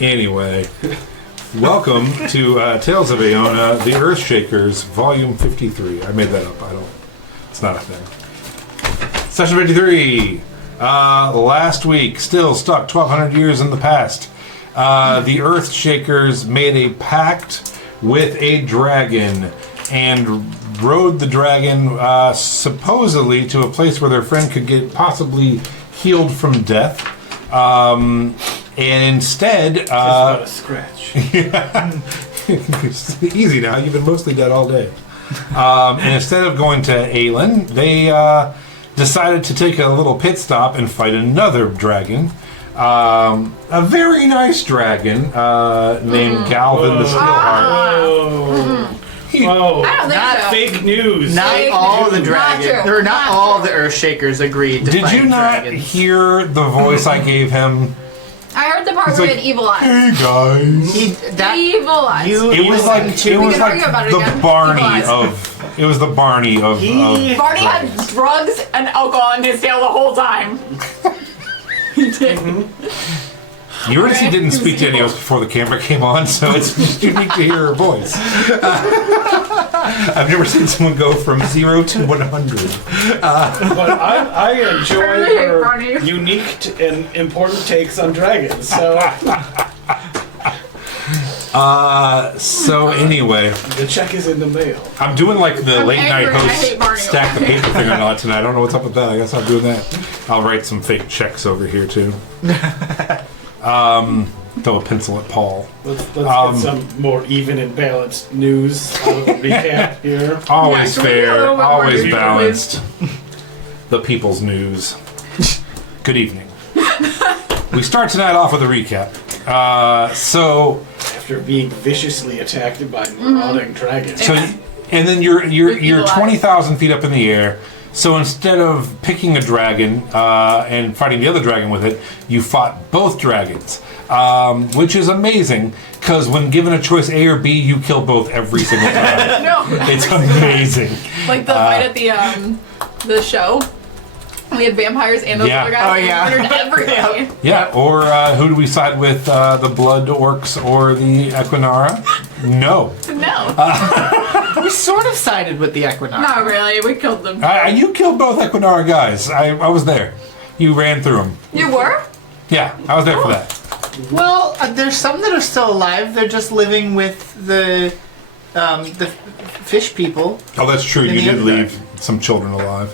Anyway, welcome to Tales of Aona, the Earthshakers, Volume 53. I made that up. It's not a thing. Session 53. Last week, still stuck 1,200 years in the past. The Earthshakers made a pact with a dragon and rode the dragon supposedly to a place where their friend could get possibly healed from death. And instead... Just about a scratch. It's easy now. You've been mostly dead all day. And instead of going to Aelin, they decided to take a little pit stop and fight another dragon. A very nice dragon named Galvin the Steelheart. Whoa. I don't think so. Fake news. Not all the dragons, or not all the Earthshakers agreed to Did fight you not dragons. hear the voice I gave him? I heard the part It's where like, he had evil eyes. Hey guys. Evil eyes. It was like the Barney of. It was the Barney of. Barney had drugs and alcohol in his tail the whole time. He did. Eurydice didn't speak to any of us before the camera came on, so it's unique to hear her voice. I've never seen someone go from 0 to 100. But I enjoy really hate her Barney. unique and important takes on dragons. So So anyway, the check is in the mail. I'm doing like the I'm late night angry. I hate Barney. host stack the paper thing or not tonight. I don't know what's up with that. I guess I'm doing that. I'll write some fake checks over here too. Throw a pencil at Paul. Let's get some more even and balanced news out of the recap here. Always Yeah, can we get a fair, little bit more always news, balanced. The people's news. Good evening. We start tonight off with a recap. So After being viciously attacked by marauding dragons. and then you're evil eyes. 20,000 feet up in the air. So instead of picking a dragon and fighting the other dragon with it, you fought both dragons, which is amazing because when given a choice A or B, you kill both every single time. No. It's amazing. Like the fight at the show. We had vampires and those Yeah. other guys. Oh, yeah. We murdered everybody. Yeah, or who do we side with? The Blood Orcs or the Equinara? No. No. We sort of sided with the Equinox. Not really. We killed them. You killed both Equinara guys. I was there. You ran through them. You were? Yeah, I was there for that. Well, there's some that are still alive. They're just living with the fish people. Oh, that's true. In You the did underdark. leave some children alive.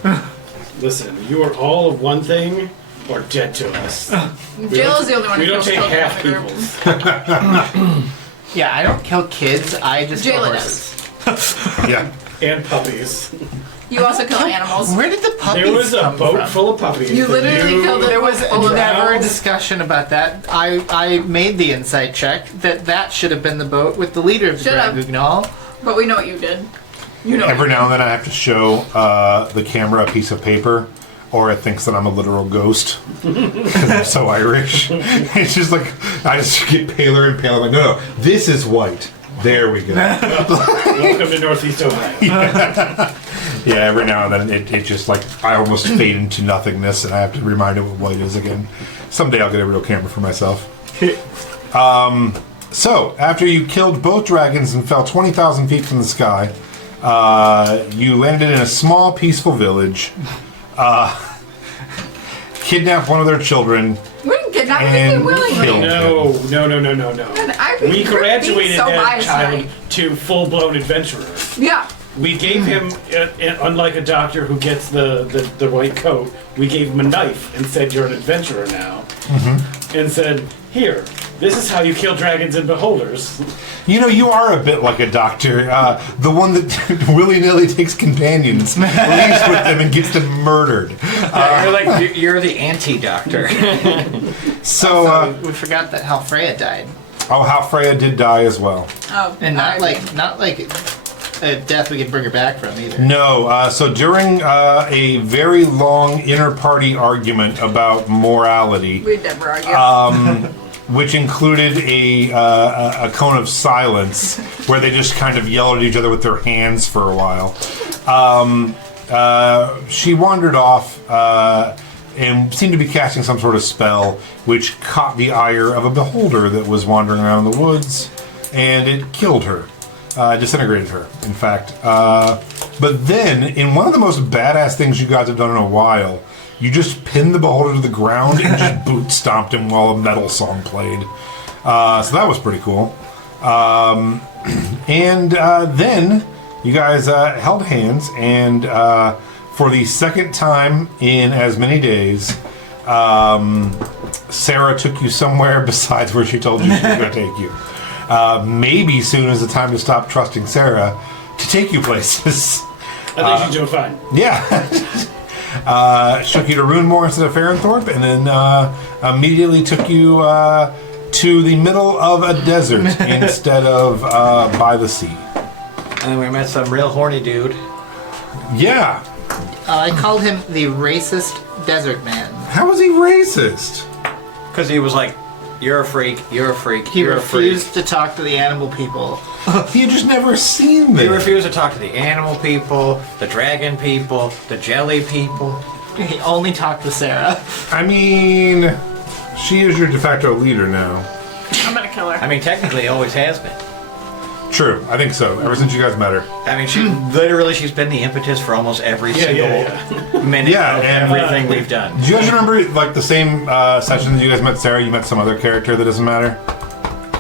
Listen, you are all of one thing or dead to us. Jill is the only one We who don't kills take children half in the group. people. Yeah, I don't kill kids. I just kill Jayla horses. Yeah. And puppies. You also kill animals. Where did the puppies There was a come boat from? full of puppies. You that literally killed There was Full of never a owls. discussion about that. I made the insight check that should have been the boat with the leader of the Should have. Grand Guignol. But we know what you did. You know. Every now and then I have to show the camera a piece of paper, or it thinks that I'm a literal ghost because I'm so Irish. It's just like I just get paler and paler. I'm like, no, this is white. There we go. Welcome to Northeast Ohio. Yeah, every now and then it just like I almost fade into nothingness, and I have to remind it what white is again. Someday I'll get a real camera for myself. So after you killed both dragons and fell 20,000 feet from the sky, you landed in a small, peaceful village. Kidnapped one of their children. We didn't kidnap And anything willingly. killed. No. We graduated so that biased child tonight. to full-blown adventurer. Yeah. We gave him, unlike a doctor who gets the white coat, we gave him a knife and said, "You're an adventurer now." And said, "Here, this is how you kill dragons and beholders." You know, you are a bit like a doctor. The one that willy-nilly takes companions, leaves with them, and gets them murdered. You're the anti-doctor. So, we forgot that how Freya died, how Freya did die as well. Oh. and not alright. like a death we could bring her back from either. No, so during a very long inter-party argument about morality, We'd never argue. which included a cone of silence, where they just kind of yelled at each other with their hands for a while. She wandered off and seemed to be casting some sort of spell, which caught the ire of a beholder that was wandering around the woods, and it killed her. Disintegrated her, in fact. But then, in one of the most badass things you guys have done in a while, you just pinned the beholder to the ground and just boot stomped him while a metal song played. So that was pretty cool. And then you guys held hands, and for the second time in as many days, Sarah took you somewhere besides where she told you she was going to take you. Maybe soon is the time to stop trusting Sarah to take you places. I think she's doing fine. Yeah. Took you to Runemore instead of Farrenthorpe, and then immediately took you to the middle of a desert instead of by the sea. And then we met some real horny dude. Yeah. I called him the racist desert man. How was he racist? Because he was like, you're a freak, you're a freak, He you're a freak. refused to talk to the animal people. He had just never seen He them. refused to talk to the animal people, the dragon people, the jelly people. He only talked to Sarah. I mean, she is your de facto leader now. I'm gonna kill her. I mean, technically, he always has been. True, I think so. Ever since you guys met her. I mean, she's been the impetus for almost every single minute Yeah, of and- everything we've done. Do you guys remember, like, the same session that you guys met Sarah? You met some other character that doesn't matter?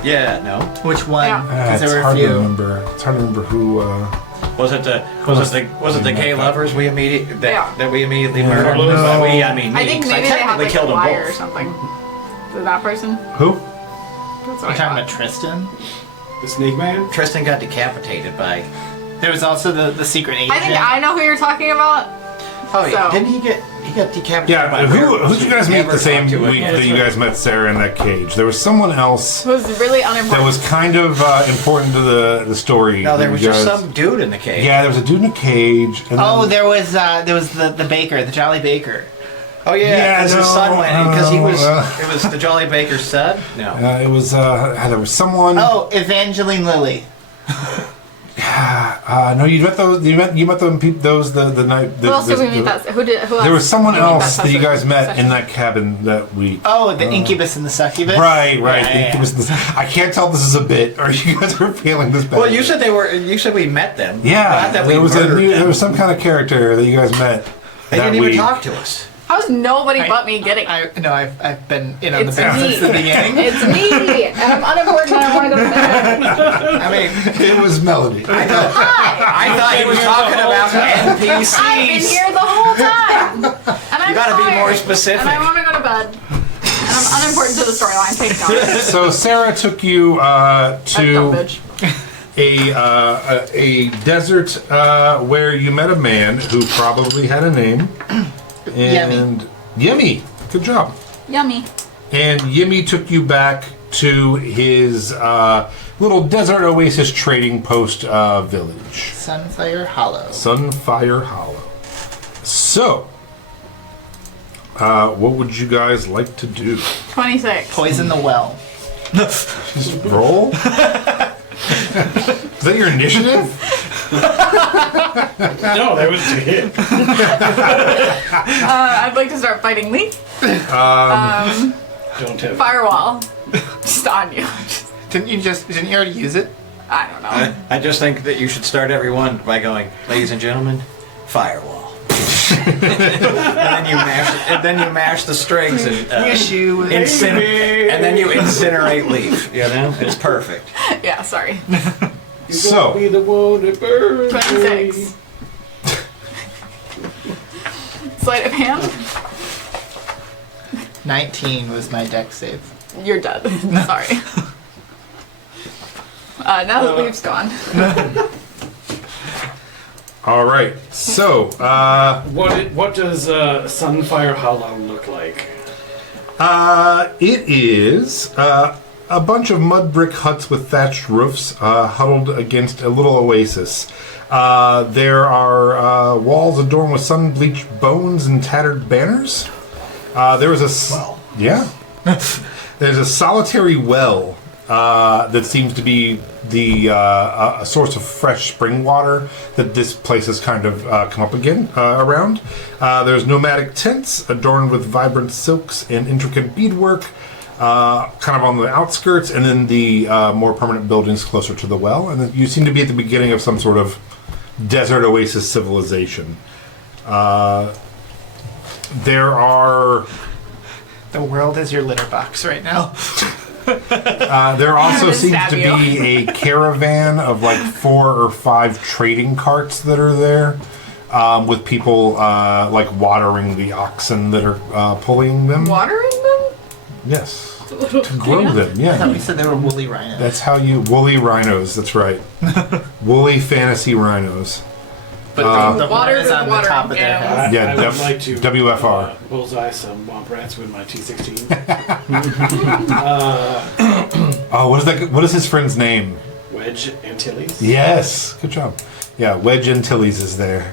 Yeah, no. Which one? Yeah. Because It's there were a hard to few. remember. It's hard to remember who. Was it the gay lovers we immediately that we immediately Yeah. murdered? No. By we, I mean me. I think 'cause maybe they had technically like killed a them wire or both. something. Was that person? Who? That's You're what I talking thought. about Tristan? The Snake Man? Tristan got decapitated by. There was also the secret agent. I think I know who you're talking about. Oh yeah, So- didn't he get decapitated? Yeah, by who did you guys meet Never the same talked to week again. that you guys met Sarah in that cage? There was someone else It was really that unimportant. was kind of important to the story. No, there that was you just guys- some dude in the cage. Yeah, there was a dude in a cage. And Oh, then- there was the baker, the Jolly Baker. Oh yeah, Yeah, because his no, son went because he was. no, It was the Jolly Baker's son. No. it was there was someone. Oh, Evangeline Lilly. No, you met those. You met them. Those the night. Who else did we meet that? Who else There was someone did we meet else that you guys session? met in that cabin that week. Oh, the incubus and the succubus. Right. Yeah, It was this, I can't tell if this is a bit or you guys are feeling this bad. Well, you said they were. You said we met them. Yeah, Not that we there was murdered them. there was some kind of character that you guys met. They that didn't even week. talk to us. How's nobody but me getting? I've been in on the It's bit me. since the beginning. It's me, and I'm unimportant, and I want to go to bed. I mean, It was Melody. I thought he was talking about I've been NPCs. here the whole time, and I'm You gotta be tired, more specific. And I want to go to bed. And I'm unimportant to the storyline. Thank God. So Sarah took you I'm dumb to bitch. a desert where you met a man who probably had a name. And Yemi. Good job. Yummy. And Yemi took you back to his little desert oasis trading post village. Sunfire Hollow. Sunfire Hollow. So, what would you guys like to do? 26. Poison the well. Just roll? Is that your initiative? No, that was to hit. I'd like to start fighting Lee. Don't have. Firewall. Just on you. Didn't you already use it? I don't know. I just think that you should start everyone by going, ladies and gentlemen, firewall. and then you mash the strings and Issue with and then you incinerate Leaf. You know, it's perfect. Yeah, sorry. So, Be the one that burns. 26. Sleight of hand. 19 was my deck save. You're dead. Sorry. Now that Leaf's gone. all right. So, What does Sunfire Hollow look like? it is a bunch of mud brick huts with thatched roofs huddled against a little oasis. There are walls adorned with sun-bleached bones and tattered banners. There is a yeah. There's a solitary well that seems to be the a source of fresh spring water that this place has kind of come up again around. There's nomadic tents adorned with vibrant silks and intricate beadwork, kind of on the outskirts, and then the more permanent buildings closer to the well. And then you seem to be at the beginning of some sort of desert oasis civilization. There are... The world is your litter box right now. there also seems Stab to you. be a caravan of like 4 or 5 trading carts that are there, with people like watering the oxen that are pulling them. Watering them? Yes, to grow them. I thought Yeah, we said they were woolly rhinos. that's how you woolly rhinos. That's right, woolly fantasy rhinos. But the Water horn is is on the water, top of their yeah. head. Yeah, I would like to WFR. bullseye some womp rats with my T16. Oh, what is that? What is his friend's name? Wedge Antilles. Yes, good job. Yeah, Wedge Antilles is there,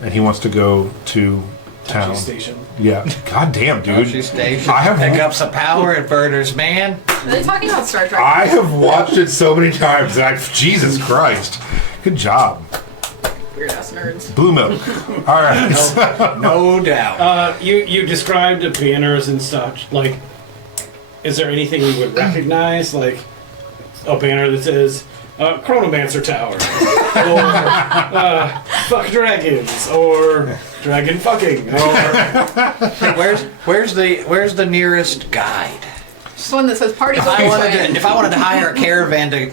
and he wants to go to town. Station. Yeah, god damn, dude. She station. I have- Pick up some power inverters, man. Are they talking about Star Trek? I have watched it so many times. Jesus Christ. Good job. Weird ass nerds. Blue milk. All right. No doubt. You described the banners and such. Like, is there anything we would recognize? Like a banner that says Chronomancer Tower, or fuck dragons, or dragon fucking, or Where's the nearest guide? Just one that says party If I wanted to hire a caravan to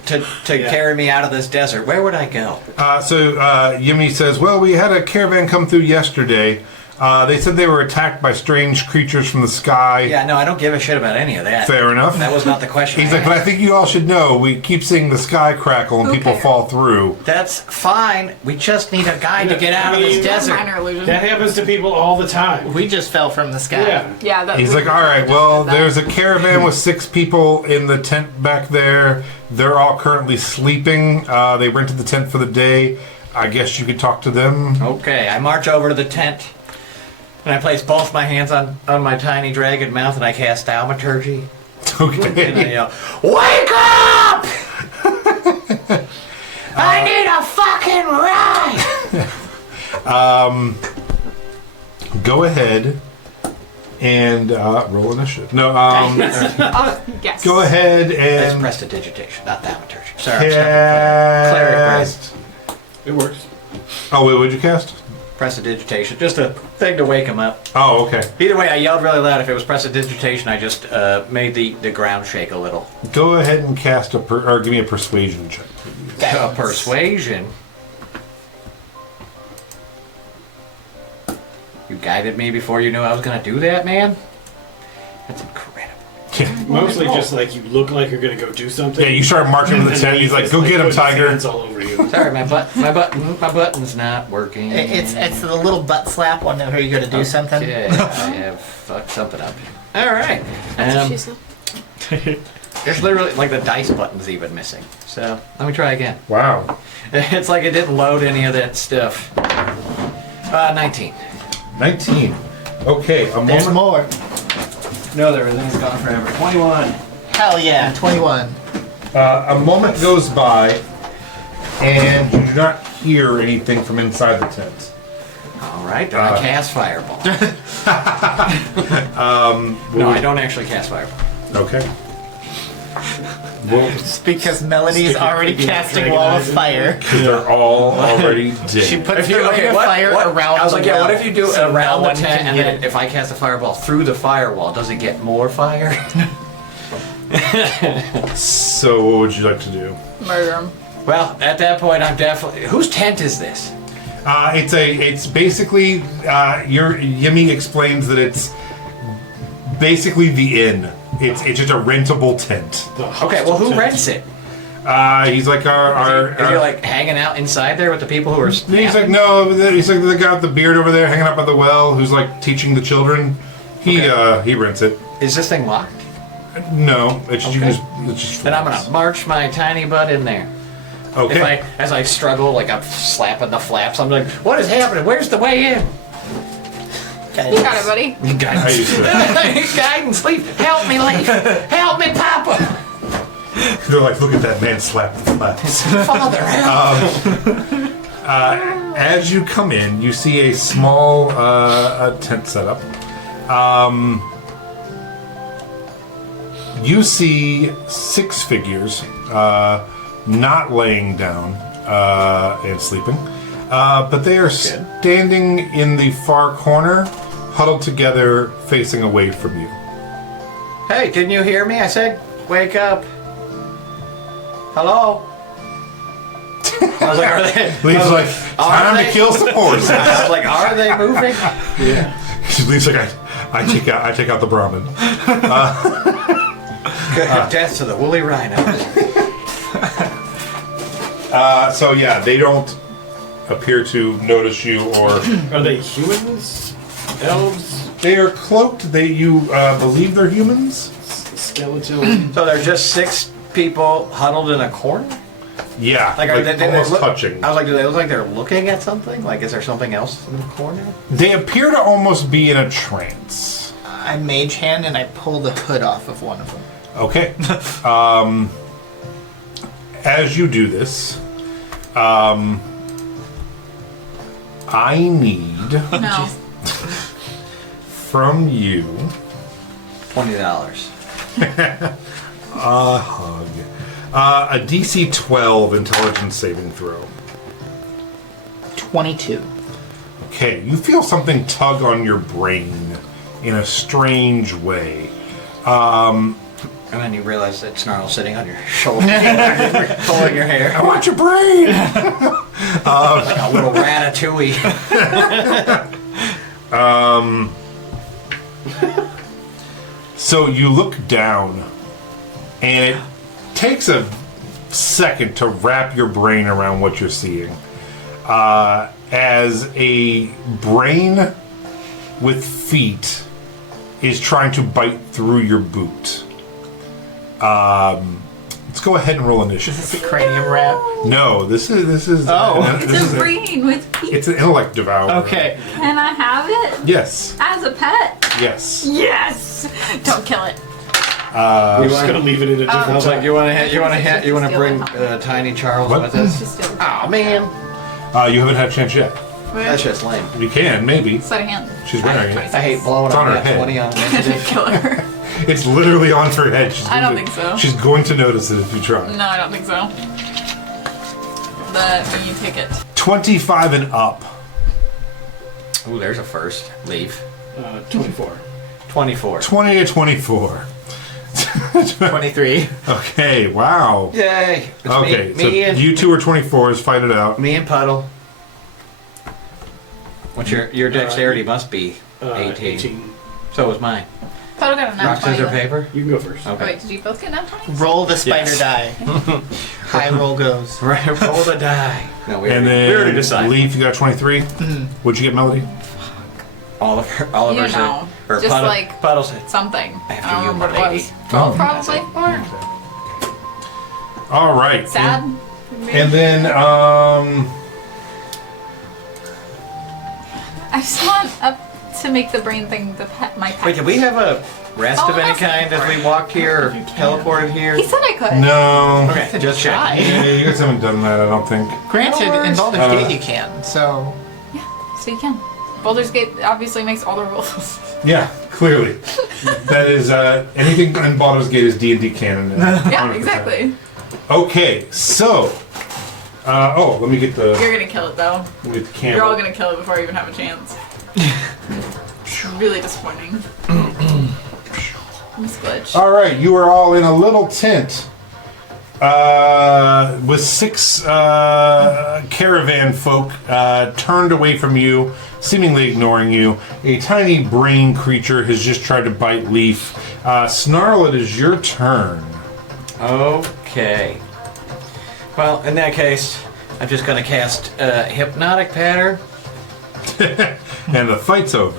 Yeah. carry me out of this desert, where would I go? So Yimi says, well, we had a caravan come through yesterday. They said they were attacked by strange creatures from the sky. Yeah, no, I don't give a shit about any of that. Fair enough. That was not the question. He's like, but I think you all should know, we keep seeing the sky crackle and Who people cares? fall through. That's fine. We just need a guide to get out of I this mean, desert. Minor illusion. that happens to people all the time. We just fell from the sky. Yeah. Yeah, that He's like, all right, well, there's a caravan with 6 people in the tent back there. They're all currently sleeping. They rented the tent for the day. I guess you could talk to them. Okay, I march over to the tent, and I place both my hands on my tiny dragon mouth, and I cast thaumaturgy. And I Okay. yell, "Wake up! I need a fucking ride!" Go ahead and roll initiative. No, yes. go ahead That's and prestidigitation, not thaumaturgy. Sorry, I'm stuck. Cleric brain. cast. It works. Oh, wait, what'd you cast? Prestidigitation, just a thing to wake him up. Oh, okay. Either way, I yelled really loud. If it was prestidigitation, I just made the ground shake a little. Go ahead and cast or give me a persuasion check. A persuasion. You guided me before you knew I was gonna do that, man? That's incredible. Mostly just like you look like you're gonna go do something. Yeah, you start marching with the and tent. then He's like, just, go get him, put his tiger. hands all over you. Sorry, my button's not working. It's the little butt slap whenever you go to do something. Yeah, I have fucked something up. All right. She said. There's literally like the dice button's even missing. So let me try again. Wow. It's like it didn't load any of that stuff. 19. 19. Okay, a There's moment. more. No, everything's gone forever. 21. Hell yeah, 21. A moment goes by, and you do not hear anything from inside the tent. All right. Do I cast fireball? No, I don't actually cast fireball. Okay. Well, It's because Melody's Stick your already finger in casting dragon Wall of eyes. Fire. they're all already She dead. puts the ring of fire around I was the like, yeah, what well, if you do it so around no the one tent, can and get then it. if I cast a fireball through the firewall, does it get more fire? So, what would you like to do? Murder him. Well, at that point, I'm definitely. Whose tent is this? It's basically your Yimi explains that it's basically the inn. It's just a rentable tent. Okay, well, who rents it? He's like Is he like hanging out inside there with the people who are? He's like no. He's like the guy with the beard over there hanging out by the well, who's like teaching the children. He rents it. Is this thing locked? No, it's just, Okay. it's just. Then I'm gonna march my tiny butt in there. Okay. As I struggle, like I'm slapping the flaps, I'm like, "What is happening? Where's the way in?" You got it, buddy. I used to. Guidance, leave. Help me, leave. Help me, Papa. They're like, look at that man slap the flaps. Father, As you come in, you see a small tent setup. You see 6 figures not laying down and sleeping, but they are standing in the far corner, huddled together, facing away from you. Hey, didn't you hear me? I said, wake up. Hello? I was like, are they? Leaf's like, time to kill some horses. I was like, are they moving? Leaf's like, I take out the Brahmin. Death to the woolly rhino. So yeah, they don't appear to notice you, or Are they humans? Elves? they are cloaked. You believe they're humans? Skeletal? So there's just 6 people huddled in a corner? Yeah, Like, are they almost look, touching. I was like, do they look like they're looking at something? Like, is there something else in the corner? They appear to almost be in a trance. I mage hand and I pull the hood off of one of them. Okay. As you do this, I need No. from you $20. a hug. A DC 12 intelligence saving throw. 22. Okay, you feel something tug on your brain in a strange way. And then you realize that Snarl's sitting on your shoulder, pulling your hair. I want your brain! Like a little ratatouille. So you look down, and it takes a second to wrap your brain around what you're seeing. As a brain with feet is trying to bite through your boot. Let's go ahead and roll initiative. Is this a cranium wrap? No, this is. Oh. It's a brain with feet. It's an intellect devourer. Okay. Can I have it Yes. as a pet? Yes. Yes. Don't kill it. We're just gonna leave it in a different I was like, you want to bring Steal Tiny Charles What? with us? Just steal it. Oh man, You haven't had a chance yet. that's just lame. You can, maybe. Sleight of hand. She's wearing it. I hate blowing It's on on her that head. 20 on initiative. Kill her. It's literally on her head. I don't think so. She's going to notice it if you try. No, I don't think so. Let me take it. 25 and up. Ooh, there's a first. Leave. 24. 24. 20 to 24. 23. Okay, wow. Yay! It's Okay, me, so me and you two are 24s. Fight it out. me and Puddle. What's your dexterity must be 18. 18. So was mine. Puddle got a nat Rock, 20. scissors, paper. You can go first. Oh, Okay. wait, did you both get nat 20s? Roll the spider Yes. die. High roll goes. Right, roll the die. No, we And already, we already then decided. Leaf, you got 23. What'd you get, Melody? Oliver You said, know, or just Puddle, like- Puddle said, Something. After I don't you, remember my what it lady. was. 12 probably? Or All right. sad? And then, I just want to make the brain thing the pet, my pet. wait, did we have a rest Oh, of any that's kind as we important. walked here or teleported here? He said I could. no. Okay, just check. Die. Yeah, you guys haven't done that, I don't think. Granted, in Baldur's Uh, Gate you can, so... So you can. Baldur's Gate obviously makes all the rules. Yeah, clearly. That is, anything in Baldur's Gate is D&D canon. Yeah, exactly. Okay, so, let me get the, You're gonna kill it though. let me get the camera. You're all gonna kill it before I even have a chance. It's really disappointing. Miss Glitch. All right, you are all in a little tent with 6 caravan folk turned away from you, seemingly ignoring you. A tiny brain creature has just tried to bite Leaf. Snarl, it is your turn. Okay. Well, in that case, I'm just going to cast Hypnotic Pattern. And the fight's over.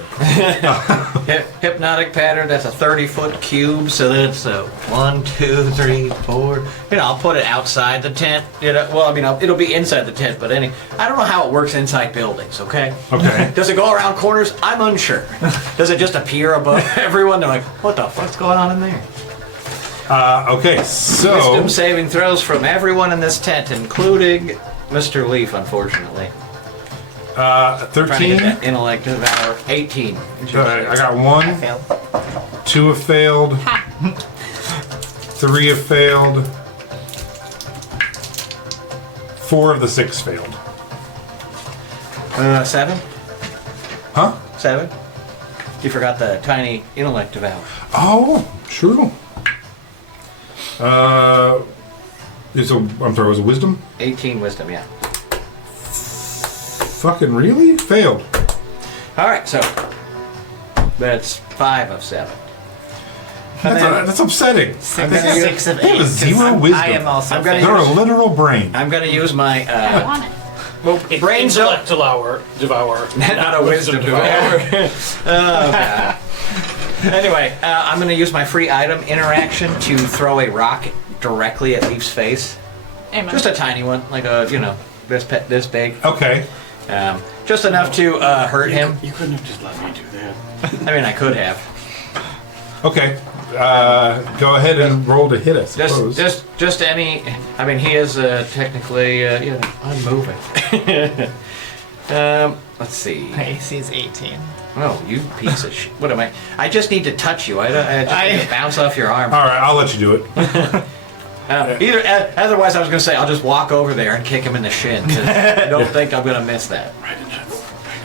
Hypnotic Pattern, that's a 30-foot cube, so that's 1, 2, 3, 4. I'll put it outside the tent. Well, I mean, it'll be inside the tent, but I don't know how it works inside buildings, okay? Okay. Does it go around corners? I'm unsure. Does it just appear above everyone? They're like, what the fuck's going on in there? Okay, so Wisdom saving throws from everyone in this tent, including Mr. Leaf, unfortunately. Trying to 13. get that intellect devour. 18. I got 1, Failed. 2 have failed, 3 have failed, 4 of the 6 failed. 7? Huh? 7? You forgot the tiny intellect devour. Oh, true. I'm sorry, was it wisdom? 18 wisdom, yeah. Fucking really? Failed. Alright, so that's 5 of 7. That's upsetting. I'm gonna use- 6 of They 8. have a 0 'cause wisdom. I am also. I'm gonna They're failed. a literal brain. I'm gonna use my I want it. well, brains don't Devour. not a wisdom devour. Oh, God. Anyway, I'm going to use my free item interaction to throw a rock directly at Leaf's face. Amen. Just a tiny one, like this big. Okay. Just enough to hurt him. You couldn't have just let me do that. I mean, I could have. Okay. Go ahead and roll to hit us. Just any. I mean, he is technically unmoving. Let's see. My AC is 18. Oh, you piece of shit. What am I? I just need to touch you. I just need to bounce off your arm. All right, I'll let you do it. Otherwise, I was going to say I'll just walk over there and kick him in the shin. 'Cause I don't think I'm going to miss that.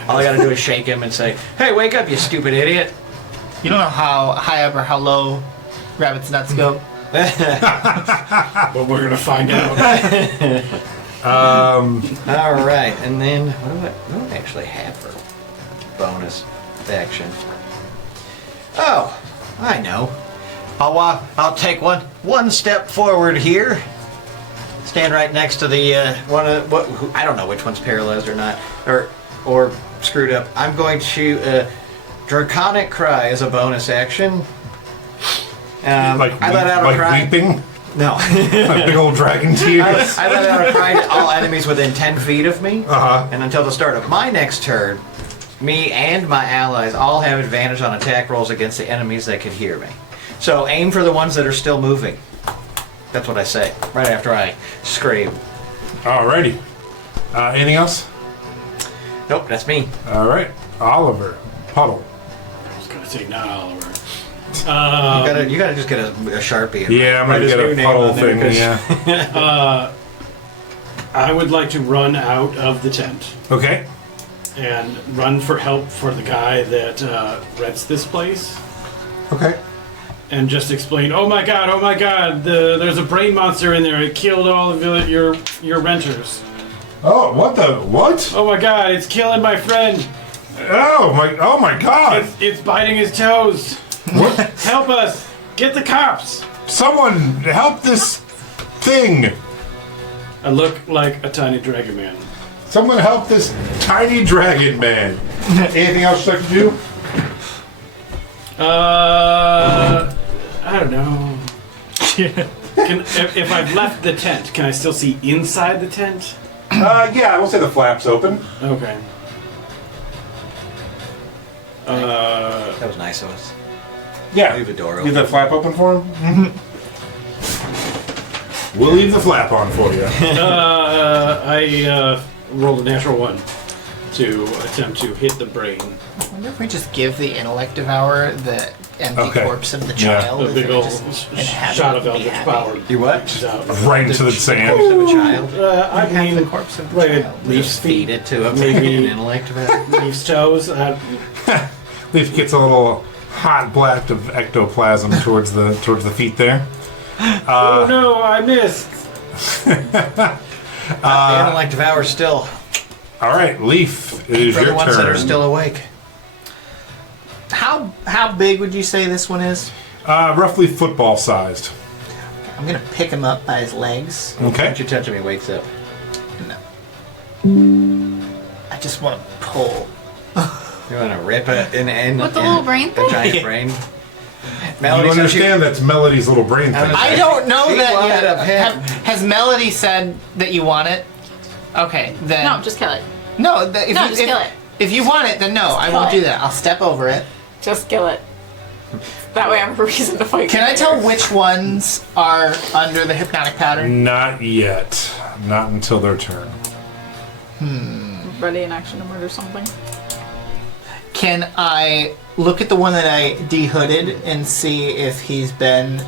All I got to do is shake him and say, "Hey, wake up, you stupid idiot!" You don't know how high up or how low rabbit's nuts go. But we're gonna find out. All right, and then what do I actually have for bonus action? Oh, I know. I'll take one step forward here. Stand right next to the I don't know which one's paralyzed or not, or screwed up. I'm going to Draconic Cry as a bonus action. I let out a cry. Weeping? No. Like big old dragon tears? I let out a cry to all enemies within 10 feet of me. Uh-huh. And until the start of my next turn, me and my allies all have advantage on attack rolls against the enemies that can hear me. So aim for the ones that are still moving. That's what I say, right after I scream. Alrighty. Anything else? Nope, that's me. All right. Oliver. Puddle. I was gonna say not Oliver. You gotta just get a Sharpie. And Yeah, I'm write gonna his get new a name puddle on there, thing. 'cause- Yeah. I would like to run out of the tent Okay. and run for help for the guy that rents this place, Okay. and just explain. Oh my God! There's a brain monster in there. It killed all of your renters. Oh, what the? What? Oh my God! It's killing my friend. Oh my God! It's biting his toes. What? Help us! Get the cops! Someone help this thing! I look like a tiny dragon man. Someone help this tiny dragon man! Anything else you'd like to do? I don't know. If I've left the tent, can I still see inside the tent? Yeah, we'll say the flap's open. Okay. That was nice of us. Yeah. Leave the door Leave open. that flap open for him? Mm-hmm. We'll leave the flap on for you. I rolled a natural 1 to attempt to hit the brain. I wonder if we just give the intellect devourer the empty Okay. corpse of the Yeah. child. A and big then old just inhabit shot of and be eldritch happy. power. You what? reaches out. Right into the sand. Corpse of a child. I Have mean, the corpse of the right child. at Leaf's Feed feet, it to a Maybe- an intellect of it. Leaf's toes. Leaf gets a little hot blast of ectoplasm towards the feet there. Oh no, I missed. The intellect devour still. All right, Leaf, it is For your the ones turn. that are still awake. How big would you say this one is? Roughly football sized. I'm gonna pick him up by his legs. Okay. Don't you touch him, he wakes up. I just want to pull. You want to rip it in With the little brain the thing? giant brain? You Melody says understand that's Melody's little brain thing. I don't know She that wanted yet. a him. Has Melody said that you want it? Okay, then. No, just kill it. No, No, just kill it. If you want it, then no, I won't kill do it. that. I'll step over it. Just kill it. That way I have a reason to fight. Can I tell which ones are under the hypnotic pattern? Not yet. Not until their turn. Ready in action to murder something? Can I look at the one that I dehooded and see if he's been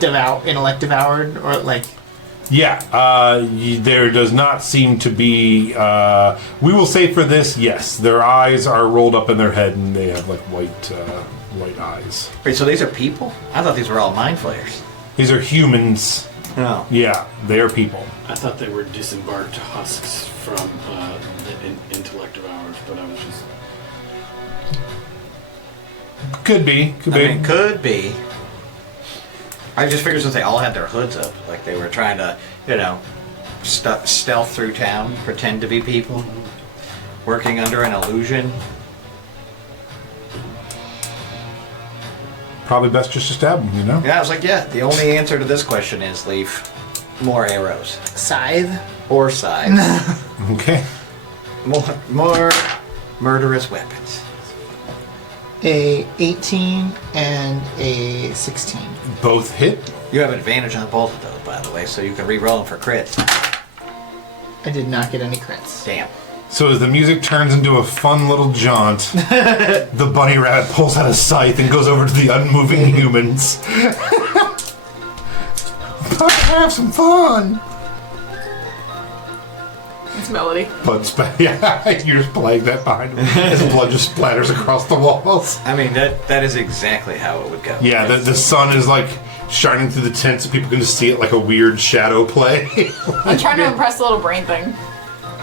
intellect devoured, or like? Yeah, there does not seem to be. We will say for this, yes, their eyes are rolled up in their head and they have like white eyes. Wait, so these are people? I thought these were all mind flayers. These are humans. No. Yeah, they are people. I thought they were disembarked husks from the intellect of ours, but I was just... Could be. I mean, could be. I just figured since they all had their hoods up, like they were trying to, stealth through town, pretend to be people, working under an illusion. Probably best just to stab them, you know? Yeah, I was like, the only answer to this question is Leaf. More arrows. Scythe? Or scythes. Okay. More murderous weapons. A 18 and a 16. Both hit. You have advantage on both of those, by the way, so you can re-roll them for crits. I did not get any crits. Damn. So as the music turns into a fun little jaunt, the bunny rabbit pulls out a scythe and goes over to the unmoving humans. Let's have some fun. It's Melody. Yeah, you're just playing that behind him as blood just splatters across the walls. I mean, that is exactly how it would go. Yeah, the sun is like shining through the tent so people can just see it like a weird shadow play. I'm trying to impress the little brain thing.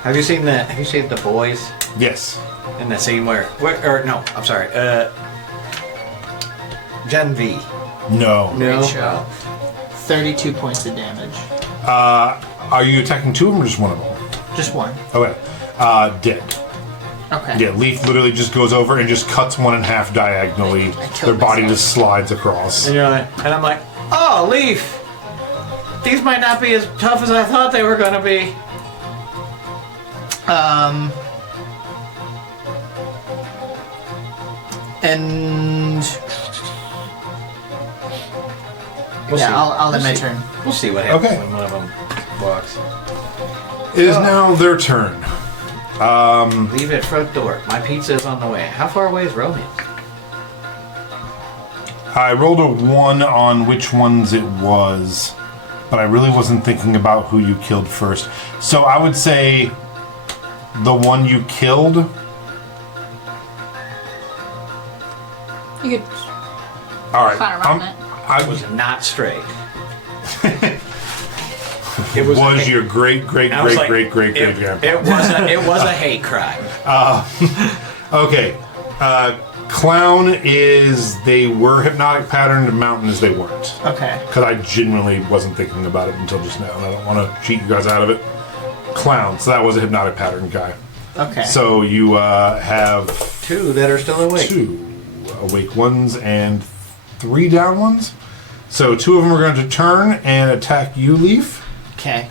Have you seen The Boys? Yes. In the scene where I'm sorry, Gen V. No. Great show. 32 points of damage. Are you attacking two of them or just one of them? Just one. Okay. Dead. Okay. Yeah, Leaf literally just goes over and just cuts one in half diagonally. Their body myself. just slides across. And I'm like, oh, Leaf! These might not be as tough as I thought they were gonna be. And We'll see. I'll end my see. turn. We'll see what happens Okay. when one of them walks. It is now their turn. Leave it front door. My pizza's on the way. How far away is Romance? I rolled a 1 on which ones it was, but I really wasn't thinking about who you killed first. So I would say the one you killed. You could All right. climb around it. I It was not straight. It was a- your great I was like, grandpa. It was a hate crime. Okay. Clown is they were hypnotic patterned, and mountain is they weren't. Okay. Because I genuinely wasn't thinking about it until just now, and I don't want to cheat you guys out of it. Clown, so that was a hypnotic pattern guy. Okay. So you have Two that are still awake. 2 awake ones and 3 down ones. So 2 of them are going to turn and attack you, Leaf. Okay.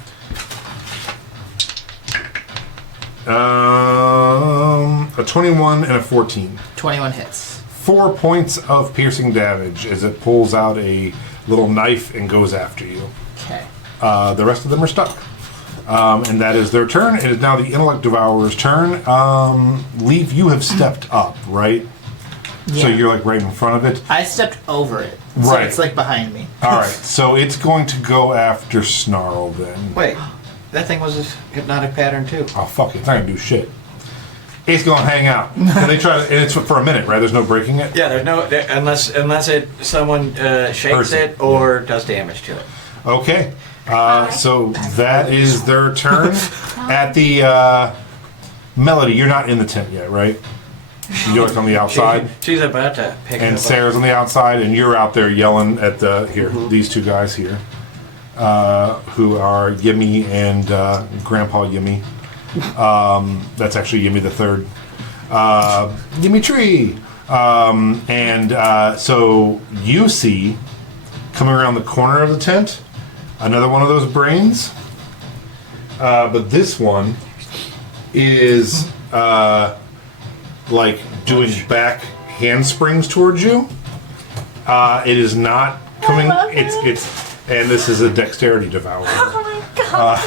A 21 and a 14. 21 hits. 4 points of piercing damage as it pulls out a little knife and goes after you. Okay. The rest of them are stuck. And that is their turn. It is now the Intellect Devourer's turn. Leaf, you have stepped up, right? So Yeah. you're like right in front of it. I stepped over it. So Right. it's like behind me. All right, so it's going to go after Snarl then. Wait, that thing was a hypnotic pattern too. Oh fuck it, it's not gonna do shit. It's gonna hang out. And they try to, and it's for a minute, right? There's no breaking it. Yeah, there's no unless someone shakes Hurts it, it or does damage to it. Okay, so that is their turn. At the Melody, you're not in the tent yet, right? You're like on the outside. She's about to pick it And up. Sarah's on the outside, and you're out there yelling at these two guys here, who are Yimmy and Grandpa Yimmy. That's actually Yimmy the Third. Yimmy Tree. So you see, coming around the corner of the tent, another one of those brains. But this one is like doing back handsprings towards you. It is not coming. love It's and this is a dexterity devourer. Oh my god.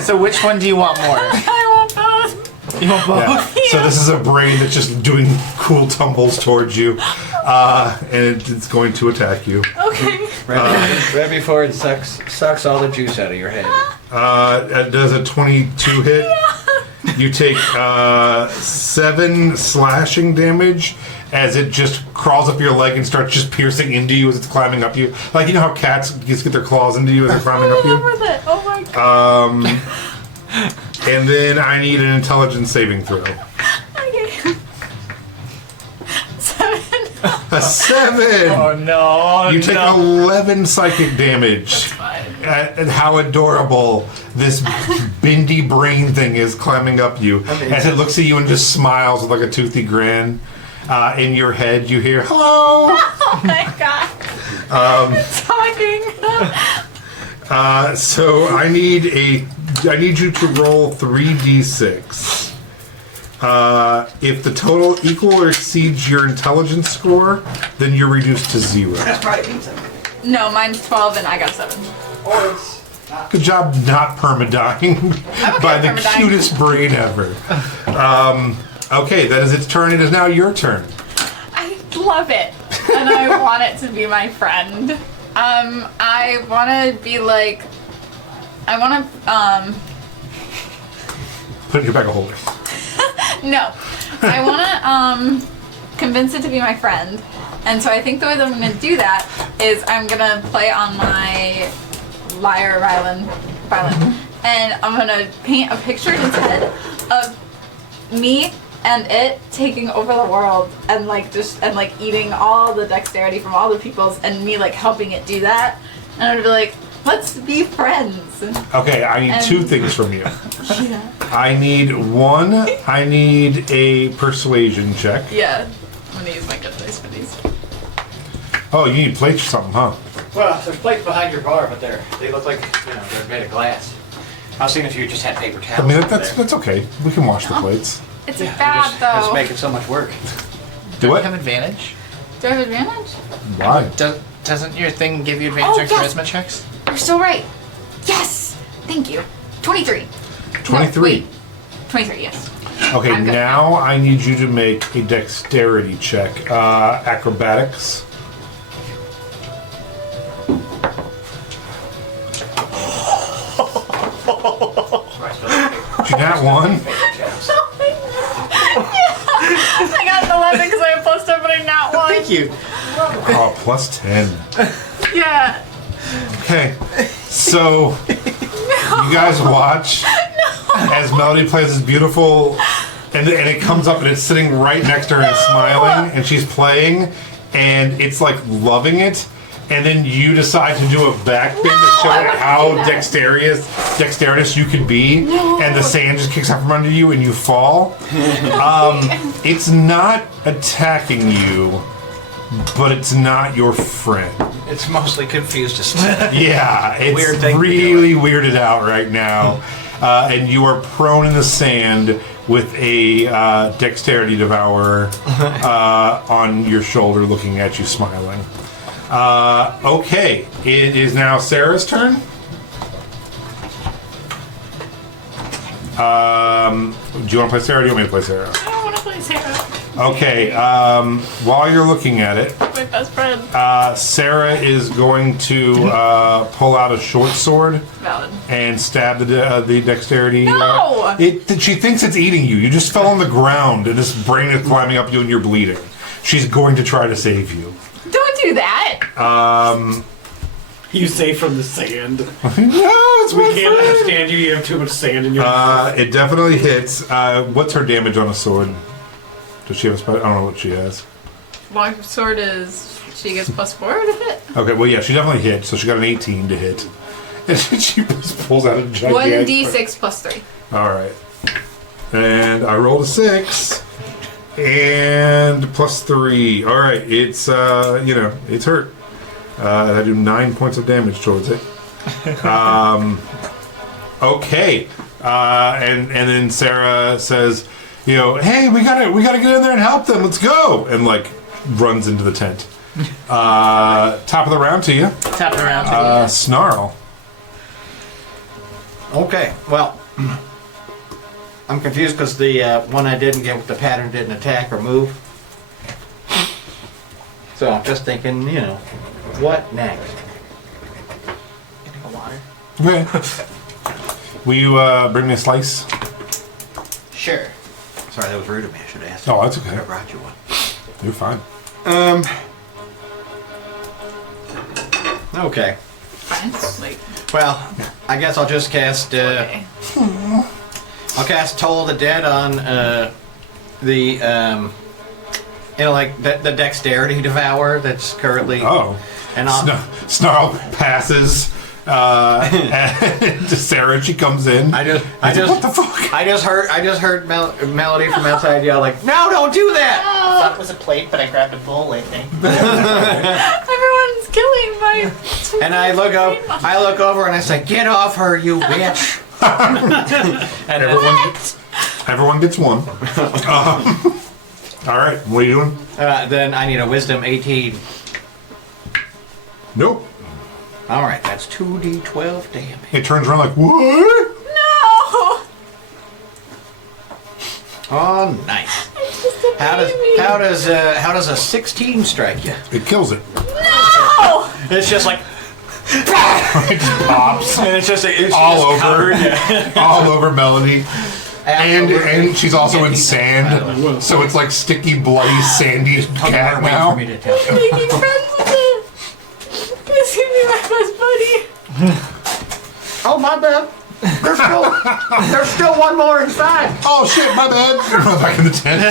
So which one do you want more? I want both. You want both? Yeah. So this is a brain that's just doing cool tumbles towards you, and it's going to attack you. Okay. Right before it sucks all the juice out of your head. It does a 22 hit. You take 7 slashing damage as it just crawls up your leg and starts just piercing into you as it's climbing up you. Like, you know how cats just get their claws into you as they're climbing up you? With it. Oh my god. And then I need an intelligence saving throw. Okay. 7. A 7! Oh no! You take 11 psychic damage. Fine. And how adorable this bendy brain thing is climbing up you. As it looks at you and just smiles with like a toothy grin. In your head, you hear, hello! Oh my god. It's talking. So I need you to roll 3d6. If the total equal or exceeds your intelligence score, then you're reduced to 0. That's probably means something. No, mine's 12 and I got 7. Or it's not. Good job not permadying okay by with the permadying. cutest brain ever. Okay, that is its turn. It is now your turn. I love it. And I want it to be my friend. I want to be like... I want to, Put it in your bag of holding. No. I want to, convince it to be my friend. And so I think the way that I'm going to do that is I'm going to play on my lyre violin. And I'm going to paint a picture in its head of me and it taking over the world and like just and like eating all the dexterity from all the peoples and me like helping it do that. And I'm going to be like, let's be friends. Okay, I need 2 things from you. Yeah. I need a persuasion check. Yeah. I'm going to use my good dice for these. Oh, you need plates or something, huh? Well, there's plates behind your bar, but they look like, they're made of glass. I was thinking if you just had paper towels. I mean, over that's there. okay. We can wash the plates. It's Yeah, bad It's though. making so much work. Do Do I what? have advantage? Do I have advantage? Why? Doesn't your thing give you advantage Oh, on yes. charisma checks? You're so right. Yes. Thank you. 23. 23. No, wait. 23. Yes. Okay, I'm good. now I need you to make a dexterity check. Acrobatics. Did you not one? I got an 11 because I have plus 10, but I'm not one. Thank you. Oh, plus 10. Yeah. Okay, so you guys watch as Melody plays this beautiful, and it comes up and it's sitting right next to her and smiling, and she's playing, and it's like loving it, and then you decide to do a backbend to show I it wouldn't how do that. dexterous you could be, and the sand just kicks out from under you and you fall. It's not attacking you, but it's not your friend. It's mostly confused as well. Yeah, it's Weird thing to do. really weirded out right now. And you are prone in the sand with a dexterity devourer on your shoulder looking at you smiling. Okay, it is now Sarah's turn. Do you want to play Sarah or do you want me to play Sarah? I don't want to play Sarah. Okay, while you're looking at it, My best friend. Sarah is going to pull out a short sword Valid. and stab the dexterity. No! She thinks it's eating you. You just fell on the ground, and this brain is climbing up you, and you're bleeding. She's going to try to save you. Don't do that. You say from the sand. No, it's We my can't friend. understand you. You have too much sand in your. It definitely hits. What's her damage on a sword? Does she have a spell? I don't know what she has. Long sword is she gets +4 to hit. Okay, well, yeah, she definitely hit, so she got an 18 to hit. And she just pulls out a gigantic... 1d6 +3. All right. And I rolled a 6. And +3. All right, it's, it's hurt. I do 9 points of damage towards it. Okay. And then Sarah says, hey, we gotta get in there and help them. Let's go. And like runs into the tent. Top of the round to you. Tap it around. Snarl. Okay, well, I'm confused because the one I didn't get with the pattern didn't attack or move. So I'm just thinking, what next? Getting a water. Okay. Will you bring me a slice? Sure. Sorry, that was rude of me. I should have asked. Oh, that's okay. I brought you one. You're fine. Okay. Fine. Wait. Well, I guess I'll just cast. Okay. I'll cast Toll the Dead on the the Dexterity Devour that's currently. Oh. And I'll, Snarl passes to Sarah. She comes in. I just what the fuck? I just heard Melody from outside yell like, "No, don't do that!" I thought it was a plate, but I grabbed a bowl, I think. Everyone's killing my. And I look over and I say, "Get off her, you bitch!" And everyone gets one. All right, what are you doing? Then I need a Wisdom 18. Nope. All right, that's 2d12 damage. It turns around like, what? No! Oh, nice. It's just a baby. How does a 16 strike you? It kills it. No! It's just like, It just pops and it's just all just over, covered, yeah. all over Melody. Absolutely. And she's also in sand, so it's like sticky, bloody, sandy cat Wait now. for me to tell I'm making friends with it. It's gonna be my best buddy. Oh, my bad. There's still one more inside. Oh shit, my bad. Run back in the tent.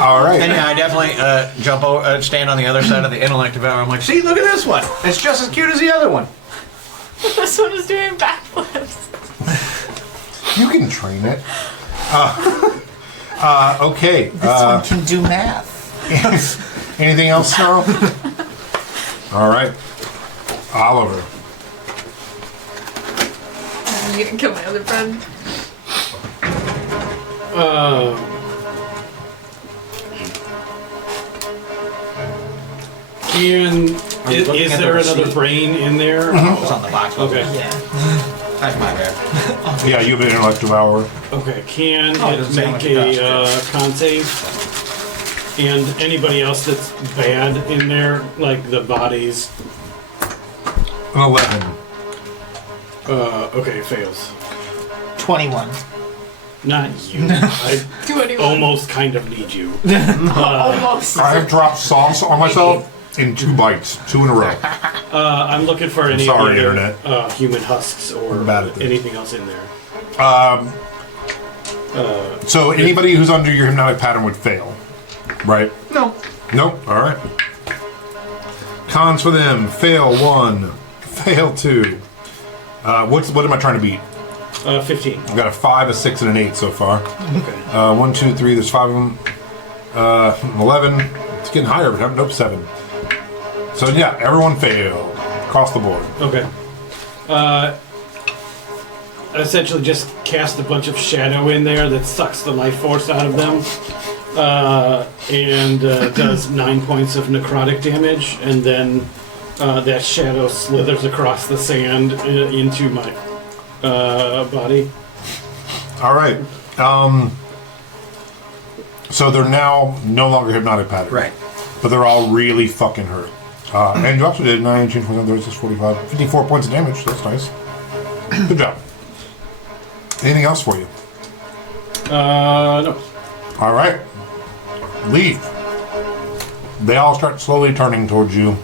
All right. And yeah, I definitely jump over, stand on the other side of the intellect devour. I'm like, see, look at this one. It's just as cute as the other one. This one is doing backflips. You can train it. Okay. This one can do math. Anything else, Snarl? All right. Oliver. You gonna kill my other friend? Is there another brain in there? It's on the box. Okay. Yeah. That's my bad. Yeah, you have an intellect devour. Okay. Can Oh, it it doesn't sound make like it a con save? And anybody else that's bad in there, like the bodies. An 11. Okay, fails. 21. Not you. I 21. almost kind of need you. Almost. I have dropped sauce on myself in 2 bites, 2 in a row. I'm looking for any sorry, other, Internet. human husks or I'm bad at this. anything else in there. So anybody who's under your hypnotic pattern would fail, right? No. Nope. All right. Cons for them: fail 1, fail 2. What am I trying to beat? 15. I've got a 5, a 6, and an 8 so far. Okay. 1, 2, 3. There's 5 of them. 11. It's getting higher, but nope, 7. So yeah, everyone failed across the board. Okay. Essentially just cast a bunch of shadow in there that sucks the life force out of them. And does 9 points of necrotic damage, and then that shadow slithers across the sand into my body. All right. So they're now no longer hypnotic pattern. Right. But they're all really fucking hurt. And you also did 9, 18, 20, 36, 45, 54 points of damage. That's nice. Good job. Anything else for you? No. All right. Leave. They all start slowly turning towards you.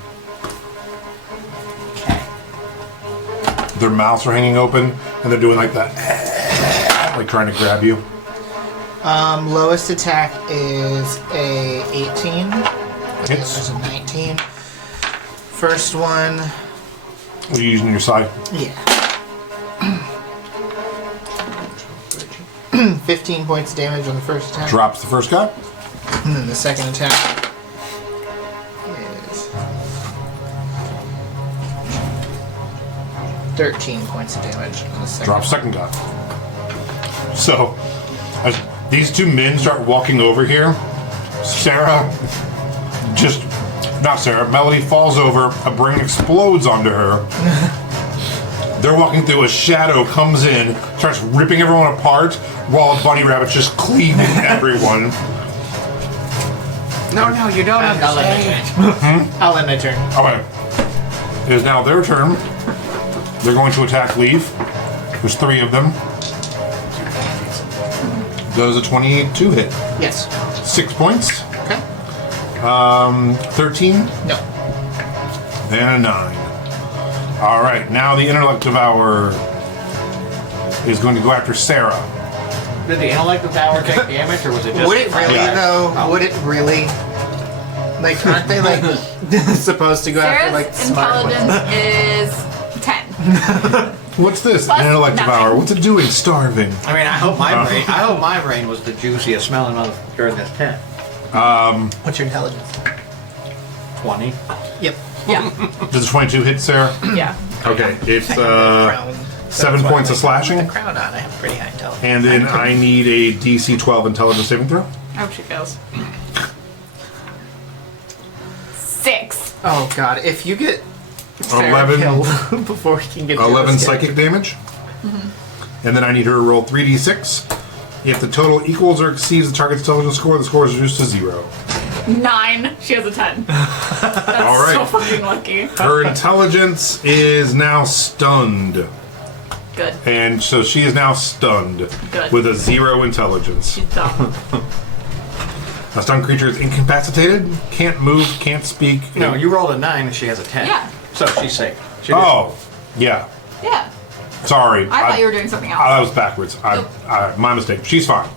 Okay. Their mouths are hanging open, and they're doing like that, like trying to grab you. Lowest attack is a 18. Hits. There's a 19. First one, What are you using your side? yeah. 15 points of damage on the first attack. Drops the first guy. And then the second attack is 13 points of damage on the second. Drops second guy. So, as These two men start walking over here. Melody falls over, a brain explodes onto her. They're walking through, a shadow comes in, starts ripping everyone apart, while a bunny rabbit's just cleaving everyone. No, you don't understand. I'll end my turn. Okay. It is now their turn. They're going to attack Leaf. There's 3 of them. Does a 22 hit? Yes. 6 points. Okay. 13. No. And a 9. Alright, now the Intellect Devourer is going to go after Sarah. Did the intellect devour take damage, or was it just... Would it really, Yeah. though? Oh. Would it really? Like, aren't they, like, supposed to go after, like, Sarah's smart ones? intelligence is 10. What's this? Plus An Intellect nothing. Devourer. What's it doing? Starving. I mean, I hope my brain was the juiciest smelling during this tent. What's your intelligence? 20. Yep. Yeah. Does a 22 hit Sarah? Yeah. Okay, it's Crown. 7 that's why points I of slashing. With the crown on, I have pretty high intelligence. And then I need a DC 12 Intelligence saving throw. I hope she fails. 6. Oh god, if you get Sarah 11 killed before he can get 11 to psychic damage. And then I need her to roll 3d6. If the total equals or exceeds the target's intelligence score, the score is reduced to 0. 9. She has a 10. That's All right. so fucking lucky. Her intelligence is now stunned. Good. And so she is now stunned Good. with a 0 intelligence. She's dumb. A stunned creature is incapacitated, can't move, can't speak. No, you rolled a 9 and she has a 10. Yeah. So she's safe. She Oh, yeah. Yeah. Sorry. I thought you were doing something else. That was backwards. My mistake. She's fine.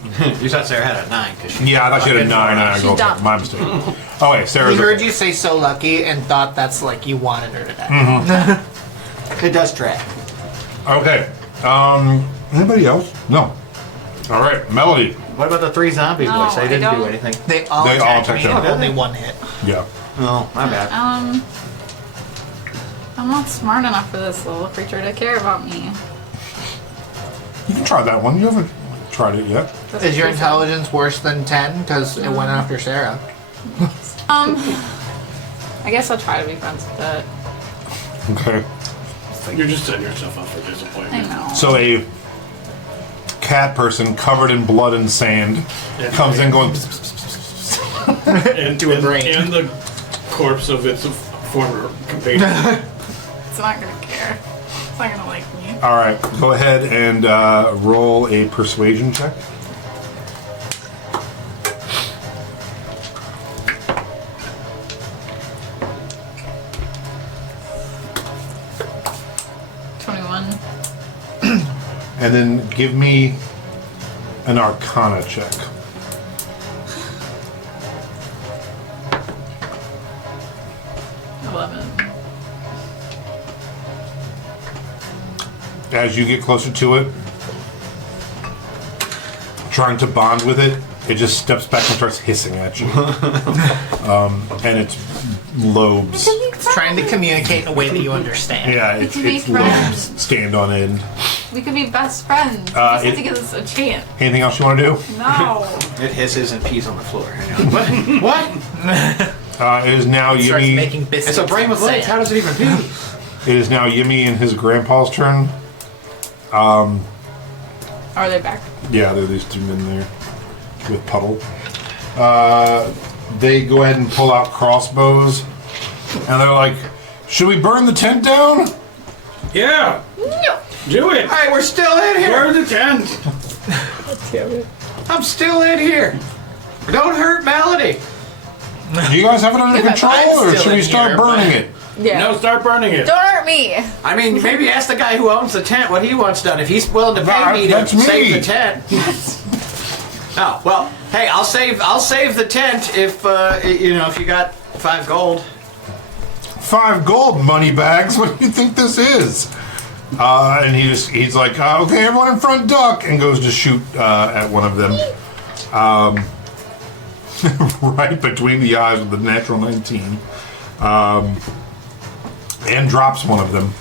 You thought Sarah had a 9 because she. Yeah, I thought she had a 9 and I She's go, dumb. my mistake. Oh, wait, Sarah's We heard okay. you say so lucky and thought that's like you wanted her to die. It does track. Okay. Anybody else? No. All right, Melody. What about the 3 zombie No, boys? They I didn't do don't- anything. They all They all attacked attacked me him. and only 1 hit. Yeah. Oh, my bad. I'm not smart enough for this little creature to care about me. You can try that one. You haven't tried it yet. That's Is your what she intelligence worse than 10? Because it went after Sarah. said. I guess I'll try to be friends with it. Okay. You're just setting yourself up for I disappointment. know. So a cat person covered in blood and sand comes in going, And, To a brain. and the corpse of its former compatriot. It's not gonna care. It's not gonna like me. all right, go ahead and roll a persuasion check. And then give me an Arcana check. As you get closer to it, trying to bond with it, it just steps back and starts hissing at you. And its lobes. It's trying to communicate in a way that you understand. Yeah, We its can be lobes friends. stand on end. We could be best friends. You just have to give us a chance. Anything else you want to do? No. It hisses and pees on the floor. What? What? It is now It starts Yimmy. making biscuits. It's a brain with legs. How does it even pee? It is now Yimmy and his grandpa's turn. Are they back? Yeah, there are these two men there with Puddle. They go ahead and pull out crossbows, and they're like, "Should we burn the tent down?" Yeah, No. do it. Hey, we're still in here. Burn the tent. I'm still in here. Don't hurt Melody. Do you guys have it under Yeah, but control, I'm or still should we in start here, burning but- it? Yeah. No, start burning it. Don't hurt me. I mean, maybe ask the guy who owns the tent what he wants done. If he's willing to pay me to That's me. save the tent. Oh well, hey, I'll save the tent if if you got 5 gold. 5 gold money bags. What do you think this is? And he's like, okay, everyone in front duck, and goes to shoot at one of them. Right between the eyes with the natural 19. And drops one of them.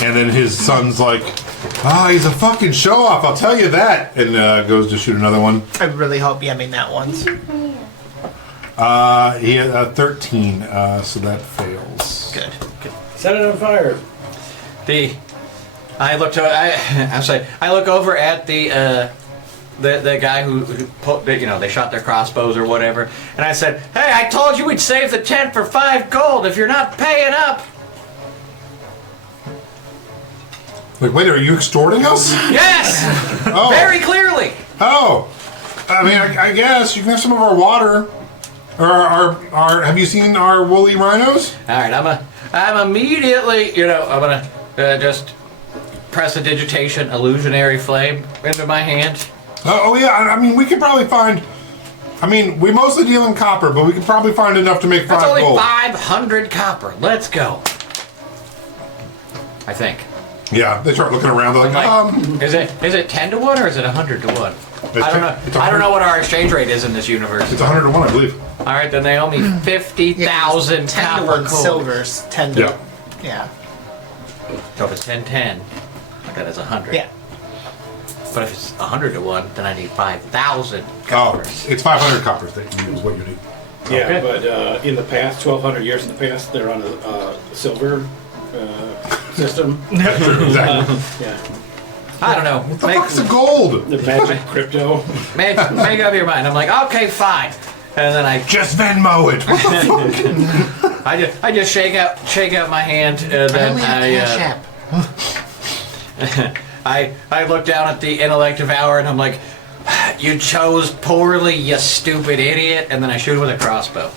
And then his son's like, Ah, he's a fucking show off. I'll tell you that. And goes to shoot another one. I really hope you mean that once. He had 13, so that fails. Good. Set it on fire. I look over at the guy who put, they shot their crossbows or whatever, and I said, "Hey, I told you we'd save the tent for 5 gold. If you're not paying up." Like, wait, are you extorting us? Yes, Oh. very clearly. Oh. I mean, I guess you can have some of our water. Or our have you seen our woolly rhinos? All right, I'm immediately, I'm gonna just press a digitation illusionary flame into my hand. Oh yeah, I mean, we could probably find... I mean, we mostly deal in copper, but we could probably find enough to make 5 That's only gold. 500 copper. Let's go. I think. Yeah, they start looking around. They're like, Is it 10 to 1 or is it 100 to 1? I don't know. I don't know what our exchange rate is in this universe. It's 100 to 1, I believe. All right, then they owe me 50,000 10 to copper 1 gold. silvers, 10 to... Yeah. Yeah. So if it's 10, then it's 100. Yeah. But if it's 100 to 1, then I need 5,000 Oh, coppers. it's 500 coppers that you use, what you need. Yeah, Okay. but in the past, 1,200 years in the past, they're on a silver system. That's true, exactly. Yeah, I don't know. The fuck's the gold? the magic crypto. Make up your mind. I'm like, okay, fine. And then I Just Venmo it. What the fuck? I just shake out my hand, and then I look down at the intellect devour, and I'm like, you chose poorly, you stupid idiot. And then I shoot it with a crossbow.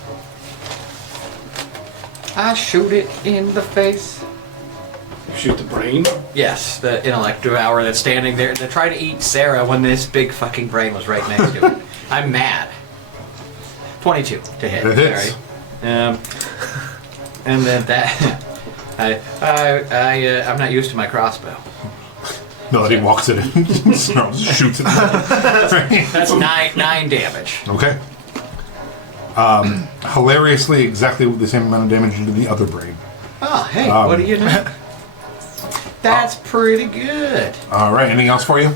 I shoot it in the face. Shoot the brain. Yes, the intellect devour that's standing there to try to eat Sarah when this big fucking brain was right next to it. I'm mad. 22 to hit. It hits. Sorry. And then that I'm not used to my crossbow. Melody walks it in, snarls, shoots it. That's nine damage. Okay. Hilariously, exactly the same amount of damage you did the other brain. Oh, hey, what do you know? That's pretty good. All right, anything else for you?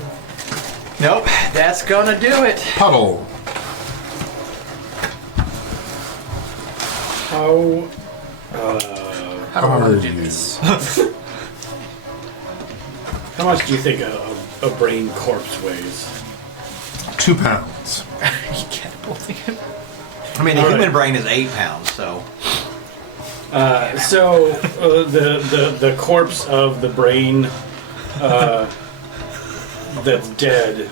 Nope, that's gonna do it. Puddle. How How do I want Are to do you? this? how much do you think a brain corpse weighs? 2 pounds. You can't believe it. I mean, the All human right. brain is 8 pounds, so. So the corpse of the brain that's dead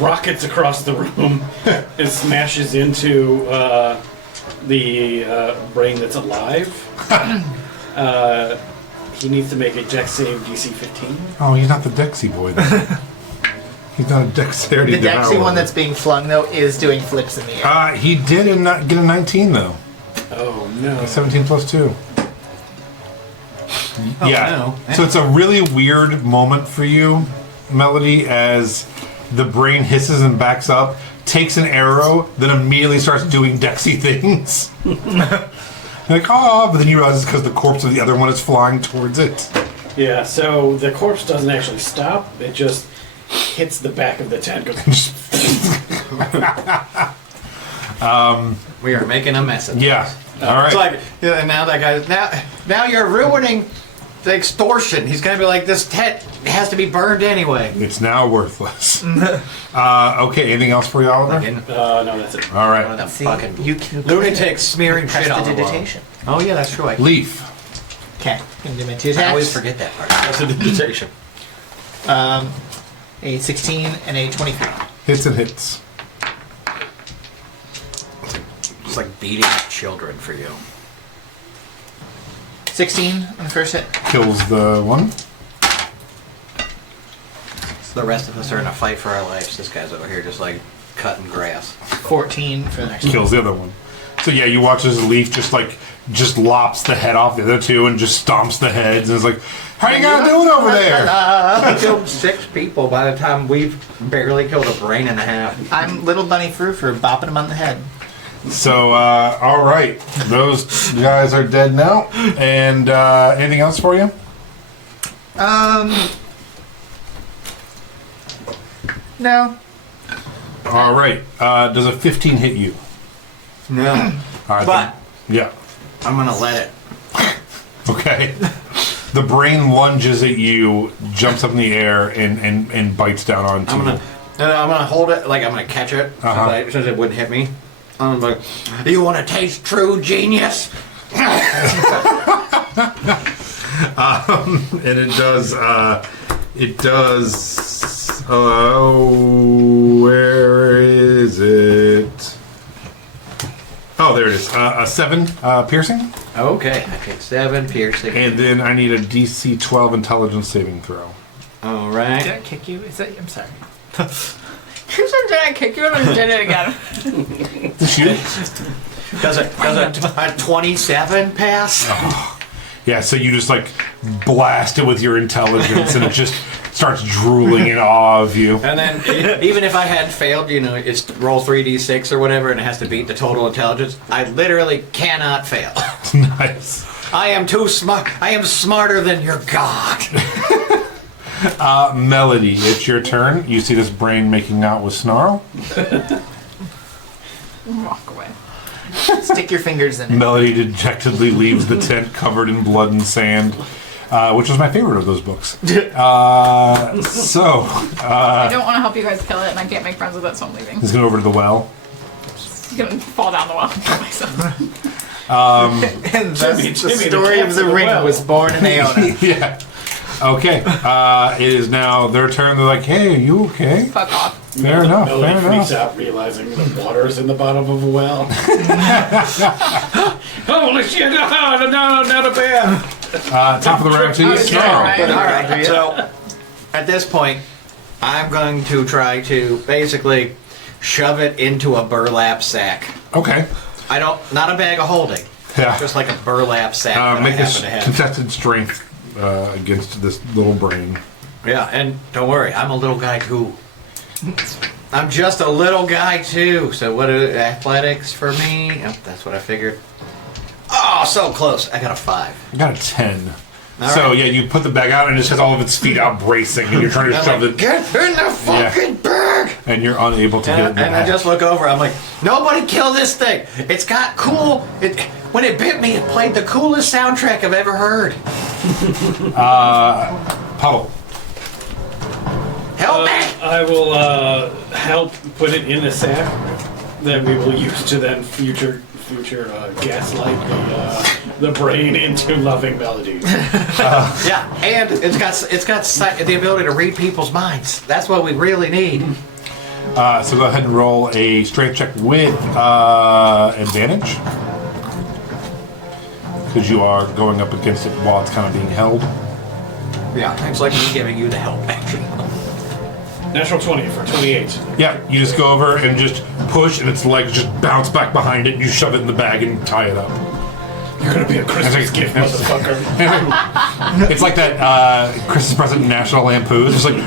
rockets across the room and smashes into the brain that's alive. He needs to make a dex save DC 15. Oh, he's not the Dexy boy then. He's not a dexterity The Dexy devourer. one that's being flung, though, is doing flips in the air. He did and not get a 19 though. Oh no. 17 plus 2. Yeah. no. So it's a really weird moment for you, Melody, as the brain hisses and backs up, takes an arrow, then immediately starts doing Dexy things. Like, oh, but then you realize it's because the corpse of the other one is flying towards it. Yeah, so the corpse doesn't actually stop, it just hits the back of the tent. Goes We are making a mess of it. Yeah. All right. It's like, yeah, now that guy's, now you're ruining the extortion. He's gonna be like, this tent has to be burned anyway. It's now worthless. Okay, anything else for you, Oliver? Again, no, that's it. All one of right. them See, fucking you can lunatics smearing shit on the wall. Prestidigitation. Oh yeah, that's true. I Leaf. Okay, gonna do my 2 attacks. I always forget that part. Prestidigitation. A 16 and a 23. Hits and hits. It's like beating up children for you. 16 on the first hit. Kills the one. The rest of us are in a fight for our lives. This guy's over here just like cutting grass. 14 for the next one. Kills the other one. So yeah, you watch as Leaf just lops the head off the other two and just stomps the heads and is like, how you guys doing over there? We killed 6 people by the time we've barely killed a brain and a half. I'm Little Bunny Frou for bopping him on the head. So, all right. Those guys are dead now. And anything else for you? No. All right. Does a 15 hit you? No. All right, But yeah. I'm gonna let it. Okay. The brain lunges at you, jumps up in the air, and bites down onto I'm you. gonna hold it, like I'm gonna catch it, since it wouldn't hit me. I'm like, you want to taste true genius? And it does. Where is it? Oh, there it is. A 7 piercing. Okay, I take 7 piercing. And then I need a DC 12 intelligence saving throw. All Did right. I kick you? Is that? I'm sorry. You said, did I kick you and I did it again? Shoot. Does a 27 pass? Yeah, so you just like blast it with your intelligence and it just starts drooling in awe of you. And then, even if I had failed, it's roll 3d6 or whatever, and it has to beat the total intelligence, I literally cannot fail. Nice. I am too smart. I am smarter than your god. Melody, it's your turn. You see this brain making out with Snarl. Walk away. Stick your fingers in it. Melody dejectedly leaves the tent covered in blood and sand, which was my favorite of those books. I don't want to help you guys kill it, and I can't make friends with it, so I'm leaving. He's going over to the well. I'm gonna fall down the well and kill myself. And thus Jimmy, the the story cat of the in the ring well. was born in Aona. Yeah. Okay. It is now their turn. They're like, hey, are you okay? Fuck off. Fair enough. Melody Fair freaks enough. out realizing the water's in the bottom of a well. Holy shit! No, not a bear! Top of the round to you, Snarl. Alright. All right. So, at this point, I'm going to try to basically shove it into a burlap sack. Okay. Not a bag of holding. Yeah. Just like a burlap sack that I Make happen a to have. contested strength against this little brain. Yeah, and don't worry, I'm a little guy too. I'm just a little guy too. So what are athletics for me? Yep, that's what I figured. Oh, so close. I got a 5. I got a 10. All So right. yeah, you put the bag out and it just has all of its feet out bracing, and you're trying to I'm shove like, it, get in the fucking bag! and you're unable to get it. in the And I bag. just look over. I'm like, nobody kill this thing. It's got cool. When it bit me, it played the coolest soundtrack I've ever heard. Puddle. Help me! I will help put it in a sack that we will use to then future gaslight the brain into loving melodies. Yeah, and it's got the ability to read people's minds. That's what we really need. So go ahead and roll a strength check with advantage, because you are going up against it while it's kind of being held. Yeah, it's like me giving you the help action. Natural 20 for 28. Yeah, you just go over and just push, and its legs just bounce back behind it, and you shove it in the bag and tie it up. You're gonna be a Christmas gift, motherfucker. It's like that Christmas present in National Lampoon. It's just like.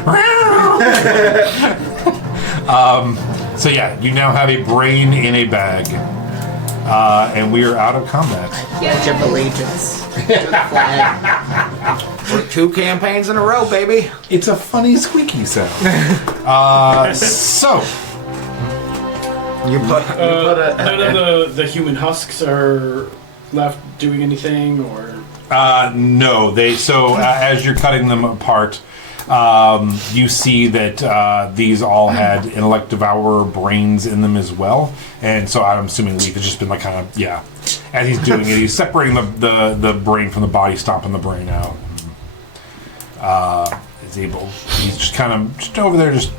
So yeah, you now have a brain in a bag, and we are out of combat. Pledge of allegiance to the flag. We're 2 campaigns in a row, baby. It's a funny squeaky sound. So You put None of the human husks are left doing anything, or no, they. So as you're cutting them apart, you see that these all had intellect devourer brains in them as well, and so I'm assuming Leaf has just been like kind of As he's doing it, he's separating the brain from the body, stomping the brain out. He's just kind of just over there, just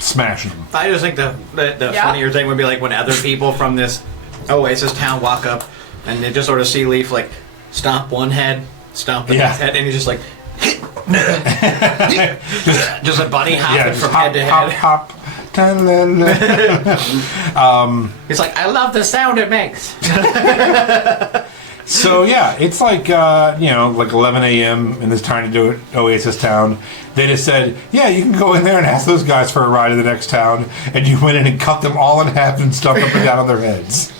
smashing them. I just think the Yeah. funnier thing would be like when other people from this Oasis town walk up and they just sort of see Leaf like stomp one head, stomp the next head, and he's just like just a bunny hopping from head to head. hop. He's like, I love the sound it makes. So yeah, it's like like 11 a.m. in this tiny Oasis town. They just said, yeah, you can go in there and ask those guys for a ride to the next town, and you went in and cut them all in half and stuffed up and down on their heads.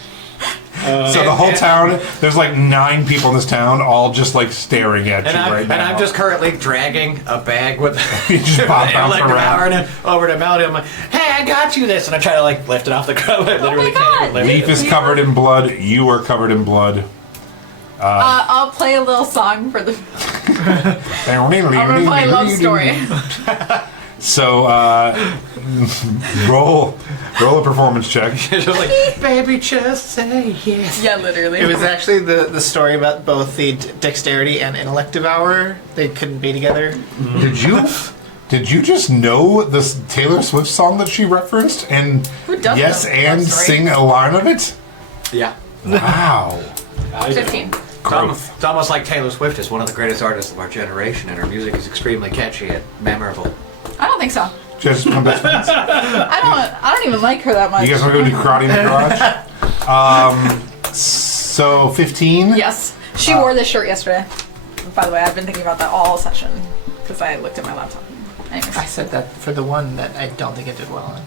So the whole town, there's like 9 people in this town, all just like staring at you right now. And I'm just currently dragging a bag with You just pop an bounce electric around. power and over to Melody. I'm like, hey, I got you this. And I try to like lift it off the ground. I literally can't even lift Leaf it. is covered in blood. You are covered in blood. I'll play a little song for the. I'm gonna play a love story. So, roll a performance check. Just like, baby, just say yes. Yeah, literally. It was actually the story about both the dexterity and intellect devour. They couldn't be together. Did you just know this Taylor Swift song that she referenced and Who doesn't yes know the and love story? sing a line of it? Yeah. Wow. 15. Growth. It's almost like Taylor Swift is one of the greatest artists of our generation, and her music is extremely catchy and memorable. I don't think so. Just come back. I don't even like her that much. You guys want to go do karate in the garage? So 15. Yes. She wore this shirt yesterday. By the way, I've been thinking about that all session because I looked at my laptop. Anyways. I said that for the one that I don't think it did well on.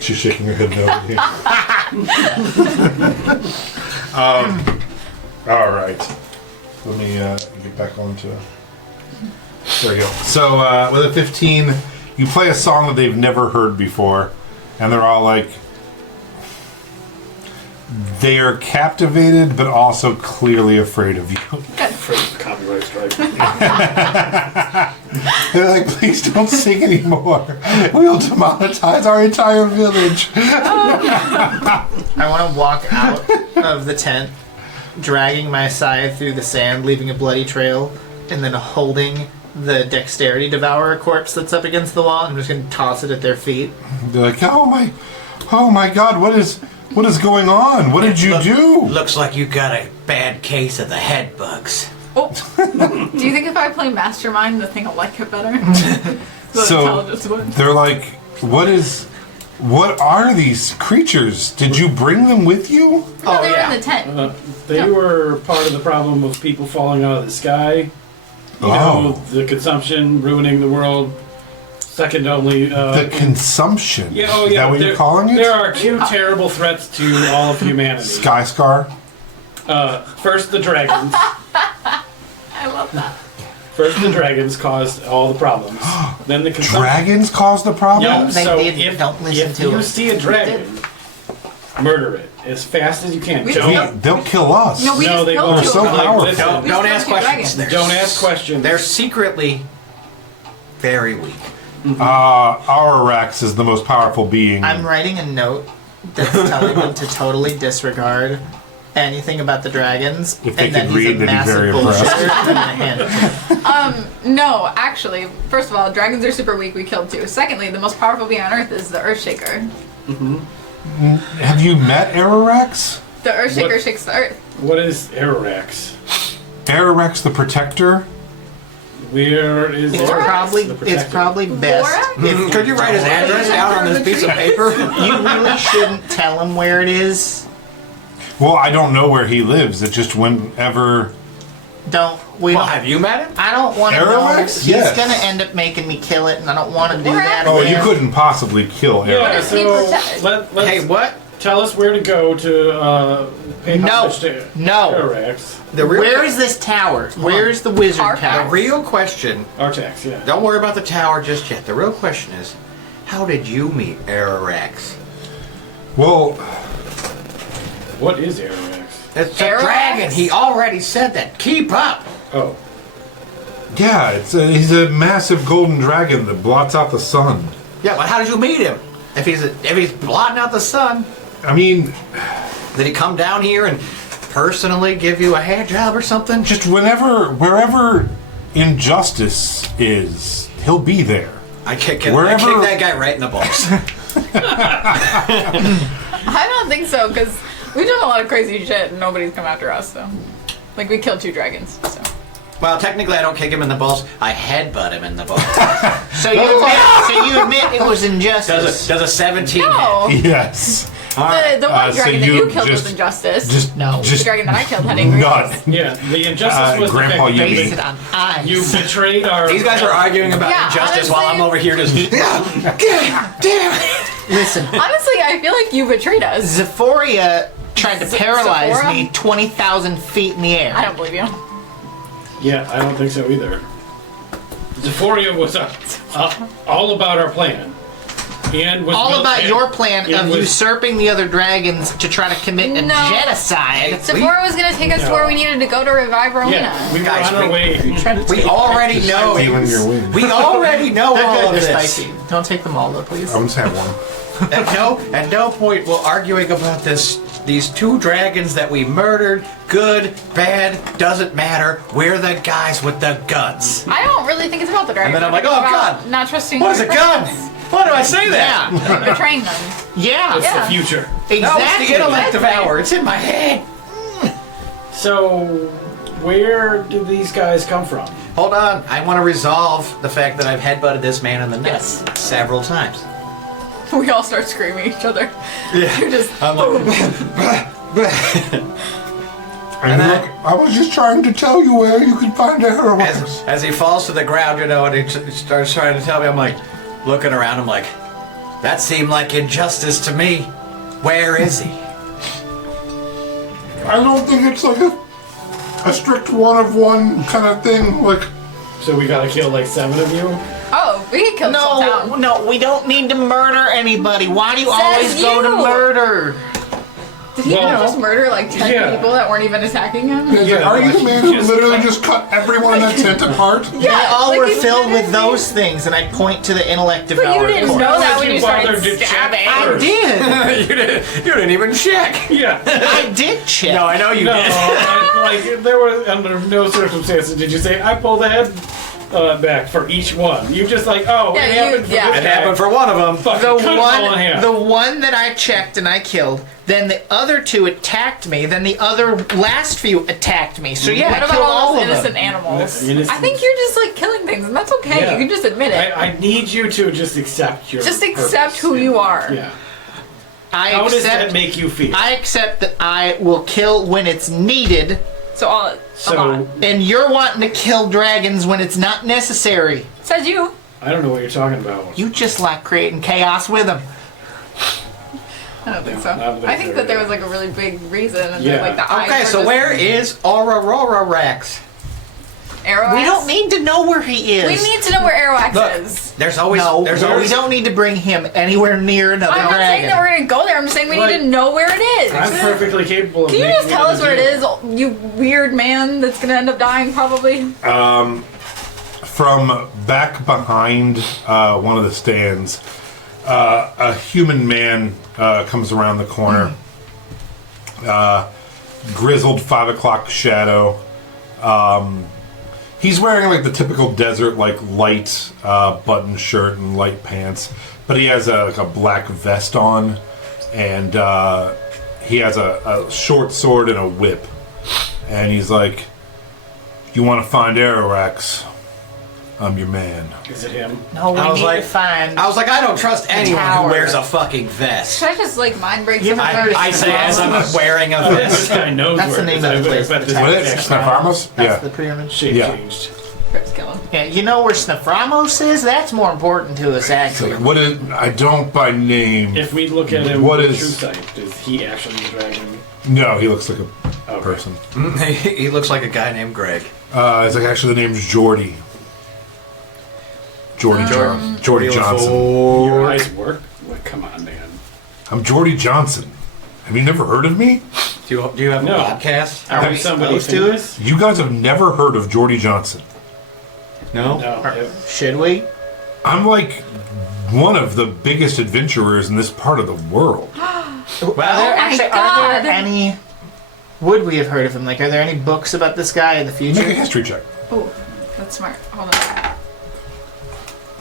She's shaking her head no. All right. Let me get back on to. There we go. So with a 15, you play a song that they've never heard before, and they're all like, they are captivated, but also clearly afraid of you. Afraid of copyright strike. They're like, please don't sing anymore. We'll demonetize our entire village. I want to walk out of the tent, dragging my scythe through the sand, leaving a bloody trail, and then holding the dexterity devourer corpse that's up against the wall. I'm just going to toss it at their feet. They're like, oh my God, what is going on? What did you do? Looks like you got a bad case of the head bugs. Oh. Do you think if I play Mastermind, the thing will like it better? So they're like, what are these creatures? Did you bring them with you? No, they were in the tent. They were part of the problem of people falling out of the sky. You know, the consumption ruining the world. Second only. The consumption. Yeah, oh yeah. Is that what you're calling it? There are two terrible threats to all of humanity. Sky Scar. First, the dragons. I love that. First, the dragons caused all the problems. Then the consumption. Dragons caused the problem? Yeah, They so didn't. Don't listen if to you it. see a dragon, murder it as fast as you can. We They'll kill us. No, we No, just they killed won't. two They're so of them. powerful. Listen, Don't, We don't just ask killed two questions. dragons. Don't ask questions. They're secretly very weak. Aurax is the most powerful being. I'm writing a note that's telling them to totally disregard anything about the dragons. If they and that could he's read, a they'd be massive very impressed. bullshitter. I'm gonna hand it to him. No, actually, first of all, dragons are super weak. We killed two. Secondly, the most powerful being on Earth is the Earthshaker. Have you met Aurax? The Earthshaker What? shakes the Earth. What is Arax? Aurax the Protector? Where is It's Arax, Probably, the it's protector? probably best. Borax? Could you write his address down on this piece of paper? You really shouldn't tell him where it is. Well, I don't know where he lives. It just whenever. We Well, don't. have you met him? I don't want to know. Arawaks? He's Yes. gonna end up making me kill it, and I don't want to do that. Oh, you again. couldn't possibly kill Yeah, Aurax. does he so protect? let's Hey, what? tell us where to go to pay No. homage to No. Arax. The real, Where is this tower? Where's the wizard Our the tower? real question? Artax, yeah. Don't worry about the tower just yet. The real question is, how did you meet Arax? Well, What is Arax? It's a Arax? dragon. He already said that. Keep up. Oh, yeah, he's a massive golden dragon that blots out the sun. Yeah, but how did you meet him? If he's blotting out the sun, I mean, did he come down here and personally give you a hand job or something? just wherever injustice is, he'll be there. I kick Wherever- that guy right in the balls. I don't think so, because we've done a lot of crazy shit and nobody's come after us, so. Like, we killed two dragons, so. Well, technically, I don't kick him in the balls. I headbutt him in the balls. So you admit it was injustice. Does a 17 hit? No! Yes. The one so dragon that you you killed just- was injustice. Just No. The dragon that I killed had angry eyes. none. yeah. The injustice was Grandpa, the you fact Base mean- it on eyes. you betrayed our. These guys are arguing about Yeah, injustice while I'm honestly- over here just. Damn it! Listen, Honestly, I feel like you betrayed us. Zephoria tried to paralyze Sephora? me 20,000 feet in the air. I don't believe you. Yeah, I don't think so either. Zephoria was all about our plan. And was All about your plan and of was- usurping the other dragons to try to commit a No. genocide. Sephora was gonna take us to where we needed to go to revive Aona. Yeah, we were Guys, on our way. We already know. Feeling your wings. We already know They're all good, of they're this. spicy. Don't take them all though, please. I'm just have one. At no point will arguing about this. These two dragons that we murdered, good, bad, doesn't matter. We're the guys with the guns. I don't really think it's about the dragons. And then I'm like, I think oh, it's about God. not trusting. What is your a gun? friends. Why do I say that? Yeah, Betraying them. yeah, It's Yeah. the future. No, exactly. it's the intellect devour. It's in my head. So, where did these guys come from? Hold on. I want to resolve the fact that I've headbutted this man in the nuts several times. We all start screaming at each other. Yeah. You're just. I'm like, And look, I was just trying to tell you where you could find Aerox. as he falls to the ground, and he starts trying to tell me, I'm like, looking around, I'm like, that seemed like injustice to me. Where is he? I don't think it's like a strict one of one kind of thing. Like, So we gotta kill like 7 of you? Oh, we can kill this whole No, town. no, we don't need to murder anybody. Why do you Says always go to you. murder? Did he Well, just murder like 10 yeah. people that weren't even attacking him? it's like, Yeah, are you the like, man who just literally cut- just cut everyone in that tent apart? They all like were he filled with literally- those things, and I point to the intellect But devourer. you didn't corpse. know that when You you started bothered to check stabbing. I first. did. you didn't even check. Yeah. I did check. No, I know you No, did. like there was under no circumstances did you say I pulled the head back for each one. You just like, oh, Yeah, it you- happened for yeah. this It guy. happened for one of them. Fucking the cut it all in half. one that I checked and I killed. Then the other 2 attacked me. Then the other last few attacked me. So yeah, What I about killed all all those of innocent them. animals? Innocent. I think you're just like killing things, and that's okay. Yeah. You can just admit it. I need you to just accept your just accept purpose. who you are. Yeah. I How does that accept. make you feel? I accept that I will kill when it's needed, So all a So lot. and you're wanting to kill dragons when it's not necessary. Says you. I don't know what you're talking about. You just like creating chaos with them. I don't think No, so. I don't think I think so that there was either. like a really big reason, and Yeah. then, like the eyes Okay, were so just where is Aurora Rex? Arrowax? We don't need to know where he is. We need to know where Arrowax Look, is. there's always No, there's we always don't need to bring him anywhere near another I'm not saying dragon. that we're gonna go there. I'm just saying we Like, need to know where it is. I'm perfectly capable of Can you making just tell us where it another is, you weird man that's gonna end up dying probably? From back behind one of the stands, a human man comes around the corner. Grizzled 5 o'clock shadow. He's wearing like the typical desert, like light button shirt and light pants, but he has like a black vest on, and he has a short sword and a whip. And he's like, "You want to find Aerox? I'm your man." Is it him? No, we I was need like- to find. I was like, I don't trust anyone tower. who wears a fucking vest. Should I just like mind break You some of haven't our I say as I'm wearing a This vest. guy knows That's where the name it of is. the I place. bet this What guy's is it? actually Snapharmos? That's Yeah. the pyramid. shape Yeah. changed. Crips kill him. Yeah, you know where Snaphramos is? That's more important to us, actually. What is? I don't by name. If we look at him What with is- true sight, is he actually a dragon? No, he looks like a Okay. person. He looks like a guy named Greg. It's like actually the name's Jordy. Jordy Johnson. Your eyes work? Like, come on, man. I'm Jordy Johnson. Have you never heard of me? Do you have No. a podcast? Are Have we you- somebody supposed to? famous? You guys have never heard of Jordy Johnson. No. No. Should we? I'm like one of the biggest adventurers in this part of the world. Well, my Actually, are God. there any? Would we have heard of him? Like, are there any books about this guy in the Make a future? history check. Oh, that's smart. Hold on.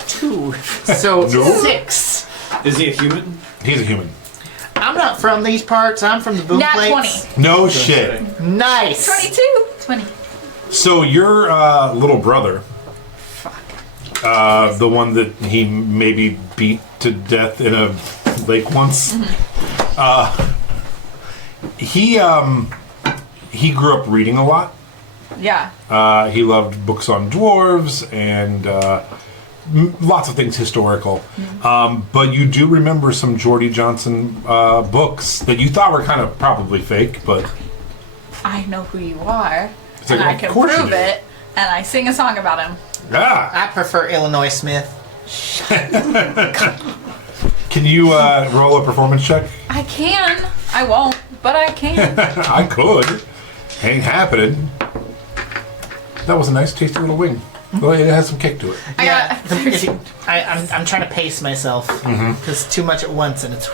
2. So No. 6. Is he a human? He's a human. I'm not from these parts. I'm from the boom Nat plates. 20. No shit. Nice. 22. 20. So your little brother, Fuck. the one that he maybe beat to death in a lake once, he grew up reading a lot. Yeah. He loved books on dwarves and lots of things historical. But you do remember some Geordie Johnson books that you thought were kind of probably fake, but I know who you are, It's like, and I of can course you prove do. it, and I sing a song about him. I prefer Illinois Smith. Can you roll a performance check? I can. I won't, but I can. I could. Ain't happening. That was a nice, tasty little wing. Well, it has some kick to it. I got I'm trying to pace myself because too much at once and it's.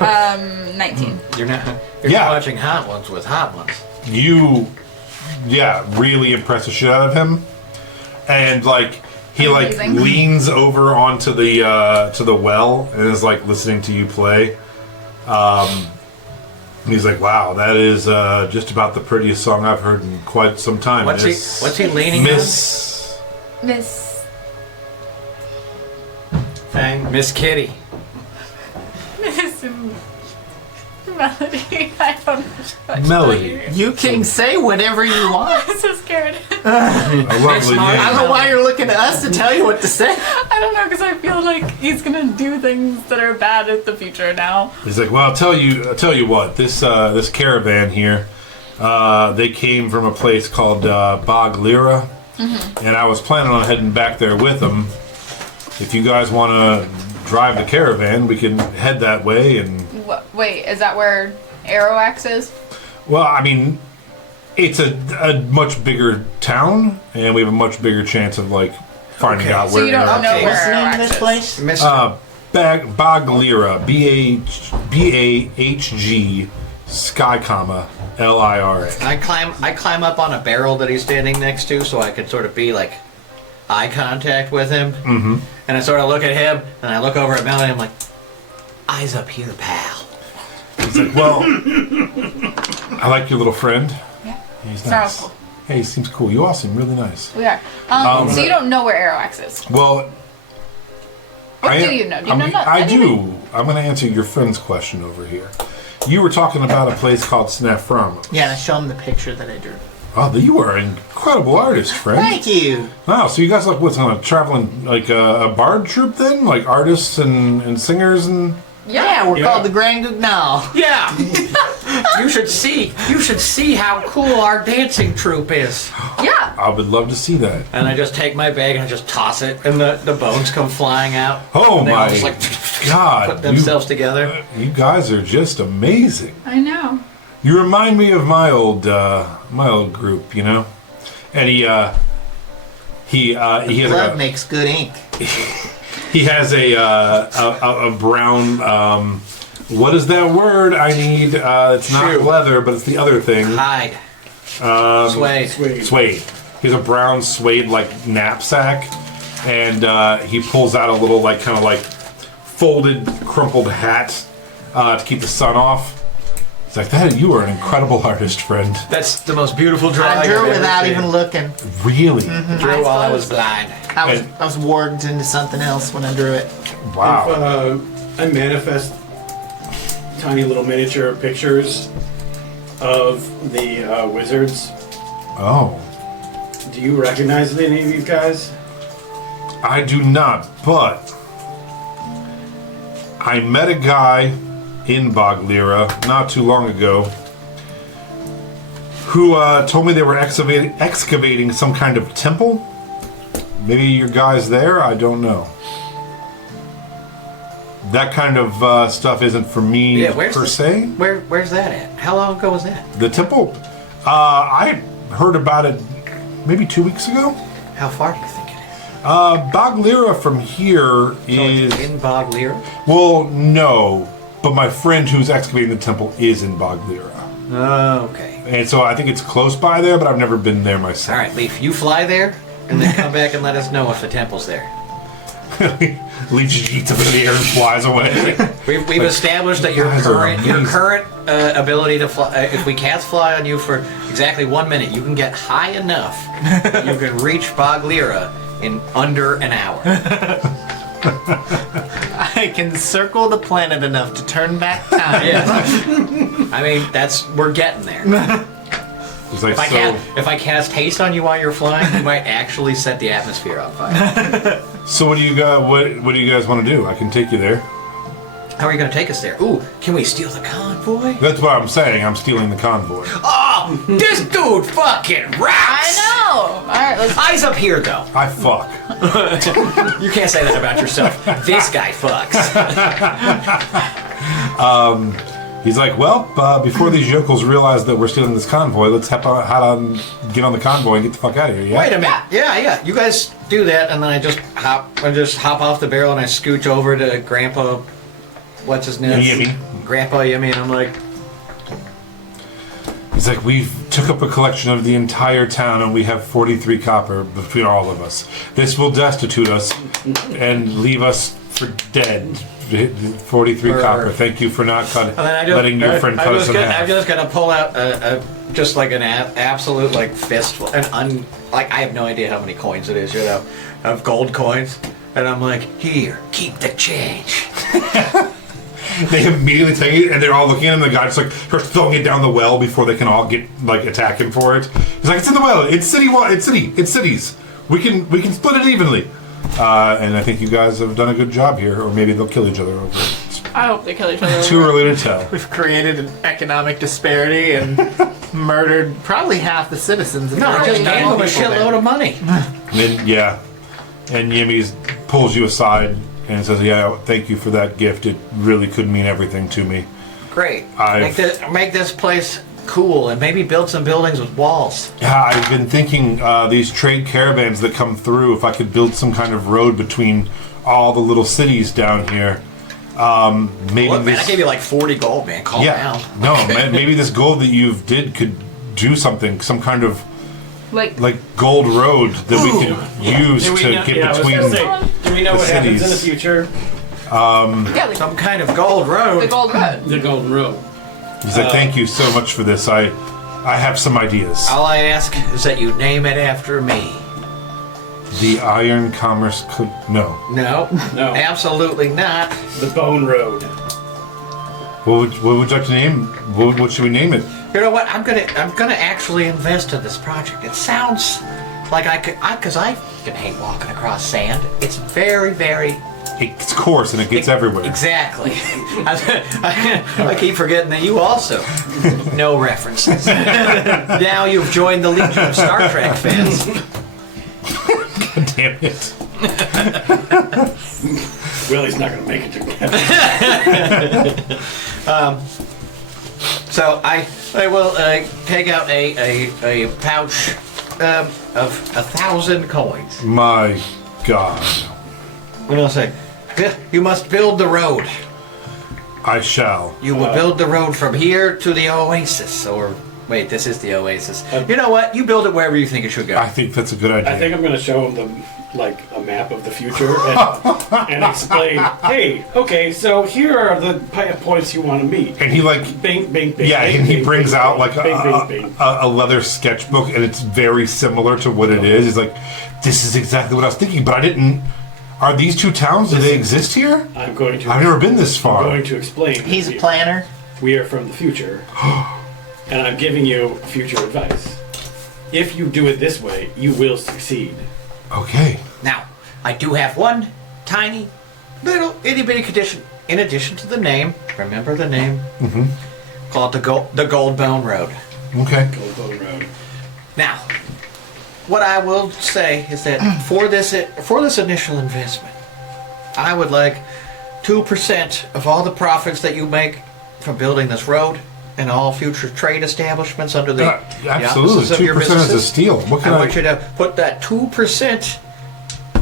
19. You're not Yeah. watching Hot Ones with Hot Ones. You, really impress the shit out of him, and like he Amazing. leans over onto the to the well and is like listening to you play. And he's like, "Wow, that is just about the prettiest song I've heard in quite some time." What's he leaning Miss? Miss on? Miss Kitty. Miss Melody. I don't know what to Melody. tell you. You can say whatever you want. I'm so scared. A lovely Mark. I don't name. know why you're looking at us to tell you what to say. I don't know, because I feel like he's gonna do things that are bad in the future now. He's like, "Well, I'll tell you what. This caravan here, they came from a place called Bog Lira, and I was planning on heading back there with them. If you guys want to drive the caravan, we can head that way." And Wait, is that where Aroax is? well, I mean, it's a much bigger town, and we have a much bigger chance of like finding out So where you don't know Aroax is. where What's the name of Aroax this is. place? Mr. Bog Lira, BAHG, Sky comma LIRA. I climb up on a barrel that he's standing next to so I can sort of be like eye contact with him. Mm-hmm. And I sort of look at him and I look over at Melanie and I'm like, eyes up here, pal. He's like, "Well, I like your little friend. Yeah. He's Sounds nice. cool. Hey, he seems cool. You all seem really nice." We are. So you don't know where Aroax is? Well, Or do you know? Do you know I anything? do. I'm going to answer your friend's question over here. You were talking about a place called Snafram. Yeah, and I show him the picture that I drew. Oh, you are an incredible artist, friend. Thank you. Wow, so you guys like what's on a traveling like a bard troupe then, like artists and singers and. Yeah, we're called the Grand Guignol. Yeah. You should see how cool our dancing troupe is. Yeah. I would love to see that. And I just take my bag and I just toss it and the bones come flying out. Oh and they all my just like God! put themselves together. You guys are just amazing. I know. You remind me of my old group, you know. And he has Blood like a, makes good ink. he has a brown what is that word I need? It's not Shoe. leather, but it's the other thing. Hide. Suede. Suede. He has a brown suede like knapsack, and he pulls out a little like kind of like folded, crumpled hat to keep the sun off. He's like, "That you are an incredible artist, friend. That's the most beautiful drawing I drew I've it ever without seen. even looking. Really? Drew while I was blind. I was warped into something else when I drew it. Wow." If I manifest tiny little miniature pictures of the wizards, Oh, do you recognize any of these guys? I do not, but I met a guy in Boglira not too long ago who told me they were excavating some kind of temple. Maybe your guy's there? I don't know. That kind of stuff isn't for me per se. Where's that at? How long ago was that? The temple, I heard about it maybe 2 weeks ago. How far do you think it is? Boglira from here So is... it's in Bog Lira? Well, no, but my friend who's excavating the temple is in Boglira. Oh, okay. And so I think it's close by there, but I've never been there All myself. right, Leaf, you fly there, and then come back and let us know if the temple's there. Leaf just eats up in the air and flies away. We've established that your guys are current amazing. ability to fly, if we cast fly on you for exactly 1 minute, you can get high enough that you can reach Bog Lira in under an hour. I can circle the planet enough to turn back time. Yeah. I mean, we're getting there. He's like, If I cast haste on you while you're flying, you might actually set the atmosphere on fire. so what do you got? What do you guys want to do? I can take you there. How are you going to take us there? Ooh, can we steal the convoy? That's what I'm saying. I'm stealing the convoy. Oh, this dude fucking rocks! I know. All right, let's. Eyes up here, though. I fuck. You can't say that about yourself. This guy fucks. He's like, well, before these yokels realize that we're stealing this convoy, let's get on the convoy and get the fuck out of here. Yeah? Wait a minute. Yeah. You guys do that, and then I just hop off the barrel and I scooch over to Grandpa. What's his name? Yimmy. Grandpa Yimmy, and I'm like, He's like, we took up a collection of the entire town and we have 43 copper between all of us. This will destitute us and leave us for dead. 43 copper. Thank you for not letting your friend cut us in half. I'm just gonna pull out just like an absolute like fistful, I have no idea how many coins it is, of gold coins, and I'm like, here, keep the change. They immediately take it, and they're all looking at him. The guy just starts throwing it down the well before they can all attack him for it. He's like, "It's in the well. It's cities. We can split it evenly." And I think you guys have done a good job here, or maybe they'll kill each other over it. I hope they kill each other. Too early to tell. We've created an economic disparity and murdered probably half the citizens. No, I just gave him a shitload of money. And Yimmy pulls you aside and says, "Yeah, thank you for that gift. It really could mean everything to me." Great. Make this place cool and maybe build some buildings with walls. Yeah, I've been thinking these trade caravans that come through, if I could build some kind of road between all the little cities down here. Maybe Look, man, I gave you like 40 gold, man. Calm down. No, man, maybe this gold that you've did could do something, some kind of like gold road that we could use to get between do we know what happens in the cities. future? Some kind of gold road. The gold road. The Golden Road. He's like, thank you so much for this. I have some ideas. All I ask is that you name it after me. The Iron Commerce could No, absolutely not. The Bone Road. What would you like to name? What should we name it? You know what? I'm gonna actually invest in this project. It sounds like I can hate walking across sand. It's very, very. It's coarse and it gets everywhere. Exactly. I keep forgetting that you also know references. Now you've joined the Legion of Star Trek fans. God damn it. Willie's not going to make it together. So I will take out a pouch of 1,000 coins. My God. What else I say? You must build the road. I shall. You will build the road from here to the oasis. Or, wait, this is the oasis. You know what? You build it wherever you think it should go. I think that's a good idea. I think I'm going to show him a map of the future and explain, hey, okay, so here are the points you want to meet. And he bing, bing, bing. yeah, bing, and he bing, brings bing, out bing, bing, a leather sketchbook, and it's very similar to what it is. He's like, this is exactly what I was thinking, but I didn't. Are these two towns? Do they exist here? I've never been this far. I'm going to explain. He's a planner. We are from the future, and I'm giving you future advice. If you do it this way, you will succeed. Okay. Now, I do have one tiny, little, itty-bitty condition. In addition to the name, remember the name? Mm-hmm. Call it the Gold Bone Road. Okay. Gold Bone Road. Now, what I will say is that for this initial investment, I would like 2% of all the profits that you make from building this road and all future trade establishments under the absolutely auspices of your 2% is a businesses. steal. What can I want you to put that 2%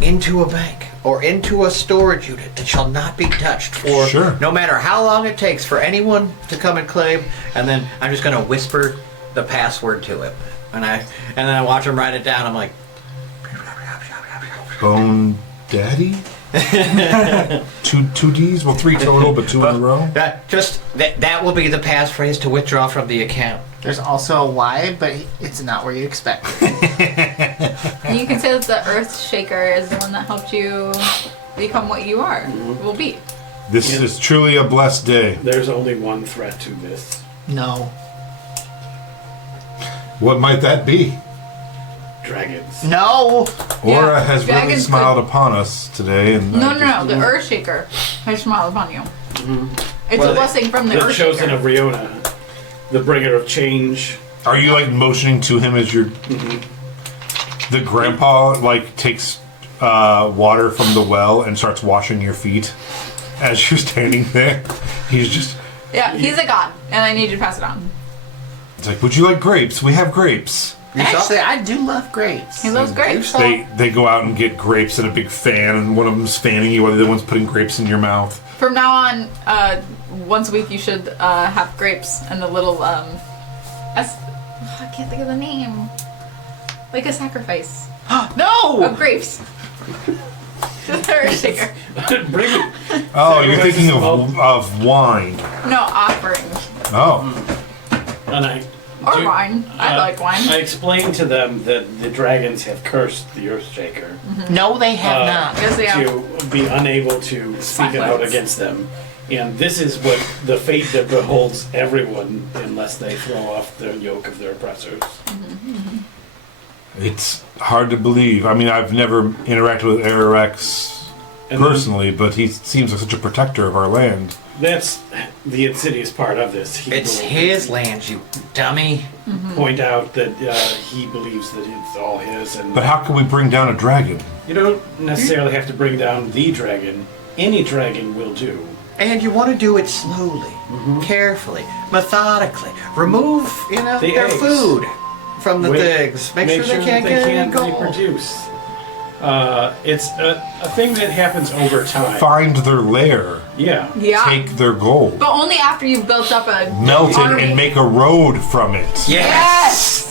into a bank or into a storage unit that shall not be touched for no matter how long it takes for anyone to come and claim. And then I'm just going to whisper the password to it, and then I watch him write it down. I'm like, Bone Daddy. two D's, well 3 total, but 2 in a row. That will be the passphrase to withdraw from the account. There's also a Y, but it's not where you expect it. You can say that the Earth Shaker is the one that helped you become what you will be. This is truly a blessed day. There's only one threat to this. No. What might that be? Dragons. No. Aura Yeah, has really dragons smiled upon us today, and No. The Earthshaker has smiled upon you. It's Well, a blessing from the The chosen Earthshaker. of Riona, the bringer of change. Are you like motioning to him as you're? The grandpa like takes water from the well and starts washing your feet as you're standing there. He's just. Yeah, he's a god, and I need you to pass it on. It's like, would you like grapes? We have grapes. Actually, I do love grapes. He loves grapes. They go out and get grapes in a big fan, and one of them's fanning you, while the other one's putting grapes in your mouth. From now on, once a week you should have grapes and the little I can't think of the name. Like a sacrifice No. of grapes. To the Earthshaker. Bring it. Oh, you're Sacrifices thinking of of wine. No, offerings. Oh, And I. Or do- wine. I like wine. I explained to them that the dragons have cursed the Earthshaker No, they have not. Yes, they are. to be unable to speak out Silence. against them. And this is what the fate that beholds everyone unless they throw off the yoke of their oppressors. it's hard to believe. I mean, I've never interacted with Ararex And then- personally, but he seems like such a protector of our land. That's the insidious part of this. He It's will his land, you dummy. point out that he believes that it's all his, and But how can we bring down a dragon? you don't necessarily have to bring down the dragon. Any dragon will do. And you want to do it slowly, carefully, methodically. Remove, The their eggs. food from the Wait- things. Make sure they can't get any gold. reproduce. It's a thing that happens over time. Find their lair, Yeah. Yeah. take their gold, But only after you've built up a melt it, army. and make a road from it. Yes.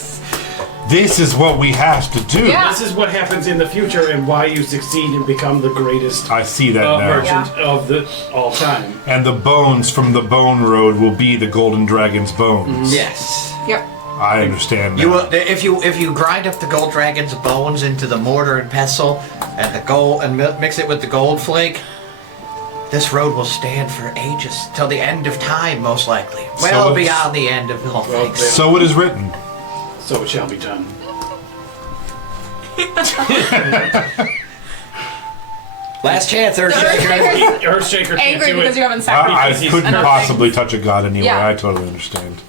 This is what we have to do. Yeah. This is what happens in the future and why you succeed and become the greatest I see that now. merchant of the all time. And the bones from the bone road will be the golden dragon's bones. Yes. Yep. I understand now. You will, if you grind up the gold dragon's bones into the mortar and pestle, and the gold and mix it with the gold flake, this road will stand for ages till the end of time, most likely. Well it's- beyond the end of all Well, things. then- So it is written. So it shall be done. Last chance, The Earthshaker. Earthshaker's Earthshaker can't angry do because it. you haven't I sacrificed. he's couldn't enough possibly things. touch a god anyway. Yeah. I totally understand.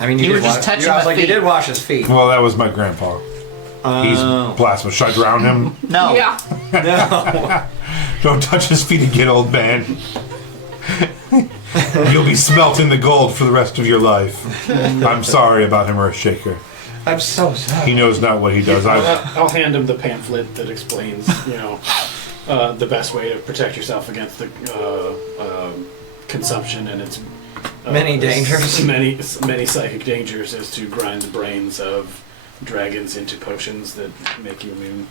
I mean, You were did just wa- touching I was my like, you feet. did wash his feet. Well, that was my grandpa. He's blasphemous. Should I drown him? No. Yeah. No. Don't touch his feet again, old man. You'll be smelting the gold for the rest of your life. I'm sorry about him, Earthshaker. I'm so sorry. He knows not what he does. I'll hand him the pamphlet that explains, the best way to protect yourself against the consumption and its Many dangers. Many psychic dangers is to grind the brains of dragons into potions that make you immune.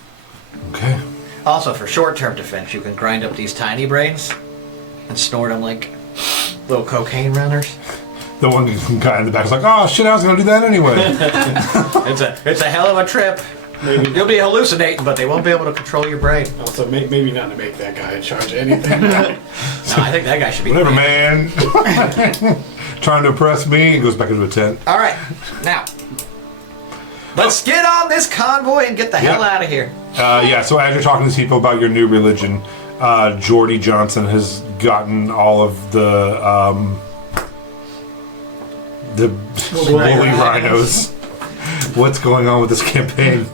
Okay. Also, for short-term defense, you can grind up these tiny brains and snort them like little cocaine runners. The one guy in the back is like, oh shit, I was gonna do that anyway. It's a hell of a trip. You'll be hallucinating, but they won't be able to control your brain. Also, maybe not to make that guy in charge of anything. No, I think that guy should be. Whatever, man. Trying to impress me. He goes back into a tent. All right, now let's get on this convoy and get the hell out of here. Yeah, so as you're talking to these people about your new religion, Jordy Johnson has gotten all of the woolly rhinos. What's going on with this campaign?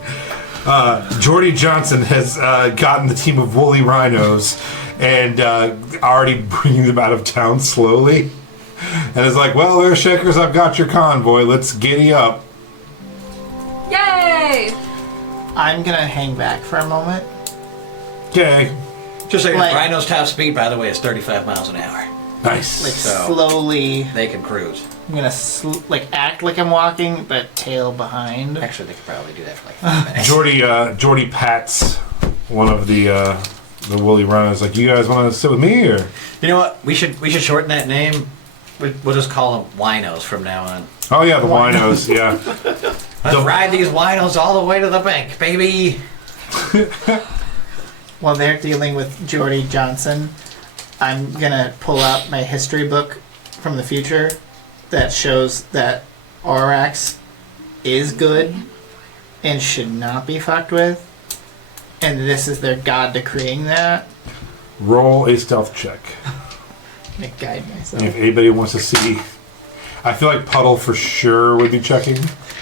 Jordy Johnson has gotten the team of woolly rhinos and already bringing them out of town slowly. And is like, well, Earthshakers, I've got your convoy. Let's giddy up. Yay! I'm gonna hang back for a moment. Okay. Just so you know, Like- Rhino's top speed, by the way, is 35 miles an hour. Nice. Like So- slowly. They can cruise. I'm gonna act like I'm walking, but tail behind. Actually, they could probably do that for like 5 minutes. Jordy pats one of the woolly rhinos. Like, you guys want to sit with me, or? You know what? We should shorten that name. We'll just call them winos from now on. Oh yeah, the winos. Yeah. Let's ride these winos all the way to the bank, baby. While they're dealing with Jordy Johnson, I'm gonna pull out my history book from the future that shows that Aurorax is good and should not be fucked with, and this is their god decreeing that. Roll a stealth check. I'm gonna guide myself. If anybody wants to see, I feel like Puddle for sure would be checking.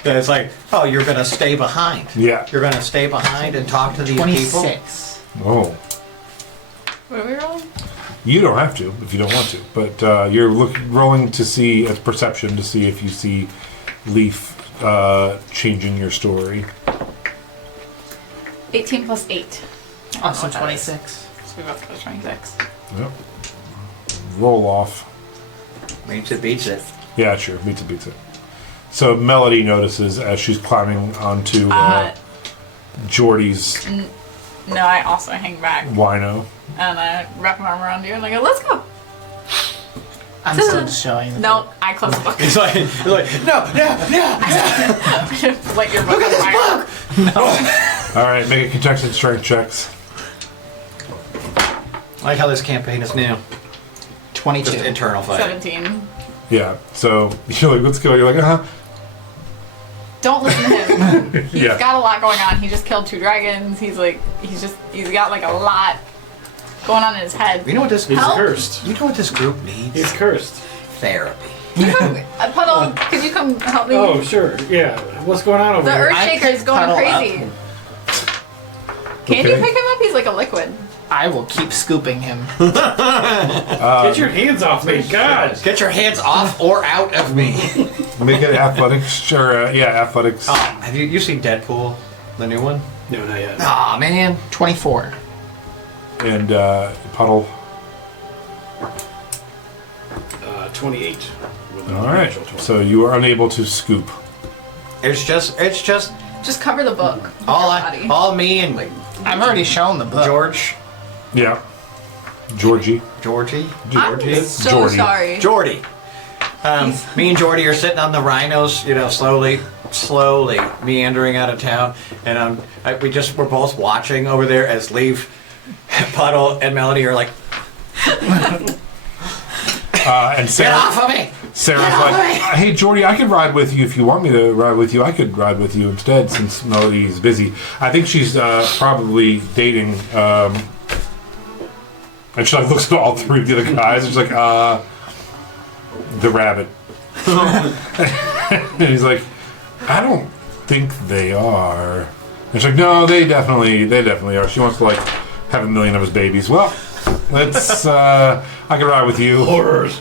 Yeah, it's like, oh, you're going to stay behind. Yeah. You're going to stay behind and talk to these people. 26. Oh. What are we rolling? You don't have to if you don't want to, but you're rolling to see a perception to see if you see Leaf changing your story. 18 plus 8. Also what that 26. So we both got 26. Yep. Roll off. Means it beats it. Yeah, sure. Beats it. So Melody notices as she's climbing onto Jordy's No, I also hang back wino. and I wrap my arm around you and I go, let's go. I'm still just showing the No, I close the book. It's like no. Light your book on fire. All right, make a contested strength checks. I like how this campaign is new. 22. Just internal fighting. 17. Yeah. So you're like, let's go. You're like, Don't listen to him. He's Yeah. got a lot going on. He just killed 2 dragons. He's got like a lot going on in his head. You know what this? He's Help. cursed. You know what this group needs? He's cursed. Therapy. Puddle, could you come help me? Oh, sure. Yeah. What's going on over The here? Earthshaker is going Puddle crazy. Can you Okay. pick him up? He's like a liquid. I will keep scooping him. Get your hands off me, God! Get your hands off or out of me. make it athletics. Sure. Athletics. Oh, have you seen Deadpool, the new one? No, not yet. Aw, man. 24. And Puddle. 28. With a All right. natural 20. So you are unable to scoop. It's just Just cover the book. with all your body. all me and I've already shown the book. George, Yeah. Georgie. Georgie, I'm so Jordy. sorry. Jordy. Me and Jordy are sitting on the rhinos, slowly meandering out of town, and we're both watching over there as Leaf, Puddle, and Melody are like, And "Get Sarah, off of me!" Sarah's like, hey, Jordy, I could ride with you if you want me to ride with you. I could ride with you instead since Melody's busy. I think she's probably dating. And she looks at all 3 of the other guys and she's like, the rabbit. And he's like, I don't think they are. And she's like, no, they definitely are. She wants to have 1 million of his babies. Well, let's, I can ride with you. Horrors.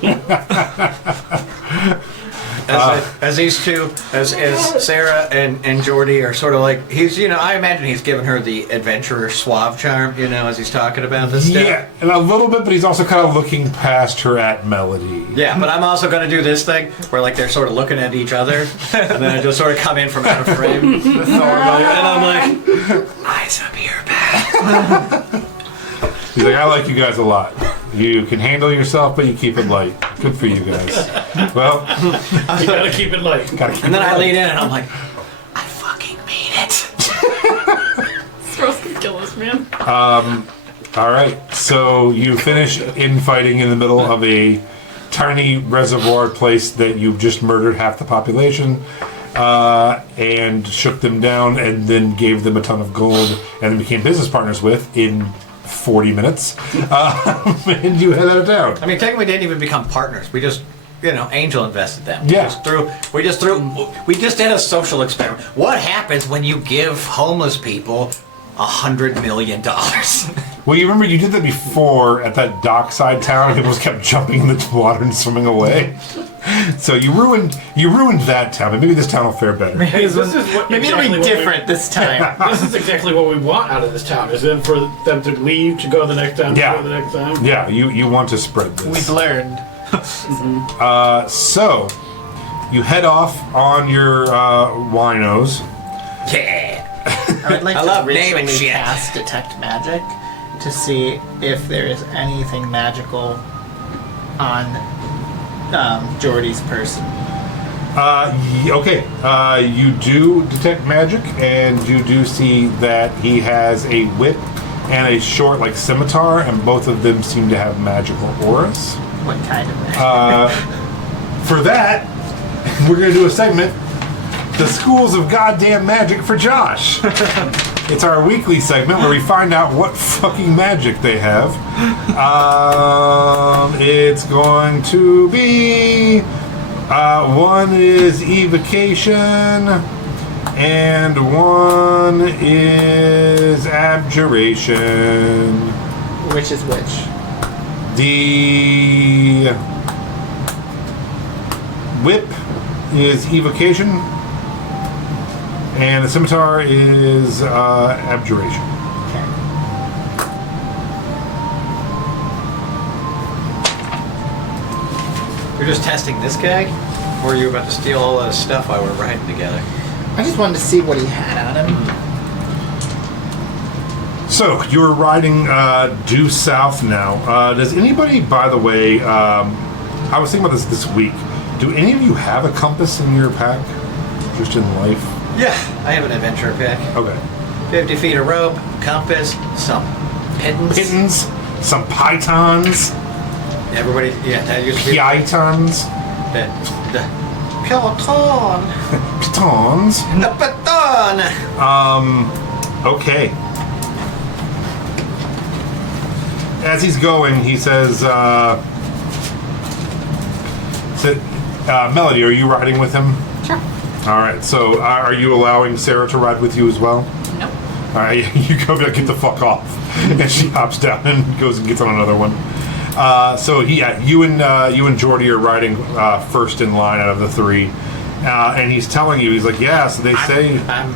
As these two, as Sarah and Jordy are sort of like, I imagine he's giving her the adventurer suave charm, as he's talking about this stuff. Yeah, and a little bit, but he's also kind of looking past her at Melody. Yeah, but I'm also going to do this thing where they're sort of looking at each other, and then I just sort of come in from out of frame, and I'm like, eyes up here, pal. He's like, I like you guys a lot. You can handle yourself, but you keep it light. Good for you guys. Well, You gotta keep it light. And then I lean in and I'm like, I fucking mean it. Squirrels can kill this man. all right. So you finish infighting in the middle of a tiny reservoir place that you've just murdered half the population, and shook them down, and then gave them a ton of gold, and then became business partners with in 40 minutes. And you head out of town. I mean, technically we didn't even become partners. We just, Angel invested them. Yeah. We just did a social experiment. What happens when you give homeless people $100 million? Well, you remember you did that before at that dockside town, and people just kept jumping in the water and swimming away. So you ruined that town, but maybe this town will fare better. Hey, this is what Maybe exactly it'll be what different this time. This is exactly what we want out of this town. Is then for them to leave, to go the next time, Yeah. to go the next time. Yeah, you want to spread this. We've learned. So you head off on your winos. Yeah. I would like I to love naming ritually shit. cast Detect Magic to see if there is anything magical on Jordy's person. Okay. You do detect magic, and you do see that he has a whip and a short, scimitar, and both of them seem to have magical auras. What kind of magic? For that, we're going to do a segment the Schools of Goddamn Magic for Josh. It's our weekly segment where we find out what fucking magic they have. It's going to be one is evocation and one is abjuration. Which is which? The whip is evocation, and the scimitar is abjuration. Okay. You're just testing this guy? Or are you about to steal all the stuff while we're riding together? I just wanted to see what he had on him. So you're riding due south now. Does anybody, by the way, I was thinking about this week. Do any of you have a compass in your pack, just in life? Yeah, I have an adventure pack. Okay. 50 feet of rope, compass, some pittance. Some pythons, Everybody, yeah, that used to be pythons, the peloton. pitons. The baton. Okay. As he's going, he says, Melody, are you riding with him? Sure. All right. So, are you allowing Sarah to ride with you as well? Nope. All right. You go be like, get the fuck off, and she hops down and goes and gets on another one. So you and Jordy are riding first in line out of the three, and he's telling you, he's like, yeah. So they say I'm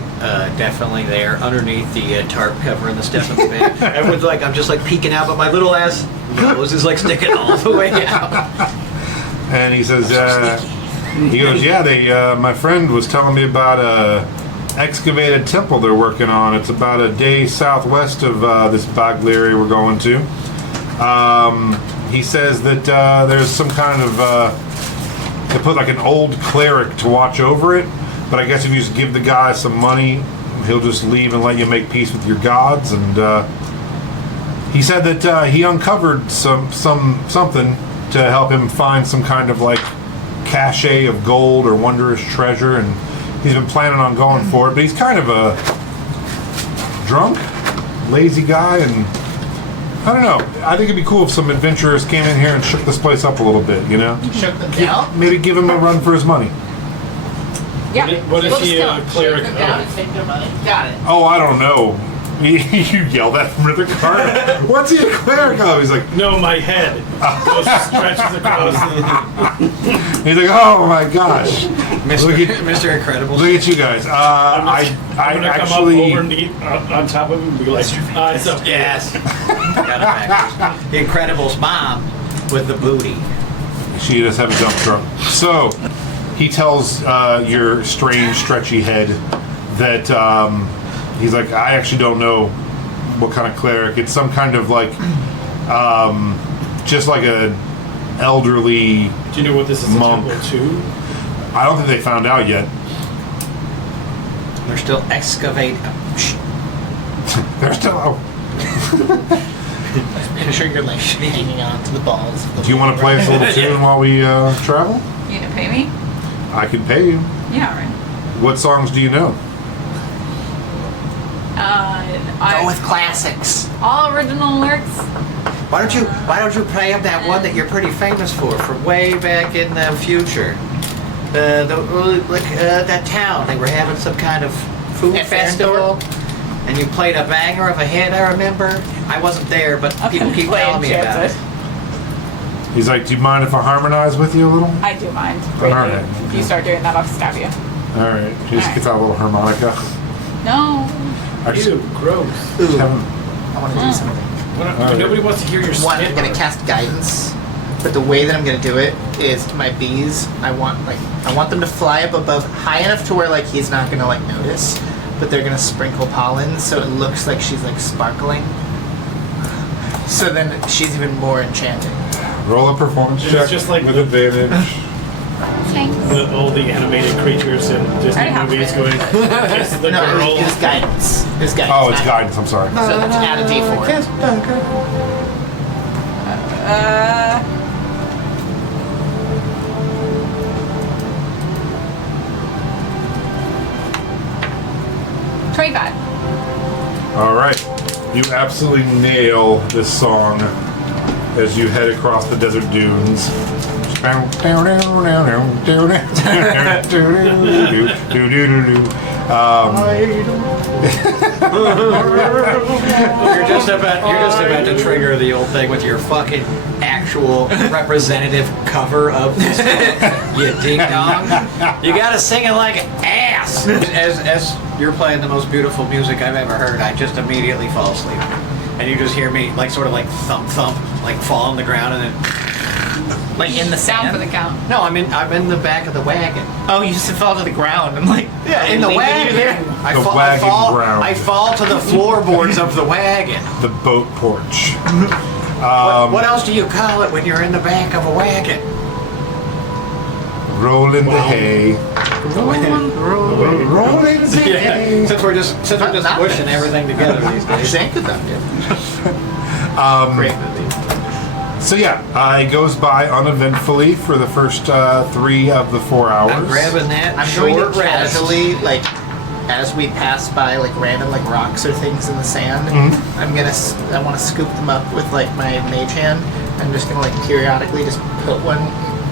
definitely there underneath the tarp covering the step of the bed. Everyone's like, I'm just like peeking out, but my little ass nose is like sticking all the way out. and he says, he goes, yeah. My friend was telling me about a excavated temple they're working on. It's about a day southwest of this Baglieri we're going to. He says that there's some kind of they put like an old cleric to watch over it, but I guess if you just give the guy some money, he'll just leave and let you make peace with your gods. And he said that he uncovered something to help him find some kind of like cachet of gold or wondrous treasure, and he's been planning on going for it, but he's kind of a drunk, lazy guy, and I don't know. I think it'd be cool if some adventurers came in here and shook this place up a little bit, you know? Shook them down. Maybe give him a run for his money. Yeah. What is We'll he just a go. cleric Shook them down of? and take their money. Got it. Oh, I don't know. You yelled at him in the car. What's he a cleric of? He's like, No, my head goes stretches across. he's like, oh my gosh. Look at, Mr. Incredible. look at you guys. I'm gonna actually. come up overneath on top of him and be like, it's up. Yes. Got it backwards. The Incredibles mom with the booty. She does have a dump truck. So he tells your strange, stretchy head that he's like, I actually don't know what kind of cleric. It's some kind of like, just like a elderly. Do you know what this is Monk. a temple to? I don't think they found out yet. They're still excavating. They're still. Picture your leg hanging on to the balls. Do you want to play us a little tune while we travel? You gonna pay me? I can pay you. Yeah, right. What songs do you know? Go with classics. All original lyrics. Why don't you play up that one that you're pretty famous for from way back in the future? That town they were having some kind of food festival, and you played a banger of a hit. I remember. I wasn't there, but people keep telling me about it. He's like, do you mind if I harmonize with you a little? I do mind. All right. If you start doing that, I'll stab you. All right. He just gets out a little harmonica. No. Actually, Ew, gross. just have him- I want to do something. Nobody wants to hear your One, spit. I'm gonna cast guidance, but the way that I'm gonna do it is to my bees. I want them to fly up above, high enough to where like he's not gonna like notice, but they're gonna sprinkle pollen so it looks like she's like sparkling. So then she's even more enchanting. roll a performance It's check just like with the- advantage. Thanks. All the animated creatures in Disney I have movies it. going, it's the No, girl. it was guidance. It was guidance. Oh, it's not- guidance. I'm sorry. So to add a D4. You absolutely nail this song as you head across the desert dunes. You're just about to trigger the old thing with your fucking actual representative cover of this song, you ding dong. You gotta sing it like ass. As you're playing the most beautiful music I've ever heard, I just immediately fall asleep. And you just hear me like sort of like thump thump, like fall on the ground and then Like in the Down sand? for the count. no, I'm in the back of the wagon. Oh, you just fall to the ground. I'm like, Yeah, in the leaving you wagon. there? The wagon ground. I fall to the floorboards of the wagon. The boat porch. What else do you call it when you're in the back of a wagon? Rolling the hay. Rolling the Yeah, hay. since we're just Not pushing this. everything together these days. Thank you, Great movie. So yeah, it goes by uneventfully for the first 3 of the 4 hours. I'm grabbing that I'm short going to rest. casually, like, as we pass by, like, random, like, rocks or things in the sand, I want to scoop them up with, like, my mage hand. I'm just gonna, like, periodically just put one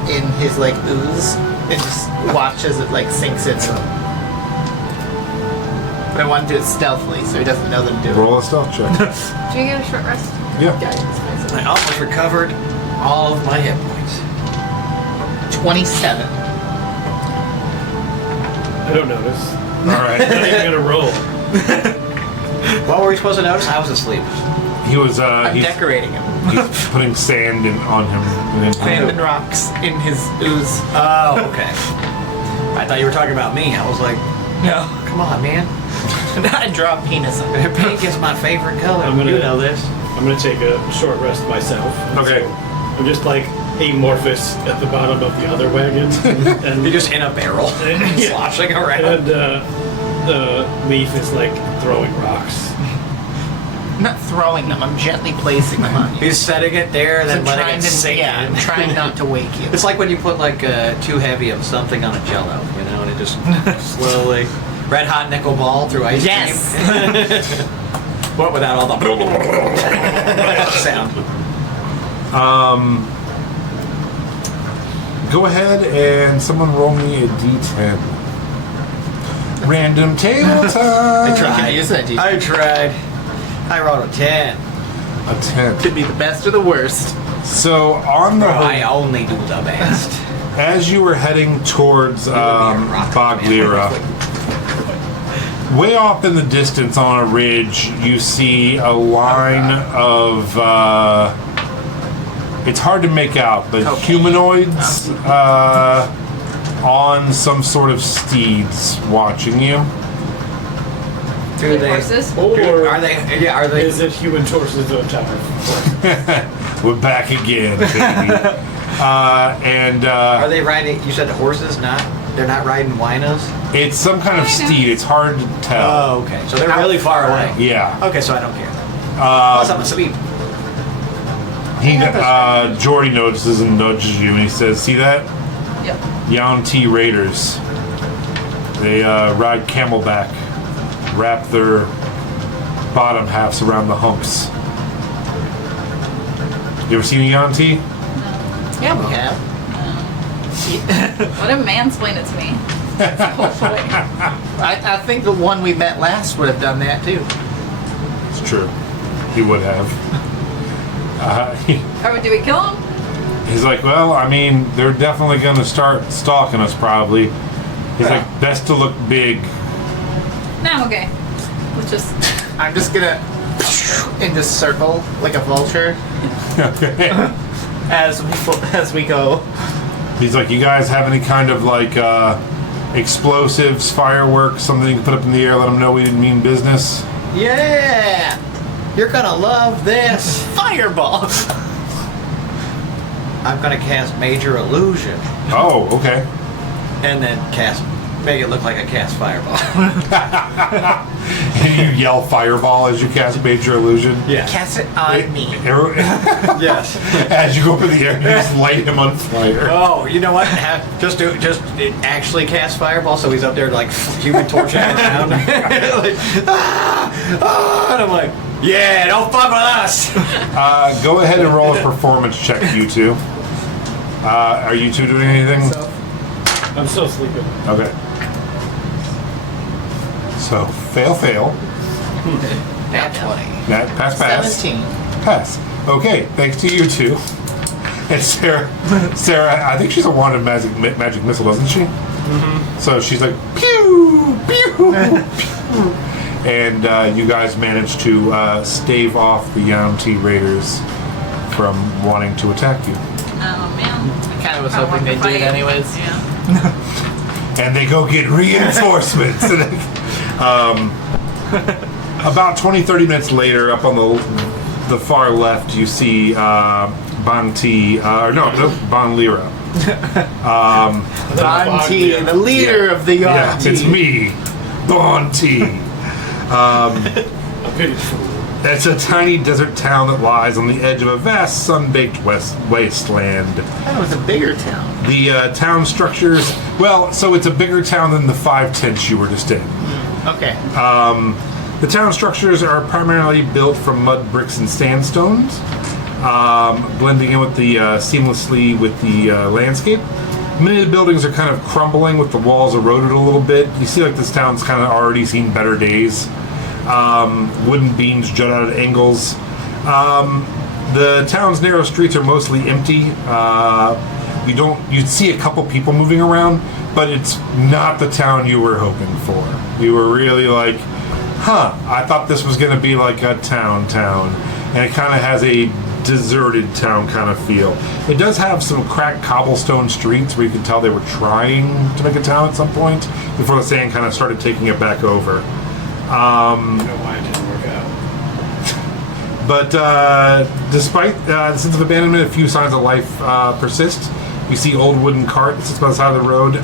in his, like, ooze and just watch as it, like, sinks into him. But I want to do it stealthily so he doesn't know that I'm doing it. Roll a stealth check. Do you get a short rest? Yeah. I almost recovered all of my hit points. 27. I don't notice. All I'm right. not even gonna roll. What were we supposed to notice? I was asleep. He was I'm he's decorating him. putting sand on him. And Sand and rocks in his ooze. Oh, okay. I thought you were talking about me. I was like, No. come on, man. I draw a penis on it. Pink is my favorite color. I'm gonna- You know this. I'm gonna take a short rest myself. Okay. I'm just like amorphous at the bottom of the other wagon, and You're just in a barrel, Yeah. sloshing around. and the leaf is like throwing rocks. I'm not throwing them, I'm gently placing them on you. He's setting it there and then I'm letting trying it to, sink yeah, in. I'm trying not to wake you. It's like when you put like too heavy of something on a Jello, you know, and it just slowly red hot nickel ball through ice Yes. cream. What without all the sound? Go ahead and someone roll me a d10. Random table time. Can use that, dude. I tried. I rolled a 10. A 10. Could be the best or the worst. So on the I only do the best. as you were heading towards Baglira, way off in the distance on a ridge, you see a line of. It's hard to make out, but humanoids on some sort of steeds watching you. Do they? Horses? Or Are they? Yeah. Are they? is it human torsos on top of horses? We're back again, baby. Are they riding? You said horses, not? They're not riding winos. It's some kind of steed. It's hard to tell. Oh, okay. So they're really far away. Yeah. Okay, so I don't care. Plus, I'm asleep. Jordy notices and nudges you, and he says, "See that? Yep. Yuan-Ti Raiders. They ride camelback, wrap their bottom halves around the humps. You ever seen a Yuan-Ti? Yeah. We have. What if mansplain it to me? Hopefully. I think the one we met last would have done that too. It's true. He would have. Or do we kill him? He's like, well, I mean, they're definitely going to start stalking us, probably. He's like, best to look big. Nah, I'm okay. Let's just. I'm just gonna in this circle like a vulture as we go. He's like, you guys have any kind of like explosives, fireworks, something you can put up in the air, let them know we didn't mean business? Yeah, you're gonna love this. Fireball. I'm gonna cast Major Illusion Oh, okay. and then cast make it look like I cast fireball. And you yell fireball as you cast Major Illusion. Yeah. Cast it on me. Yes. As you go up in the air, you just light him on fire. Oh, you know what? Just actually cast fireball, so he's up there like human torching around. Like, and I'm like, yeah, don't fuck with us. Go ahead and roll a performance check, you two. Are you two doing anything? I'm still sleeping. Okay. So, fail. Nat 20. Nat, pass. 17. Pass. Okay, thanks to you two. And Sarah, I think she's a wanded magic missile, doesn't she? Mm-hmm. So she's like, pew, pew, pew. And you guys managed to stave off the Yamti Raiders from wanting to attack you. Oh man. I kind of was hoping they'd do it anyways. Yeah. And they go get reinforcements. About 20-30 minutes later, up on the far left, you see Banti, Banlira. Banti, the leader of the Yeah, Yonti. it's me, Banti. A pity fool. It's a tiny desert town that lies on the edge of a vast sun-baked wasteland. That was a bigger town. The town structures, so it's a bigger town than the 5 tents you were just in. Okay. The town structures are primarily built from mud bricks and sandstones, blending in with the seamlessly with the landscape. Many of the buildings are kind of crumbling with the walls eroded a little bit. You see like this town's kind of already seen better days. Wooden beams jut out at angles. The town's narrow streets are mostly empty. You'd see a couple people moving around, but it's not the town you were hoping for. You were really like, I thought this was going to be like a town, and it kind of has a deserted town kind of feel. It does have some cracked cobblestone streets where you can tell they were trying to make a town at some point before the sand kind of started taking it back over. I don't know why it didn't work out. But despite the sense of abandonment, a few signs of life persist. You see old wooden cart that sits by the side of the road,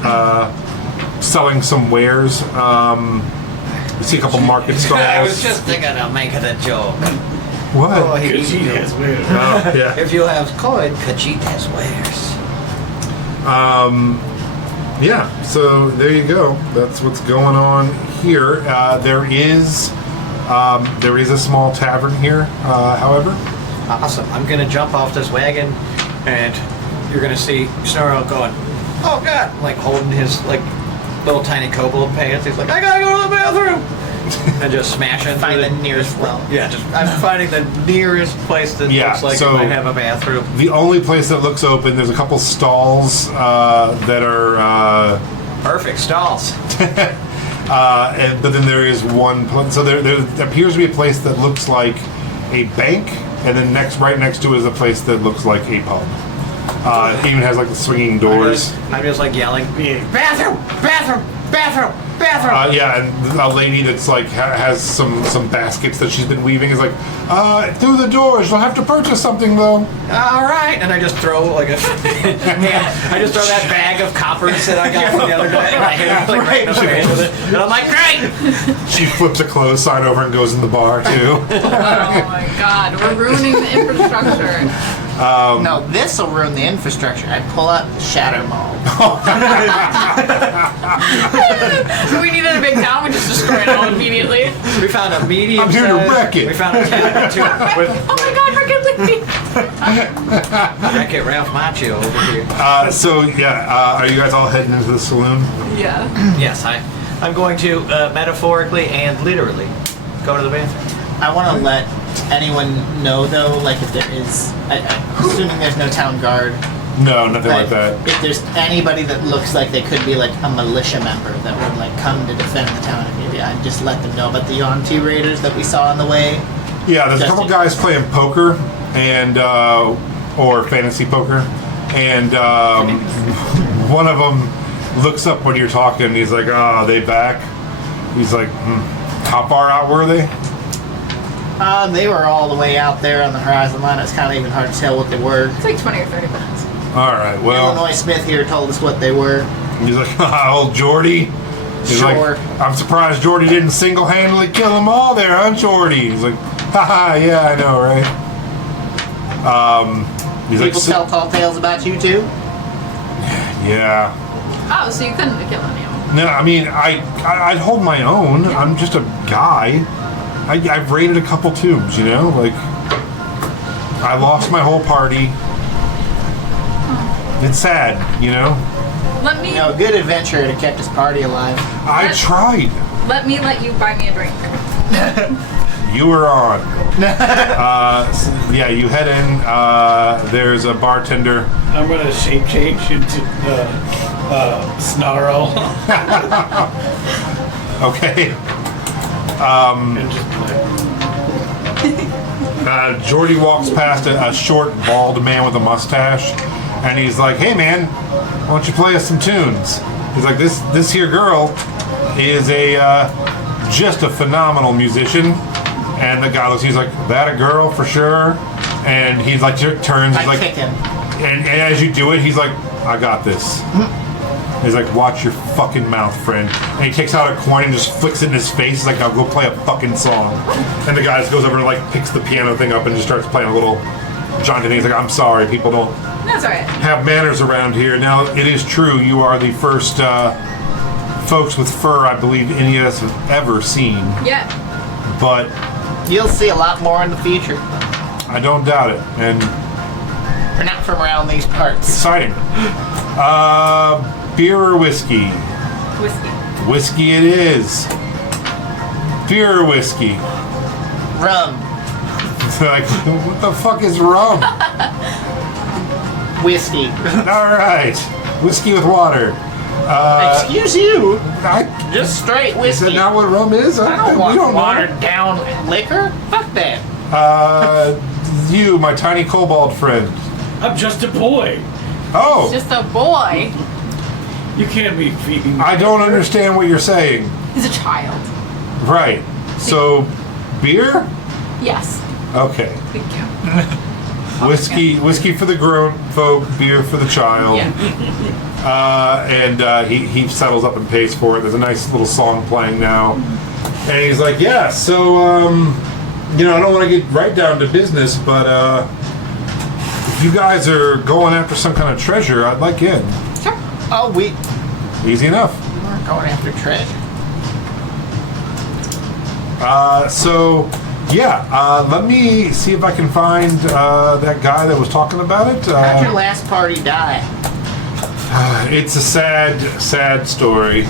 selling some wares. You see a couple market stalls. I was just thinking of making a joke. What? Oh, Khajiit has weird. Oh, yeah. If you have coin, Khajiit has wares. Yeah, so there you go. That's what's going on here. There is a small tavern here, however. Awesome. I'm gonna jump off this wagon, and you're gonna see Snarl going, "Oh God!" Like holding his like little tiny kobold pants. He's like, "I gotta go to the bathroom," and just smashing. Find through the nearest well. Yeah, I'm finding the nearest place that looks like so it might have a bathroom. The only place that looks open, there's a couple stalls that are. Perfect stalls. But then there is one. So there appears to be a place that looks like a bank, and then right next to it is a place that looks like a pub. It even has like the swinging doors. I'm just like yelling, "Bathroom! Bathroom! Bathroom! Bathroom!" Yeah, and a lady that's like has some baskets that she's been weaving is like, through the doors. You'll have to purchase something though. All right, and I just throw like I just throw that bag of coppers that I got from the other day, and I hit it like right in the face with it, and I'm like, "Great!" She flips a clothes sign over and goes in the bar too. Oh my god, we're ruining the infrastructure. No, this will ruin the infrastructure. I pull out the Shadow Maul. We needed a big town, we just destroyed it all immediately. We found a medium. I'm here to wreck it. We found a tavern too. With Oh my god, we're gonna Wreck It Ralph Macchio over here. Are you guys all heading into the saloon? Yeah. Yes, I'm going to metaphorically and literally go to the bathroom. I want to let anyone know, though, like if there is, I'm assuming there's no town guard, No, nothing like but that. if there's anybody that looks like they could be like a militia member that would like come to defend the town, maybe I'd just let them know about the Yonti Raiders that we saw on the way. Yeah, there's a couple Justin. guys playing poker and or fantasy poker, and one of them looks up when you're talking. And he's like, they back?" He's like, "How far out were they?" They were all the way out there on the horizon line. It's kind of even hard to tell what they were. It's like 20 or 30 minutes. All right, well, Illinois Smith here told us what they were. he's like, "Old Jordy, He's Sure. like, I'm surprised Jordy didn't single-handedly kill them all there, huh, Jordy? He's like, haha, yeah, I know, right? He's People like, tell tall tales about you too. yeah. Oh, so you couldn't kill any of them. No, I mean, I'd hold my own. I'm just a guy. I've raided a couple tombs, you know? Like, I lost my whole party. It's sad, you know? Let me You know, a good adventurer to kept his party alive. I tried. let you buy me a drink. You were on. Yeah, you head in. There's a bartender. I'm gonna shape change into Snarl Okay. and just play. Jordy walks past a short, bald man with a mustache, and he's like, "Hey, man, why don't you play us some tunes?" He's like, "This here girl is just a phenomenal musician." And the guy looks, he's like, "That a girl for sure?" And he's like, turns, he's I like, kick him. and as you do it, he's like, "I got this." He's like, "Watch your fucking mouth, friend." And he takes out a coin and just flicks it in his face. He's like, "Now go play a fucking song." And the guy just goes over and like picks the piano thing up and just starts playing a little jaunty thing. He's like, "I'm sorry, people don't That's alright. have manners around here." Now, it is true, you are the first folks with fur I believe any of us have ever seen. Yeah. But You'll see a lot more in the future. I don't doubt it. And We're not from around these parts. exciting. Beer or whiskey? Whiskey. Whiskey it is. Beer or whiskey? Rum, Like, what the fuck is rum? whiskey. All right, whiskey with water. Excuse you. I, Just straight is whiskey. that not what rum is? I don't we want don't know. watered down liquor. Fuck that. You, my tiny kobold friend. I'm just a boy. Oh, Just a boy. You can't be feeding me. I don't understand what you're saying. He's a child. Right. So, beer? Yes. Okay. Thank you. Whiskey for the grown folk, beer for the child. Yeah. And he settles up and pays for it. There's a nice little song playing now. And he's like, "Yeah, so, I don't want to get right down to business, but if you guys are going after some kind of treasure, I'd like in." Sure. Oh, we Easy enough. weren't going after treasure. Let me see if I can find that guy that was talking about it. How'd your last party die? It's a sad story.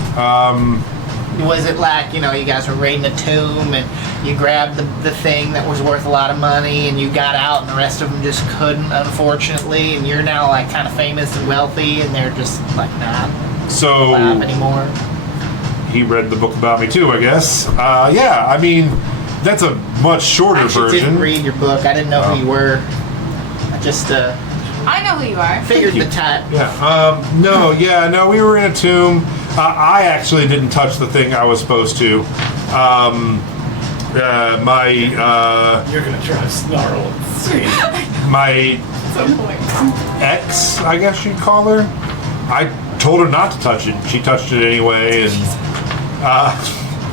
Was it like, you guys were raiding a tomb and you grabbed the thing that was worth a lot of money and you got out and the rest of them just couldn't, unfortunately, and you're now like kind of famous and wealthy and they're just like not alive anymore? He read the book about me too, I guess. Yeah, I mean, that's a much shorter I actually version. didn't read your book. I didn't know who you were. I just I know who you are. figured the type. Yeah. No, we were in a tomb. I actually didn't touch the thing I was supposed to. My You're gonna try to snarl and see. my Some point. ex, I guess you'd call her. I told her not to touch it. She touched it anyway, and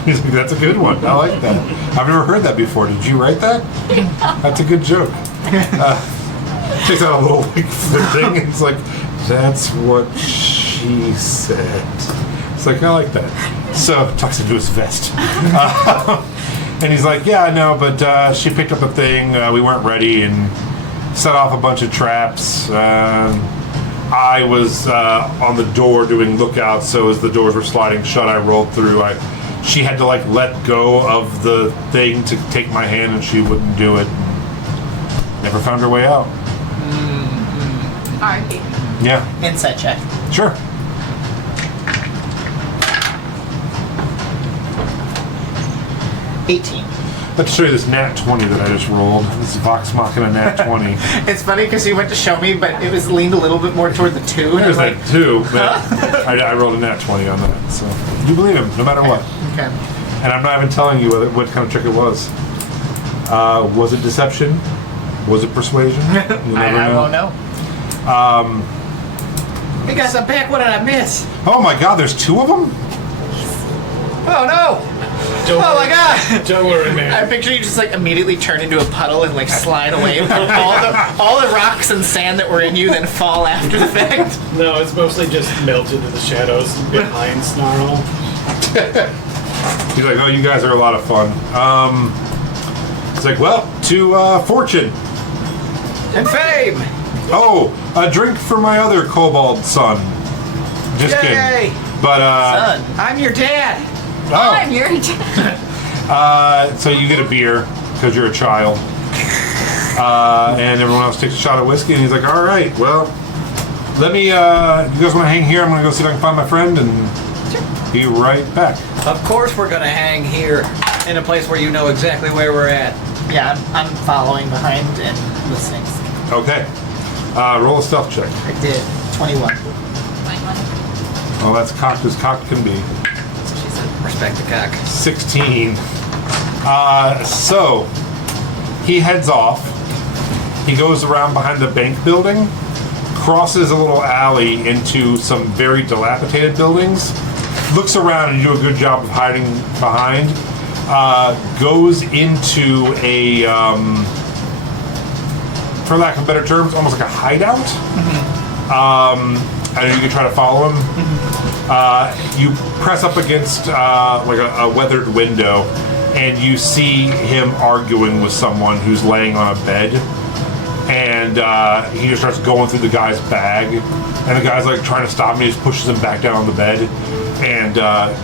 he's like, "That's a good one. I like that. I've never heard that before. Did you write that? That's a good joke." Takes out a little like flip thing. And it's like, "That's what she said." It's like, I like that. So tucks into his vest, and he's like, "Yeah, I know, but she picked up the thing. We weren't ready and set off a bunch of traps." I was on the door doing lookouts, so as the doors were sliding shut, I rolled through. She had to like let go of the thing to take my hand, and she wouldn't do it. Never found her way out. R.I.P. Yeah, Insight check. sure. 18. Let's show you this nat 20 that I just rolled. This is Vox Machina nat 20. It's funny because you went to show me, but it was leaned a little bit more toward the 2. And I There's was like, that too, but I rolled a nat 20 on that. So you believe him, no matter what. okay. And I'm not even telling you what kind of trick it was. Was it deception? Was it persuasion? You never I won't know. Hey guys, I'm back. What did I miss? Oh my God, there's 2 of them? Oh no! Don't Oh worry. my god! Don't worry, I man. picture you just like immediately turn into a puddle and like slide away. all the rocks and sand that were in you then fall after the fact. No, it's mostly just melted into the shadows behind Snarl. He's like, oh, you guys are a lot of fun. It's like, well, to fortune. And fame! Oh, a drink for my other kobold son. Just Yay! kidding. But, Son. I'm your dad! I'm oh, your so you get a beer because you're a child. And everyone else takes a shot of whiskey, and he's like, all right, well, let me, you guys want to hang here? I'm going to go see if I can find my friend and be right back. Of course we're gonna hang here in a place where you know exactly where we're at. Yeah, I'm following behind and listening. Okay. Roll a stealth check. I did 21. Oh, that's cocked as cocked can be. She said, respect the cock. 16. So, he heads off. He goes around behind the bank building, crosses a little alley into some very dilapidated buildings, looks around and you do a good job of hiding behind, goes into a, for lack of better terms, almost like a hideout. I know you can try to follow him. You press up against like a weathered window, and you see him arguing with someone who's laying on a bed. And he just starts going through the guy's bag, and the guy's like trying to stop him. He just pushes him back down on the bed, and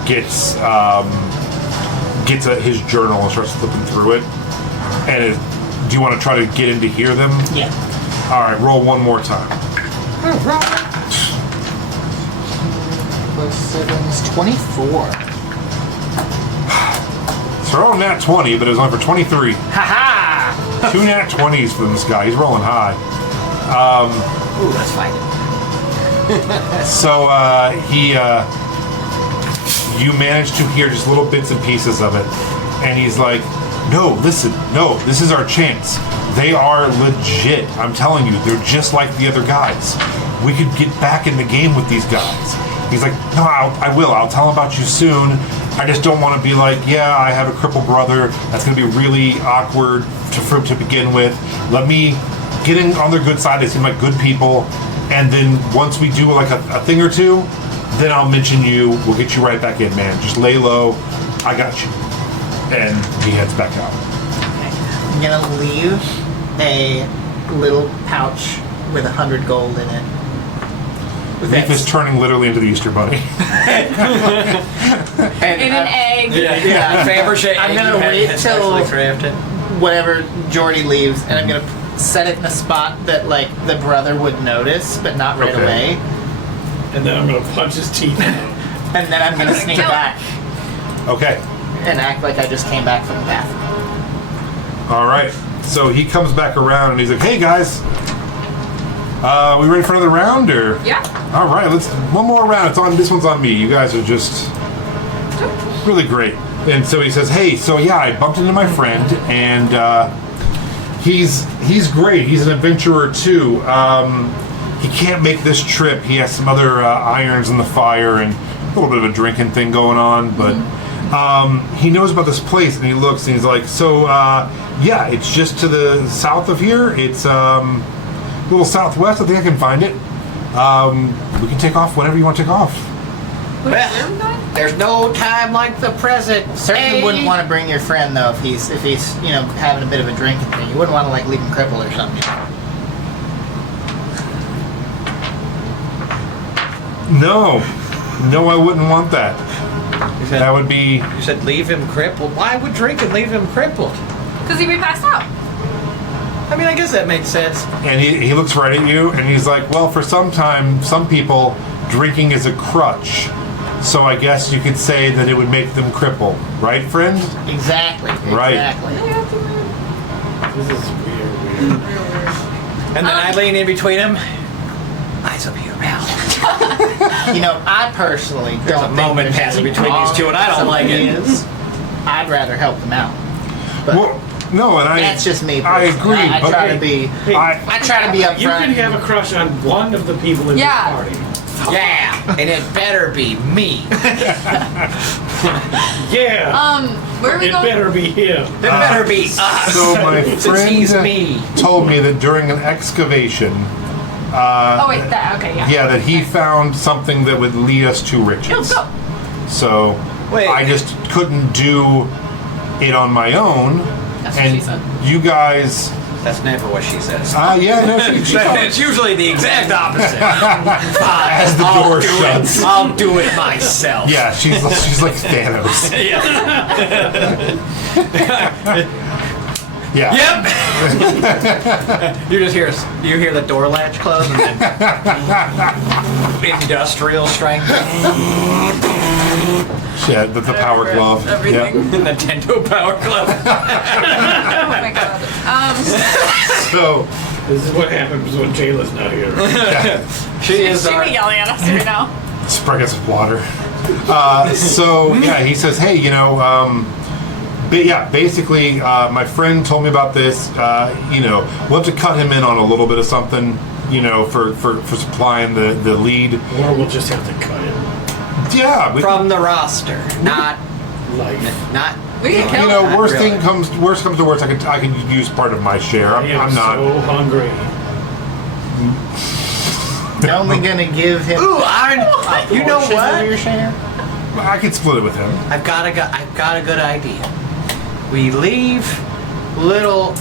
gets his journal and starts flipping through it. And do you want to try to get in to hear them? Yeah. All right, roll one more time. Plus 7 is 24. So roll nat 20, but it was only for 23. Haha! 2 nat 20s for this guy. He's rolling high. Ooh, let's find it. So you manage to hear just little bits and pieces of it, and he's like, no, listen, no, this is our chance. They are legit. I'm telling you, they're just like the other guys. We could get back in the game with these guys. He's like, no, I will. I'll tell them about you soon. I just don't want to be like, yeah, I have a crippled brother. That's going to be really awkward for him to begin with. Let me get in on their good side. They seem like good people. And then once we do like a thing or two, then I'll mention you. We'll get you right back in, man. Just lay low. I got you. And he heads back out. I'm gonna leave a little pouch with 100 gold in it. Leaf is turning literally into the Easter Bunny. And In an egg. Yeah. Fabergé. I'm gonna wait till whatever Jordy leaves, and I'm gonna set it in a spot that like the brother would notice, but not right Okay. away. And then I'm gonna punch his teeth out. And then I'm gonna sneak Kill him. back Okay. and act like I just came back from the bathroom. All right. So he comes back around and he's like, hey, guys. We ready for another round, or? Yeah. All right, let's one more round. This one's on me. You guys are just really great. And so he says, "Hey, so yeah, I bumped into my friend, and he's great. He's an adventurer too. He can't make this trip. He has some other irons in the fire and a little bit of a drinking thing going on, but he knows about this place, and he looks and he's like, so yeah, it's just to the south of here. It's a little southwest. I think I can find it. We can take off whenever you want to take off." Well, there's no time like the present. Certainly Hey. wouldn't want to bring your friend though if he's you know having a bit of a drinking thing. You wouldn't want to like leave him crippled or something. No, I wouldn't want that. You said, That would be. you said leave him crippled. Why would drinking leave him crippled? Because he'd be passed out. I mean, I guess that makes sense. And he looks right at you and he's like, well, for some people, drinking is a crutch. So I guess you could say that it would make them cripple. Right, friend? Exactly. Right. Exactly. This is weird. And then I lean in between him. Eyes up here, pal. You know, I personally There's don't a think moment there's passing any between these two, and I don't wrong like it. ideas. I'd rather help them out. But Well, no, and that's just me. I Personally. agree. I try to be. I I try to be upfront. You can have a crush on one of the people in Yeah. the party. Yeah, and it better be me. Yeah. Where are we It going? better be him. It better be us. So my Since he's friend me. told me that during an excavation, Oh wait, that okay, yeah. yeah, that he found something that would lead us to Yeah, riches. let's go. So Wait. I just couldn't do it on my own. That's what and she said. you guys, That's never what she says. yeah, no, she It's usually the exact opposite. as the door shuts. I'll do it myself. Yeah, she's like Thanos. Yeah. Yep. You just hear the door latch close and then industrial strength. Yeah, the power glove. Everything. Yeah. Nintendo Power Glove. Oh my god. So This is what happens when Jayla's not here. She is She be yelling at us right now. spray us with water. So yeah, he says, hey, basically, my friend told me about this. We'll have to cut him in on a little bit of something, for supplying the lead. Or we'll just have to cut it. Yeah, from the roster, not. We can kill him. worst really. comes to worst, I could use part of my share. I am I'm not. so hungry. You're only gonna give him. Ooh, you know portion what? of your share? I could split it with him. I've got a good idea. We leave little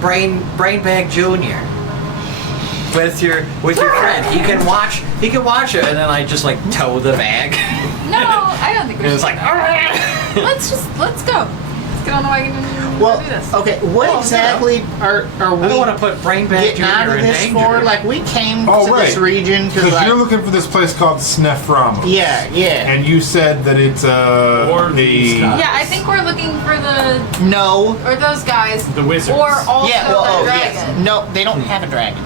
Brainbag Junior with your friend. He can watch it, and then I just like tow the bag. No, I don't think we And it's should. like, Let's go. Let's get on the wagon and Well, do this. okay. What exactly are we I don't want to put Brainbag getting out Junior of in this danger. for? Like we came Oh, to this right. region Because because you're looking for this place called Sneframos. yeah. And you said that it's Or these guys. Yeah, I think we're looking for No. those guys. The wizards. Or also Yeah. Well, the yes. dragon. No, they don't have a dragon.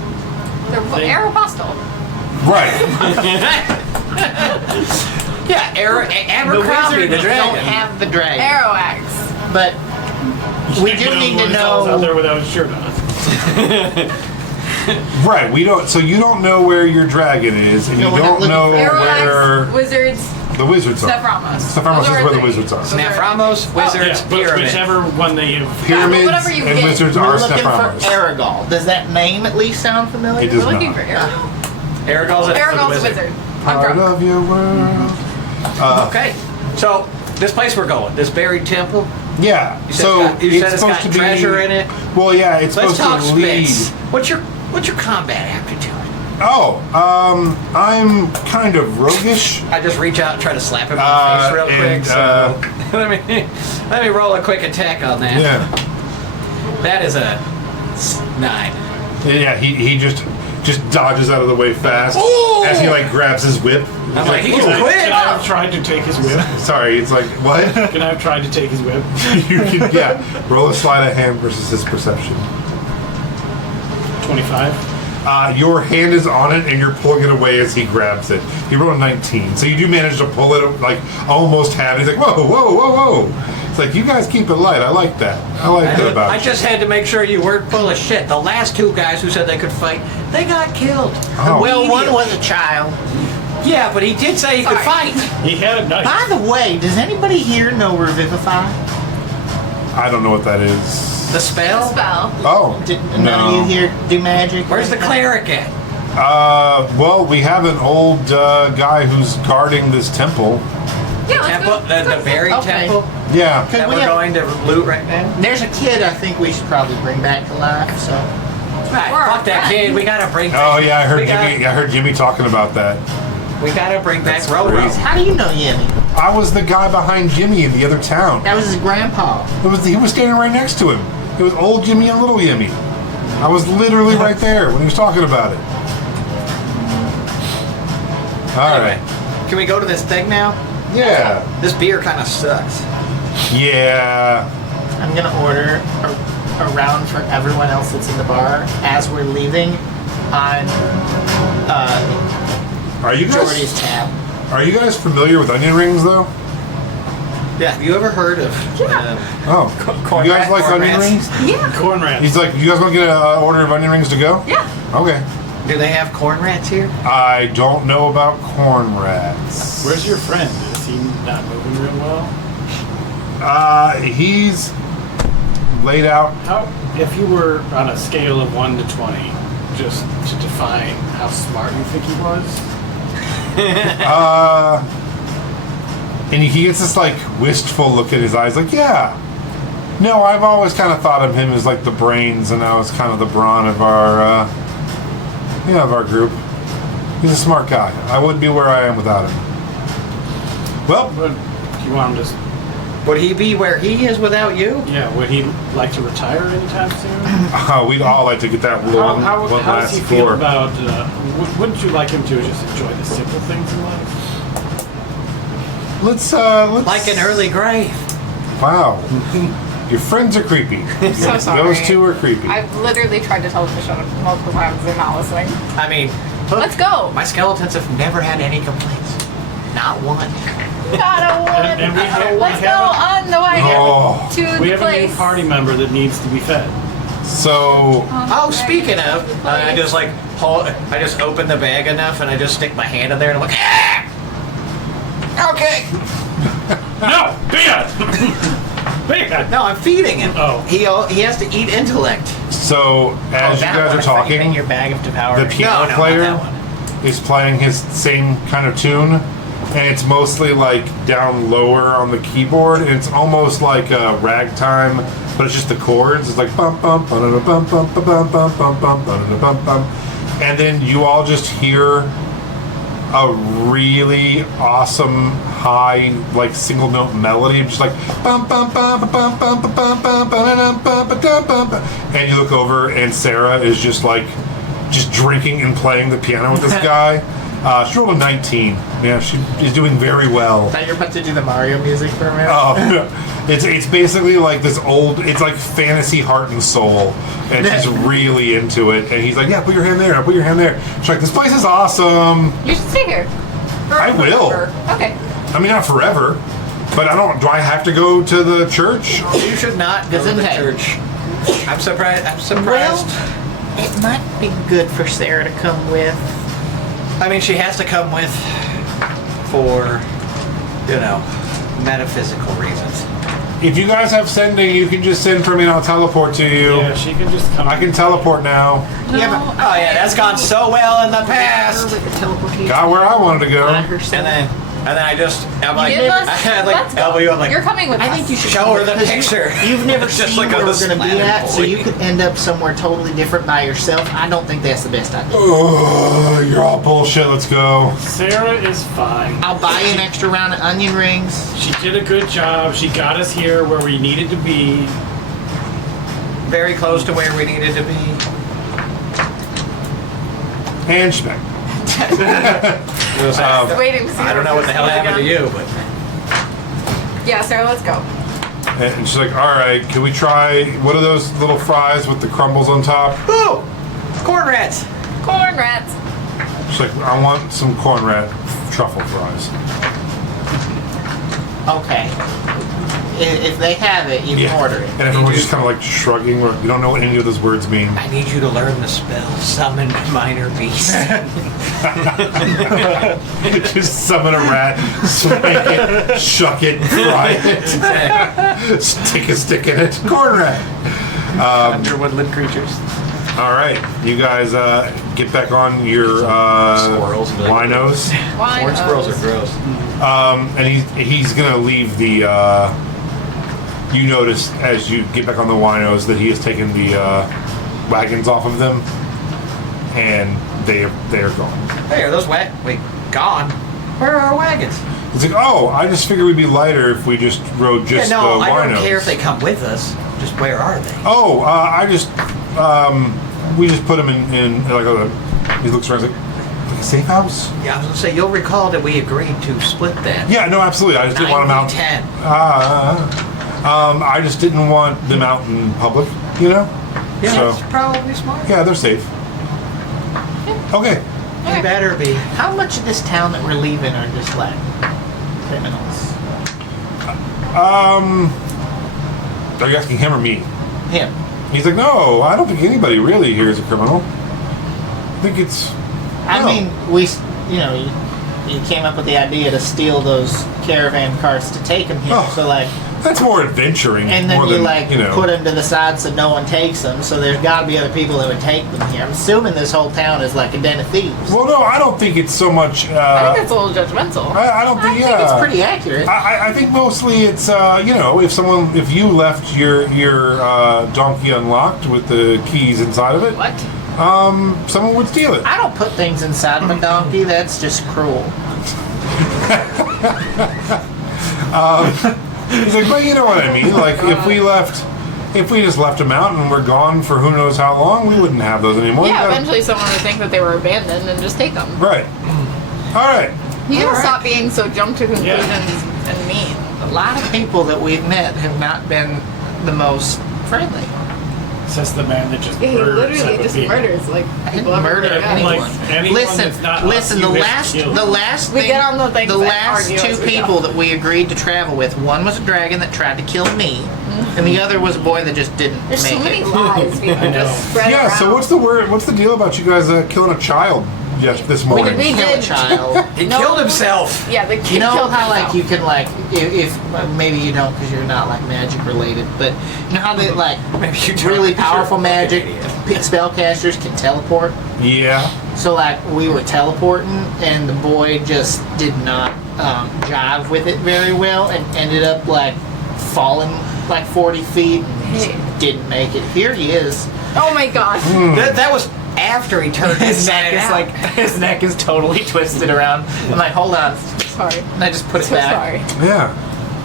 The Aeropostale. Right. Yeah, Abercrombie, the Don't dragon. have the dragon. Aeroax. But we do need to Out know. there without a shirt on. Right. We don't. So you don't know where your dragon is, and No, you we're not don't know looking for where Aeroax, wizards, the wizards are. Sneframos. Sneframos Those is are where the three. wizards are. Those are- Sneframos, Wizards, Yeah, but Pyramid. whichever one they have. Pyramids whatever you and get. wizards We're are looking for Sneframos. Aragol. Does that name at least sound familiar? It does We're looking not. for Aragol. Aragol's a Aragol's a wizard. I'm Part drunk. of your world. Okay, so this place we're going, this buried temple. Yeah. You said So you said it's it's supposed got to be treasure in it. Well, yeah, it's Let's supposed talk to lead. Spitz. What's your combat aptitude? Oh, I'm kind of roguish. I just reach out and try to slap him in the face real quick. and, So let me roll a quick attack on that. Yeah. That is a 9. Yeah. He just dodges out of the way fast Ooh! as he like grabs his whip. I'm like, he Can can I quit. have tried to take his whip? Sorry, it's like what? Can I have tried to take his whip? You can roll a sleight of hand versus his perception. 25. Your hand is on it and you're pulling it away as he grabs it. He rolled a 19, so you do manage to pull it like almost have it. He's like, whoa, whoa, whoa, whoa. It's like you guys keep it light. I like that. I like that about I you. just had to make sure you weren't full of shit. The last 2 guys who said they could fight, they got killed. Oh. Well, one was a child. Yeah, but he did say he could fight. He had a knife. By the way, does anybody here know Revivify? I don't know what that is. The spell? Spell. Oh, Did none of you here do magic? Where's the cleric at? Well, we have an old guy who's guarding this temple. Yeah, let's Temple? go. The buried Okay. temple? Yeah. That we we're have- going to loot right now? There's a kid I think we should probably bring back to life. So Right, We're fuck that friends. kid. We gotta bring Oh yeah, I heard we Jimmy. Gotta, I heard Jimmy talking about that. we gotta bring back That's Roro. crazy. how do you know Yemi? I was the guy behind Jimmy in the other town. That was his grandpa. He was standing right next to him. It was old Jimmy and little Jimmy. I was literally right there when he was talking about it. All Anyway, right. can we go to this thing now? Yeah. This beer kind of sucks. Yeah. I'm gonna order a round for everyone else that's in the bar as we're leaving on Are you Jordy's guys? tab. Are you guys familiar with onion rings though? Yeah, have you ever heard of Oh. corn You guys rat- like corn onion rats? rings? Yeah. Corn rats. He's like, you guys want to get an order of onion rings to go? Yeah. Okay. Do they have corn rats here? I don't know about corn rats. Where's your friend? Is he not moving real well? He's laid out. How, if you were on a scale of 1 to 20, just to define how smart you think he was? And he gets this like wistful look in his eyes, like, yeah. No, I've always kind of thought of him as like the brains, and now it's kind of the brawn of our, of our group. He's a smart guy. I wouldn't be where I am without him. Well, But do you want him to... Would he be where he is without you? Yeah, would he like to retire anytime soon? we'd all like to get that one How does last he feel score. about... wouldn't you like him to just enjoy the simple things in life? Let's Like an early grave. Wow. Your friends are creepy. So sorry. Those two are creepy. I've literally tried to tell them to shut up multiple times. They're not listening. I mean, look, Let's go. My skeletons have never had any complaints. Not one. Not a one. And Let's go on the way Oh. to We the have a new place. party member that needs to be fed. So Oh, speaking of, I just like I just open the bag enough and I just stick my hand in there and I'm like, ah! Okay. No! Bia! Bia! No, I'm feeding him. Oh. He has to eat intellect. as Oh, you that guys one. are I thought you talking, meant your bag of devour. the piano not player that one. is playing his same kind of tune, and it's mostly like down lower on the keyboard, and it's almost like a ragtime, but it's just the chords. It's like bum bum bum bum bum bum bum bum bum bum bum bum, and then you all just hear a really awesome high like single note melody, just like bum bum bum bum bum bum bum bum bum bum bum, and you look over and Sarah is just drinking and playing the piano with this guy. She rolled a 19. Yeah, she is doing very well. I thought you were about to do the Mario music for a minute. Oh, it's basically like this old, it's like fantasy heart and soul, and she's really into it. And he's like, yeah, put your hand there, put your hand there. She's like, this place is awesome. You should stay here. I will. Okay. I mean, not forever, but do I have to go to the church? You should not go to the Gesundheit. church. I'm surprised. Well, it might be good for Sarah to come with. I mean, she has to come with for, metaphysical reasons. If you guys have sending, you can just send for me and I'll teleport to you. Yeah, she can just come. I can teleport now. No, Yeah, but- Oh yeah, that's gone so well in the past. With the teleportation. Got where I wanted to go. On her side. And then I'm like, Give us, I let's elbow go. you. I'm like, You're coming with I us. think you should Show come her the because picture. You've never It's just seen like where on we're the going to be Splatter at, so Boy. you could end up somewhere totally different by yourself. I don't think that's the best idea. You're all bullshit. Let's go. Sarah is fine. I'll buy you an extra round of onion rings. She did a good job. She got us here where we needed to be. very close to where we needed to be. And she's back. Waiting to see I don't know what the hell happened to you, but Yeah, Sarah, let's go. And she's like, all right, can we try, what are those little fries with the crumbles on top? ooh, corn rats. Corn rats. She's like, I want some corn rat truffle fries. Okay. If they have it, you can order it. And everyone's just kind of like shrugging. You don't know what any of those words mean. I need you to learn the spell. Summon minor beast. Just summon a rat, spank it, shuck it, fry it, stick a stick in it. Corn rat. Under woodland creatures. All right, you guys get back on your Squirrels. winos. Wine. Horned squirrels are gross. And he's gonna leave the. You notice as you get back on the winos that he has taken the wagons off of them, and they are gone. Hey, are those gone? Where are our wagons? It's like, oh, I just figured we'd be lighter if we just rode just yeah, no, the I winos. don't care if they come with us. Just where are they? Oh, I just we just put him in like a. He looks around like a safe house. Yeah, I was gonna say you'll recall that we agreed to split that. Yeah, no, absolutely. I just didn't want them out. 10. I just didn't want them out in public, you know? Yeah, So, that's probably smart. yeah, they're safe. Okay. They better be. How much of this town that we're leaving are just like criminals? Are you asking him or me? Him. He's like, no, I don't think anybody really here is a criminal. think it's. I mean, you came up with the idea to steal those caravan carts to take them here. Oh. So like, That's more adventuring. and then more you than, like put them to the side so no one takes them. So there's got to be other people that would take them here. I'm assuming this whole town is like a den of thieves. Well, no, I don't think it's so much. I think that's a little judgmental. I don't think. Yeah, It's pretty accurate. I think mostly it's if you left your donkey unlocked with the keys inside of it, What? someone would steal it. I don't put things inside my donkey. That's just cruel. He's like, but you know what I mean. Like if we just left them out and we're gone for who knows how long, we wouldn't have those anymore. Yeah, eventually someone would think that they were abandoned and just take them. Right. All right. You gotta Alright. stop being so jump to conclusions and mean. A lot of people that we've met have not been the most friendly. Says the man that just Yeah, he murdered literally seven just people. murders like I didn't people murder everywhere. anyone. Like, anyone that's not Listen. us, The you last, have to kill. the last We thing, get on the things the that last argue as two we people go. that we agreed to travel with. One was a dragon that tried to kill me, and the other was a boy that just didn't There's make so many it. lies being I know. just spread Yeah. around. So what's the word? What's the deal about you guys killing a child? Yes, this morning. we Kill a did. child. He No. killed himself. Yeah, the kid You know killed how like himself. you can like if maybe you don't because you're not like magic related, but you know how they like Maybe you don't. really powerful You're a magic fucking idiot. spellcasters can teleport. Yeah. So like we were teleporting, and the boy just did not jive with it very well, and ended up like falling like 40 feet and just Hey. didn't make it. Here he is. Oh my gosh. That was after he turned His neck is out. like his neck is totally twisted around. I'm like, hold on, Sorry. and I just put it So back. sorry. Yeah.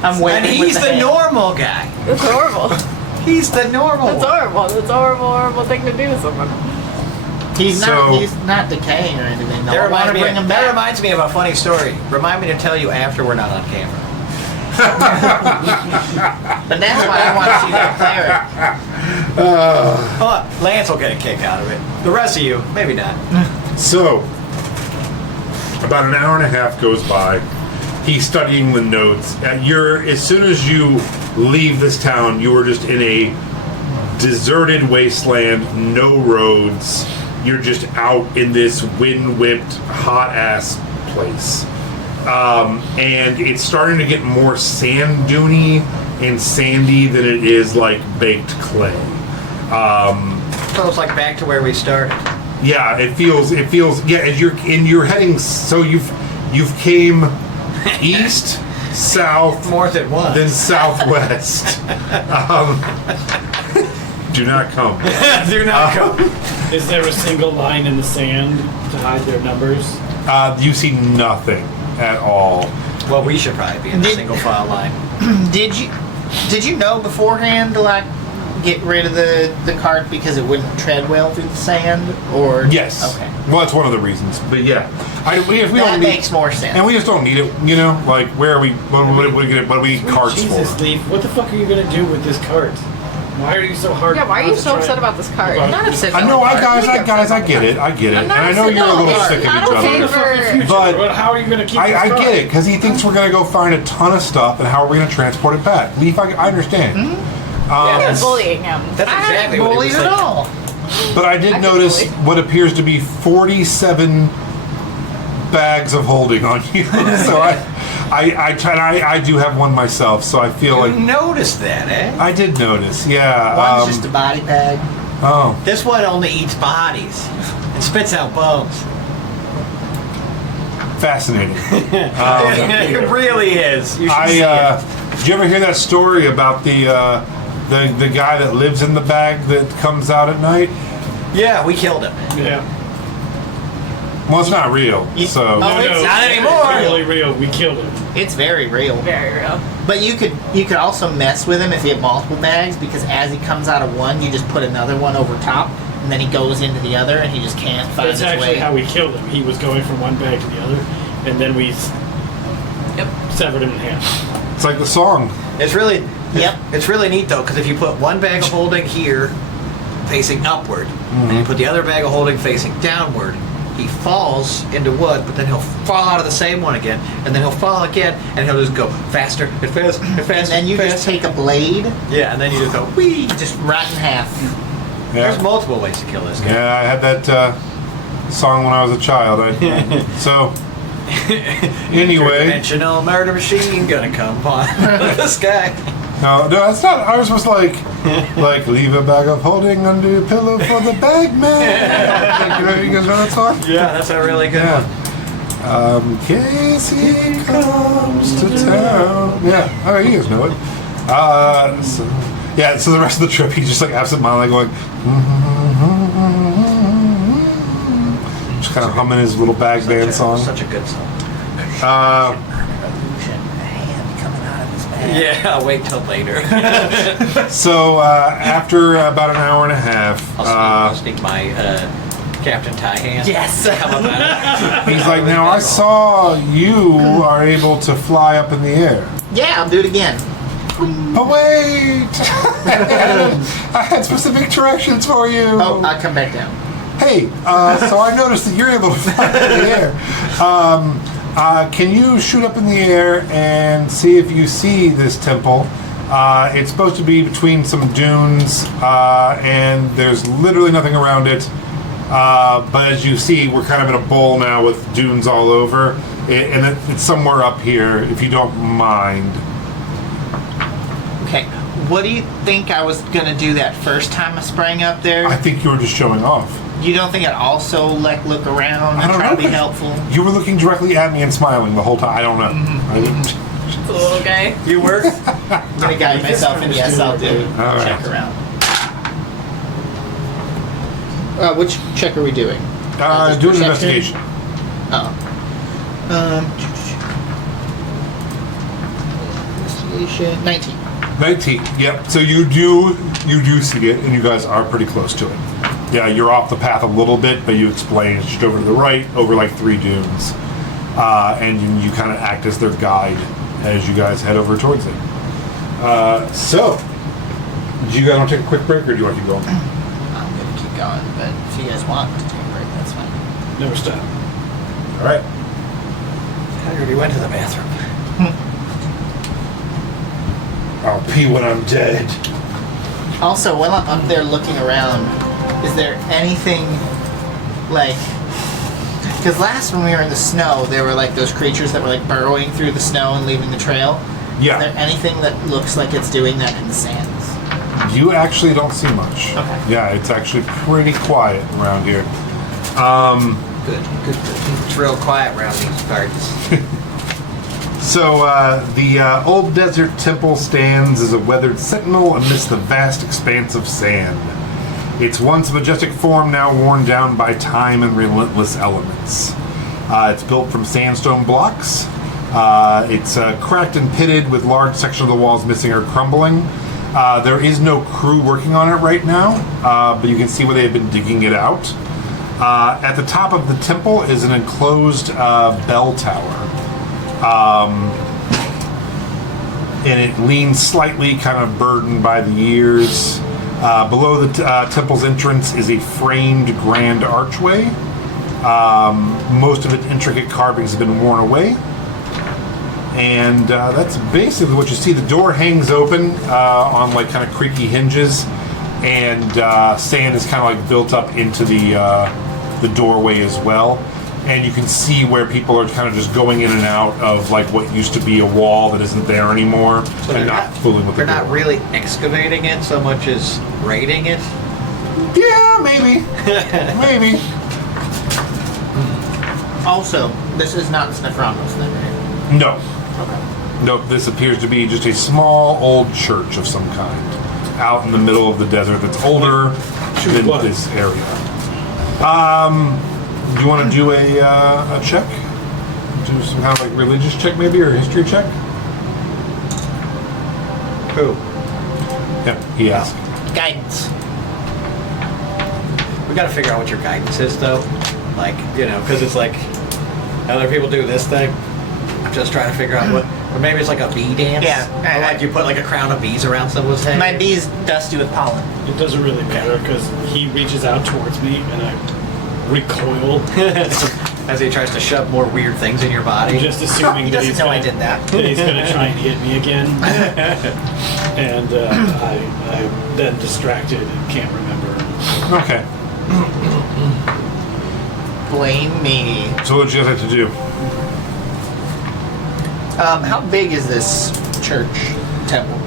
I'm And waiting. with he's the hand. normal guy. That's horrible. He's the normal That's one. horrible. That's a horrible thing to do to someone. He's So- not. He's not decaying or anything. No, That I want to reminds, me bring of, him that back. reminds me of a funny story. Remind me to tell you after we're not on camera. But that's why I want to see that cleric. Well, Lance will get a kick out of it. The rest of you, maybe not. So, about an hour and a half goes by. He's studying the notes. As soon as you leave this town, you are just in a deserted wasteland, no roads. You're just out in this wind-whipped, hot-ass place. And it's starting to get more sand duney and sandy than it is like baked clay. So it's like back to where we started. Yeah, it feels yeah, as you're heading, so you've came east, south, More than once. then southwest. Do not come. Do not come. Is there a single line in the sand to hide their numbers? You see nothing at all. Well, we should probably be in the Did- single file line. Did you know beforehand to like get rid of the cart because it wouldn't tread well through the sand? Or Yes. Okay. Well, that's one of the reasons. But yeah, we That don't need, makes more sense. and we just don't need it. You know, like where are we? What do we need carts Jesus, for? Leaf, what the fuck are you gonna do with this cart? Why are you so hard? Yeah, why are you not to so try- upset about this card? Well, I'm not upset. I about know, the I cart. guys, I get it, and I know you're a little sick of each not okay other. for- Future, But how are you gonna keep I this get cart? it, because he thinks we're going to go find a ton of stuff, and how are we going to transport it back? Leaf, I understand. Yeah, You're bullying him. That's I exactly haven't what he bullied was at thinking. all. But I did notice Actually. what appears to be 47 bags of holding on you. So I do have one myself, so I feel You like noticed that, eh? I did notice. Yeah. One's just a body bag. Oh, This one only eats bodies and spits out bones. fascinating. It really is. You should see Did you ever hear that story about the guy that lives in the bag that comes out at night? it. Yeah, we killed him. Yeah. Well, it's not real. So Oh, it's not anymore. It's really real. We killed him. It's very real. Very real. But you could also mess with him if you have multiple bags, because as he comes out of one, you just put another one over top, and then he goes into the other, and he just can't find That's his actually way. how we killed him. He was going from one bag to the other, and then we severed him in half. it's like the song. It's really, Yep. It's really neat though, because if you put one bag of holding here, facing upward, and you put the other bag of holding facing downward, he falls into wood, but then he'll fall out of the same one again, and then he'll fall again, and he'll just go faster and faster and faster. And then you just faster. take a blade, Yeah, and then you just go whee. just right in half. There's Yeah. multiple ways to kill this guy. Yeah, I had that. song when I was a child. So, anyway. Interdimensional murder machine gonna come upon the sky. No, that's not. I was supposed to like leave a bag of holding under your pillow for the bag man. You guys know that song? Yeah, that's a really good one. Casey comes to town. Yeah, oh, you guys know it. So the rest of the trip, he's just like absent-mindedly going, just kind of humming his little bag band song. Such a good song. Yeah, I'll wait till later. So after about an hour and a half, I'll sneak my Captain Tie hand. Yes. he's like, now I saw you are able to fly up in the air. Yeah, I'll do it again. But wait! I had specific directions for you. Oh, I'll come back down. Hey, so I noticed that you're able to fly up in the air. Can you shoot up in the air and see if you see this temple? It's supposed to be between some dunes, and there's literally nothing around it. But as you see, we're kind of in a bowl now with dunes all over, and it's somewhere up here, if you don't mind. Okay. What do you think I was gonna do that first time I sprang up there? I think you were just showing off. You don't think I'd also like look around and try to be helpful? You were looking directly at me and smiling the whole time. I don't know. I didn't. The little guy. You work? I'm gonna guide myself, and yes, I'll do. All right. Check around. Which check are we doing? Do an Perception? investigation. Oh. Investigation 19. 19. Yep. So you do see it, and you guys are pretty close to it. Yeah, you're off the path a little bit, but you explain it's just over to the right, over like 3 dunes, and you kind of act as their guide as you guys head over towards it. So, do you guys want to take a quick break, or do you want to keep going? I'm gonna keep going, but if you guys want to take a break, that's fine. Never stop. All right. I already went to the bathroom. I'll pee when I'm dead. Also, while I'm up there looking around, is there anything like? Because last when we were in the snow, there were like those creatures that were like burrowing through the snow and leaving the trail. Yeah. Is there anything that looks like it's doing that in the sands? You actually don't see much. Okay. Yeah, it's actually pretty quiet around here. Good. It's real quiet around these parts. So, the old desert temple stands as a weathered sentinel amidst the vast expanse of sand. Its once majestic form now worn down by time and relentless elements. It's built from sandstone blocks. It's cracked and pitted with large sections of the walls missing or crumbling. There is no crew working on it right now, but you can see where they've been digging it out. At the top of the temple is an enclosed bell tower. And it leans slightly, kind of burdened by the years. Below the temple's entrance is a framed grand archway. Most of its intricate carvings have been worn away. And that's basically what you see. The door hangs open on like kind of creaky hinges, and sand is kind of like built up into the doorway as well. And you can see where people are kind of just going in and out of like what used to be a wall that isn't there anymore, So and not fooling with the They're not door. really excavating it so much as raiding it. Yeah, maybe, maybe. Also, this is not Snefranos then, right? No. Nope, this appears to be just a small old church of some kind out in the middle of the desert that's older than what? this area. Do you want to do a check? Do some kind of like religious check maybe, or history check? Who? Yeah, he asked. Guidance. We gotta figure out what your guidance is, though. Like, because it's like other people do this thing. I'm just trying to figure out what. Or maybe it's like a bee dance. Yeah, Or like you put like a crown of bees around someone's head. My bee's dusty with pollen. It doesn't really matter because he reaches out towards me and I recoil. As he tries to shove more weird things in your body. I'm just assuming He that doesn't he's know gonna, I did that. that he's going to try and hit me again. And I'm then distracted and can't remember. Okay. blame me. So what you guys have to do? How big is this church temple?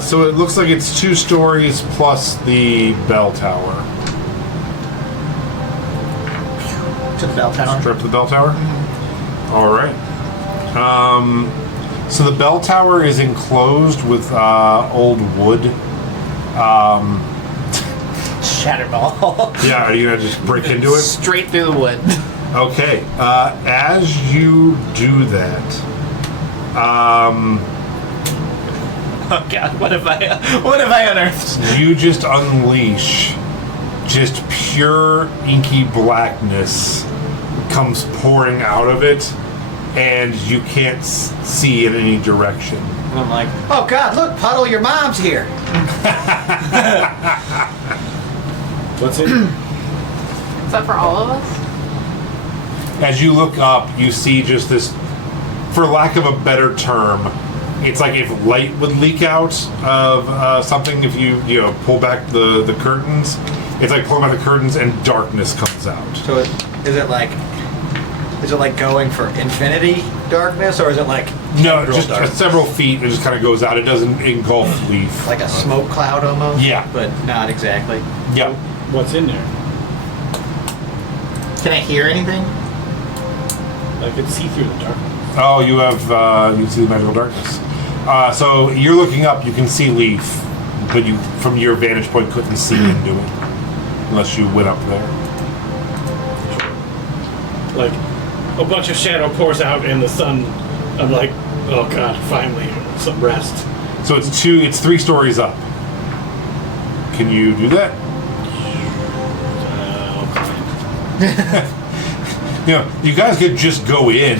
So it looks like it's 2 stories plus the bell tower. To the bell tower? Strip the bell tower? All right. So the bell tower is enclosed with old wood. Shatterball. Yeah, are you going to just break into it? Straight through the wood. Okay. As you do that, Oh god, what have I unearthed? you just unleash just pure inky blackness comes pouring out of it, and you can't see in any direction. And I'm like, oh God, look, Puddle, your mom's here. What's it? Is that for all of us? As you look up, you see just this, for lack of a better term, it's like if light would leak out of something. If you pull back the curtains, it's like pulling back the curtains and darkness comes out. So is it like going for infinity darkness, or is it like No, tendril just darkness? several feet. It just kind of goes out. It doesn't engulf Leaf. Like a smoke cloud almost? Yeah. But not exactly. Yeah. What's in there? Can I hear anything? I could see through the darkness. Oh, you have you can see the magical darkness. So you're looking up. You can see Leaf, but you from your vantage point couldn't see into it unless you went up there. Like, a bunch of shadow pours out and the sun. I'm like, oh god, finally, some rest. So it's 3 stories up. Can you do that? You guys could just go in.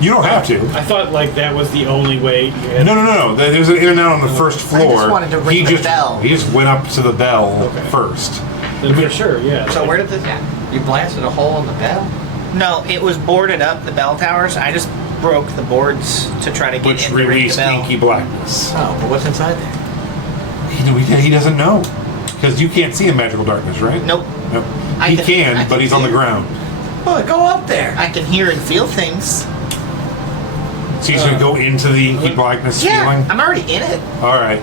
You don't have to. I thought like that was the only way. You had No. There's an in and out on the first floor. wanted to ring the bell. He just went up to the bell Okay. first. Then for sure, yeah. So where did this? You blasted a hole in the bell? No, it was boarded up, the bell towers. I just broke the boards to try to get Which in to ring the released bell. inky blackness. Oh, but what's inside there? He doesn't know. Because you can't see in magical darkness, right? Nope. Nope. I He can- can, I but can he's on the hear. ground. Oh, go up there. I can hear and feel things. So he's going to go into the inky blackness feeling? I'm already in it. Alright.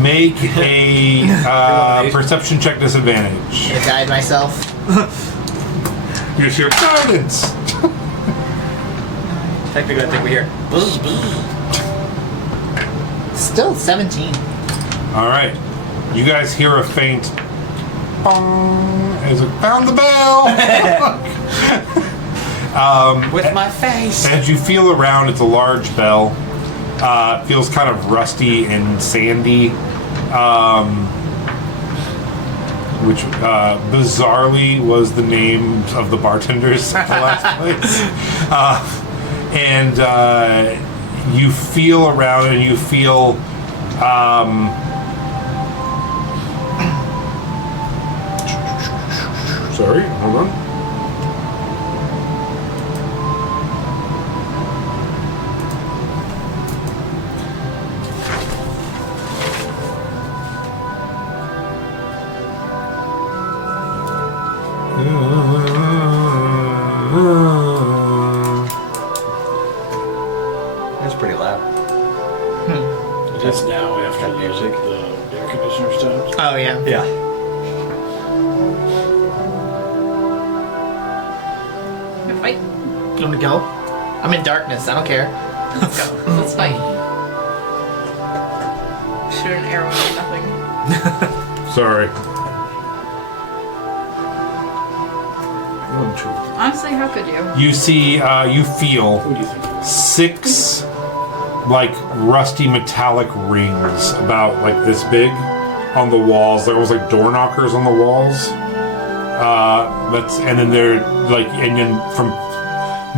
Make a perception check disadvantage. Gonna guide myself. Use your guidance. Technically, I think we hear. Buzz, buzz. Still 17. Alright. You guys hear a faint bong as it found the bell. With my face. As you feel around, it's a large bell. It feels kind of rusty and sandy. Which bizarrely was the name of the bartenders at the last place. And you feel around and you feel sorry, hold on. That's pretty loud. It is now after That music. the air conditioner stopped. Oh, yeah. Yeah. Good fight. You want to go? I'm in darkness. I don't care. Let's go. Let's fight. Shoot an arrow at nothing. Sorry. Honestly, how could you? You see, you feel Who do you think? 6 like rusty metallic rings about like this big on the walls. They're almost like door knockers on the walls. And then they're like, and then from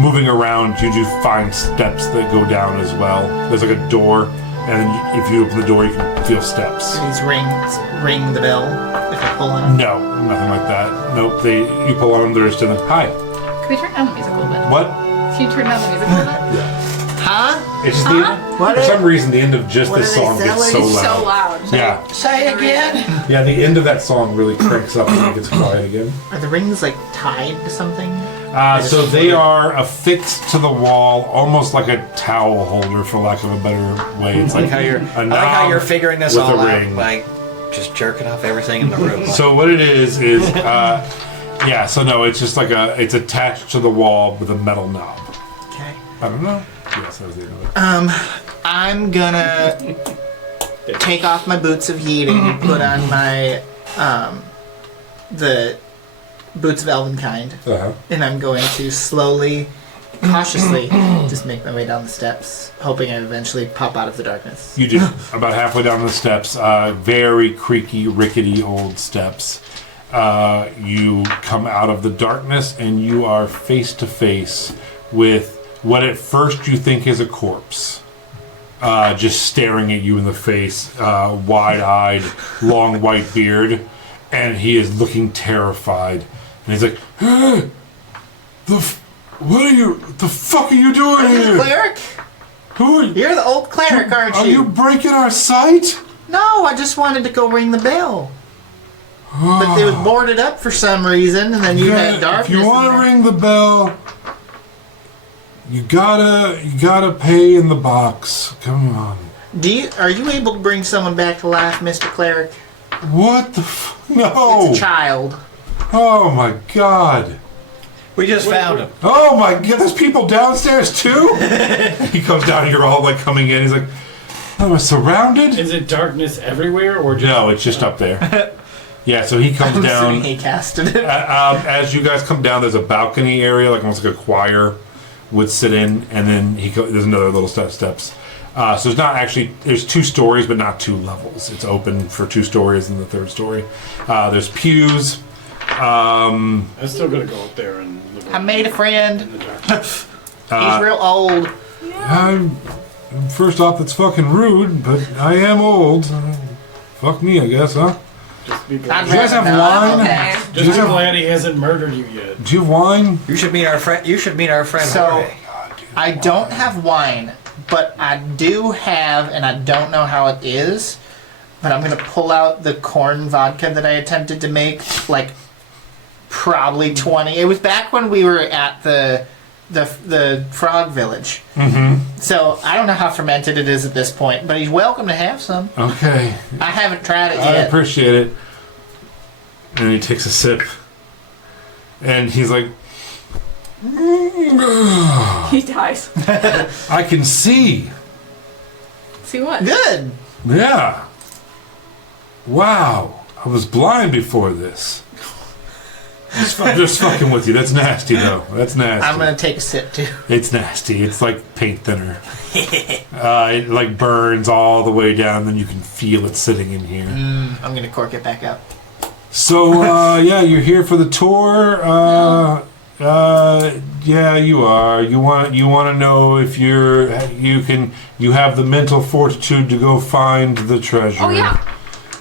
moving around, you do find steps that go down as well. There's like a door, and then if you open the door, you can feel steps. These rings ring the bell if I pull them. No, nothing like that. Nope. You pull on them. They're just in the hi. Can we turn down the music a little bit? What? Can you turn down the music a little bit? Huh? It's just What for is- some reason the end of just what this are they song gets so selling? loud. So loud. Yeah, Say again. yeah. The end of that song really cranks up and it gets quiet again. Are the rings like tied to something? So they are affixed to the wall, almost like a towel holder, for lack of a better way. It's like I like how you're figuring this with all a out, ring. like just jerking off everything in the room. So what it is yeah. So no, it's just like it's attached to the wall with a metal knob. Okay. I don't know. Yes, that was the end of it. I'm gonna take off my boots of yeeting, put on my the boots of elvenkind, Uh-huh. and I'm going to slowly, cautiously, just make my way down the steps, hoping I eventually pop out of the darkness. You do. About halfway down the steps, very creaky, rickety old steps. You come out of the darkness and you are face to face with what at first you think is a corpse. Just staring at you in the face, wide-eyed, long white beard, and he is looking terrified. And he's like, what the fuck are you doing Are you the here? cleric? Who are you? You're the old cleric, aren't Are you? you breaking our sight? No, I just wanted to go ring the bell. But it was boarded up for some reason, and then you had darkness. If you want in to there. ring the bell, you gotta pay in the box. Come on. Are you able to bring someone back to life, Mr. Cleric? What the no? It's a child. Oh my god. We just found him. Oh my god, there's people downstairs too? He comes down, you're all like coming in, he's like, oh, we're surrounded? Is it darkness everywhere or just? No, it's just up there. Yeah, so he comes I'm down. assuming he casted it. As you guys come down, there's a balcony area, like almost like a choir would sit in, and then there's another little steps. So there's not actually, there's 2 stories, but not 2 levels. It's open for 2 stories in the 3rd story. There's pews. I'm still gonna go up there and look I made a friend. in the dark. He's real old. First off, it's fucking rude, but I am old. Fuck me, I guess, huh? Just be I'd glad. Do you guys have wine? Okay. Just be glad he hasn't murdered you yet. Do you have wine? You should meet our friend. You should meet our friend So- Jorge. I don't have wine, but I do have, and I don't know how it is, but I'm gonna pull out the corn vodka that I attempted to make, like probably 20. It was back when we were at the frog village. Mm-hmm. So I don't know how fermented it is at this point, but he's welcome to have some. Okay, I haven't tried it I yet. appreciate it. And he takes a sip, and he's like, He dies. I can see. See what? Good. Yeah. Wow. I was blind before this. Just fucking with you. That's nasty, though. That's nasty. I'm gonna take a sip too. It's nasty. It's like paint thinner. It like burns all the way down, and then you can feel it sitting in here. I'm gonna cork it back up. So, yeah, you're here for the tour. Yeah, you are. You want to know if you have the mental fortitude to go find the treasure. Oh yeah.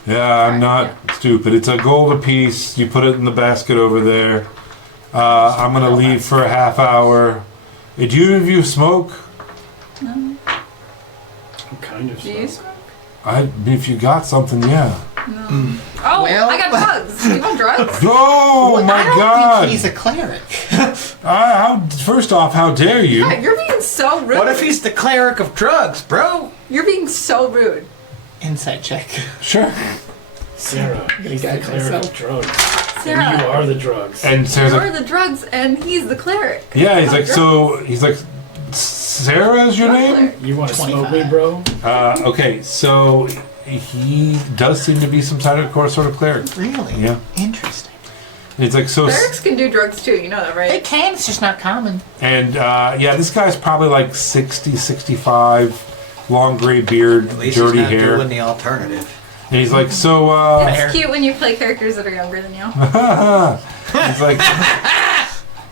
Yeah, I'm not stupid. It's a gold apiece. You put it in the basket over there. I'm gonna leave for a half hour. Do you of you smoke? I'm kind of Do you slow. smoke? If you got something, yeah. Oh, Well- I got drugs. You want drugs? Oh Well, my I don't God! think he's a cleric. First off, how dare you? Yeah, you're being so rude. What if he's the cleric of drugs, bro? You're being so rude. Insight check. Sure. Sarah, he's the guide cleric myself. of drugs. Sarah, And you are the drugs. And Sarah's you're like, the drugs, and he's the cleric. yeah. He's of like, drugs. so he's like, Sarah's your Drug name? cleric. You want to smoke 25. me, bro? Okay, so he does seem to be some sort of cleric. Really? Yeah. Interesting. And it's like so. Clerics can do drugs too, you know that, They right? can, it's just not common. And yeah, this guy's probably like 60, 65, long gray beard, At least dirty he's not hair. doing the alternative. And he's like, so, It's cute when you play characters that are younger than you.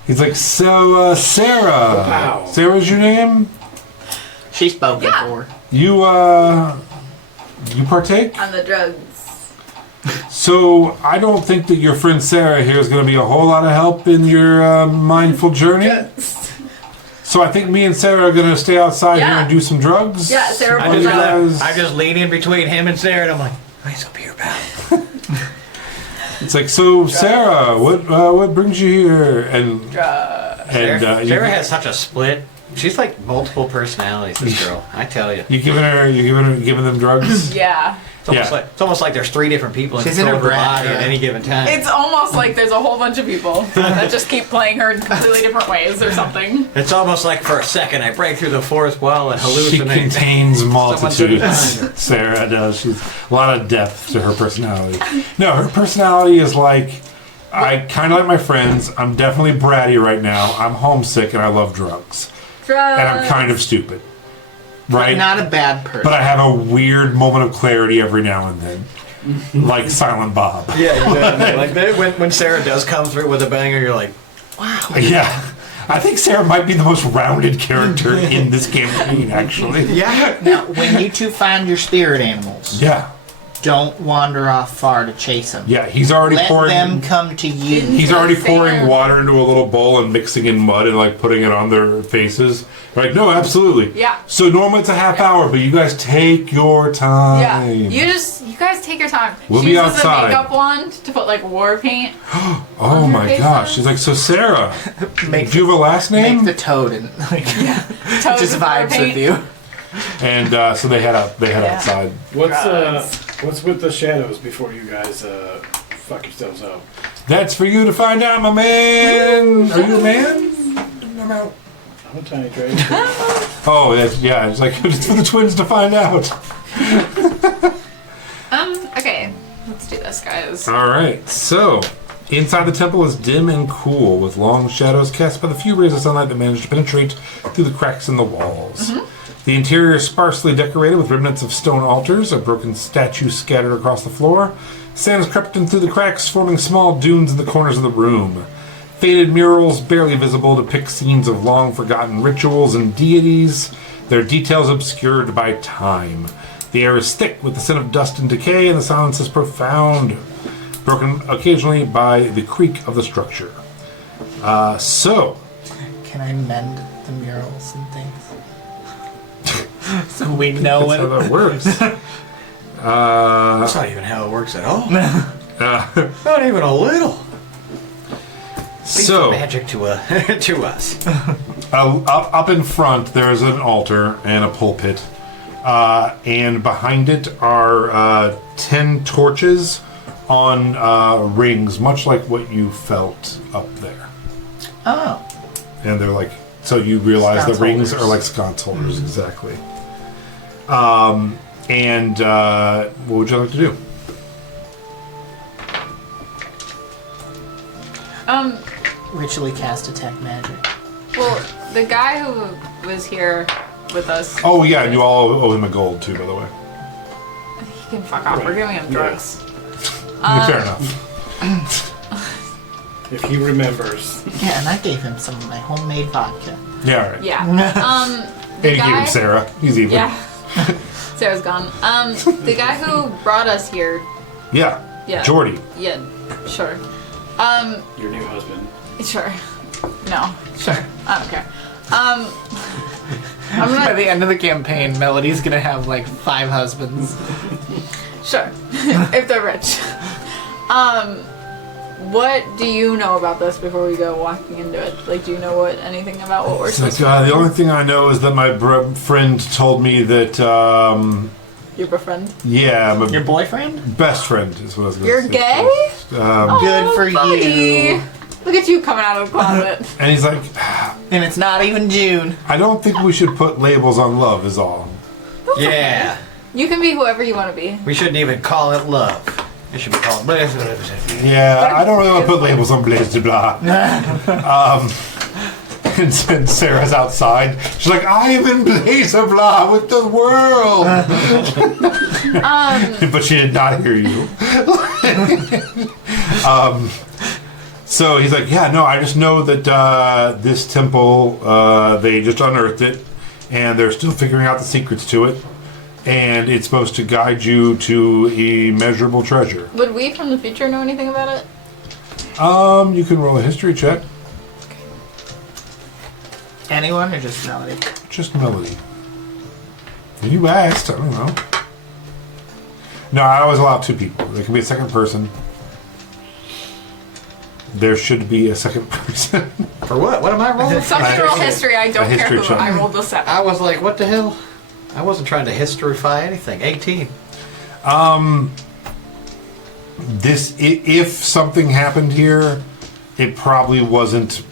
he's like, so, Sarah. Wow. Sarah's your name? She spoke Yeah. before. You partake? On the drugs. So, I don't think that your friend Sarah here is going to be a whole lot of help in your mindful journey. So I think me and Sarah are gonna stay outside here Yeah. and do some drugs. Yeah, Sarah I pulls just, out. I just lean in between him and Sarah, and I'm like, "Nice up here, pal." It's like, so Sarah, what brings you here? And Sarah has such a split. She's like multiple personalities. This girl, I tell you. you giving them drugs? Yeah. It's almost like there's 3 different people in She's in control of her her breath, body at yeah. any given time. It's almost like there's a whole bunch of people that just keep playing her in completely different ways or something. It's almost like for a second I break through the fourth wall and She hallucinate. contains multitudes. behind her. Sarah does. She's a lot of depth to her personality. No, her personality is like, I kind of like my friends. I'm definitely bratty right now. I'm homesick and I love drugs. Drugs. And I'm kind of stupid. Right? Not a bad person. But I have a weird moment of clarity every now and then. Like Silent Bob. Yeah, exactly. Like when Sarah does come through with a banger, you're like, Yeah. I think Sarah might be the most rounded character in this campaign, actually. Yeah. Now, when you two find your spirit animals, Yeah. don't wander off far to chase them. Yeah, he's already Let pouring. them come to you. He's already pouring Fair. water into a little bowl and mixing in mud and like putting it on their faces. Like, no, absolutely. Yeah. So normally it's a half hour, but you guys take your time. Yeah. You guys take your time. We'll she be uses outside. a makeup wand to put like war paint. Oh on her my face gosh. now. She's like, so Sarah, Make do you have a last name? Make the toad and like Toes just of war vibes paint. with you. And so they head out. They head Yeah. outside. What's with the shadows before you guys fuck yourselves up? That's for you to find out, my man. Are you a man? I'm out. I'm a tiny trade. Oh, yeah. It's like it's for the twins to find out. Okay. Let's do this, guys. All right. So inside the temple is dim and cool, with long shadows cast by the few rays of sunlight that manage to penetrate through the cracks in the walls. The interior is sparsely decorated with remnants of stone altars, a broken statue scattered across the floor. Sand has crept in through the cracks, forming small dunes in the corners of the room. Faded murals, barely visible, depict scenes of long-forgotten rituals and deities, their details obscured by time. The air is thick with the scent of dust and decay, and the silence is profound, broken occasionally by the creak of the structure. So... Can I mend the murals and things? So we know That's how when. that works. that's not even how it works at all. Not even a little. So, Magic to to us. up in front, there's an altar and a pulpit. And behind it are 10 torches on rings, much like what you felt up there. Oh. And they're like, so you realize Sconce the rings holders. are like sconce holders, exactly. And what would you like to do? Ritually cast attack magic. Well, the guy who was here with us, Oh, yeah, and you all owe him a gold, too, by the way. he can fuck off. We're giving him drugs. Fair enough. If he remembers. Yeah, and I gave him some of my homemade vodka. Yeah, all right. Yeah. And The you gave guy. him Sarah. He's even. Yeah. Sarah's gone. The guy who brought us here. Yeah. Yeah. Jordy. Yeah. Sure. Your new husband. Sure. No. Sure. I don't care. I'm By gonna. the end of the campaign, Melody's gonna have like 5 husbands. Sure. If they're rich. What do you know about this before we go walking into it? Like, do you know anything about what we're It's supposed like, to the only thing I know is that my friend told me that, Your befriend? yeah, my Your boyfriend? best friend is what I was going to You're say. gay? Good for buddy. you. Look at you coming out of the closet. And he's like, And it's not even June. I don't think we should put labels on love, is all. Yeah. You can be whoever you want to be. We shouldn't even call it love. It should be called. Yeah, I don't really want to put labels on Blaze de Blah. And Sarah's outside. She's like, I am in Blaze de Blah with the world. But she did not hear you. So he's like, yeah, no, I just know that this temple, they just unearthed it, and they're still figuring out the secrets to it, and it's supposed to guide you to immeasurable treasure. Would we from the future know anything about it? You can roll a history check. Anyone or just Melody? Just Melody. You asked. I don't know. No, I always allow 2 people. There can be a second person. There should be a second person. For what? What am I rolling? Somebody roll history. I don't care history who. check. I rolled a 7. I was like, what the hell? I wasn't trying to historyfy anything. 18. If something happened here, it probably wasn't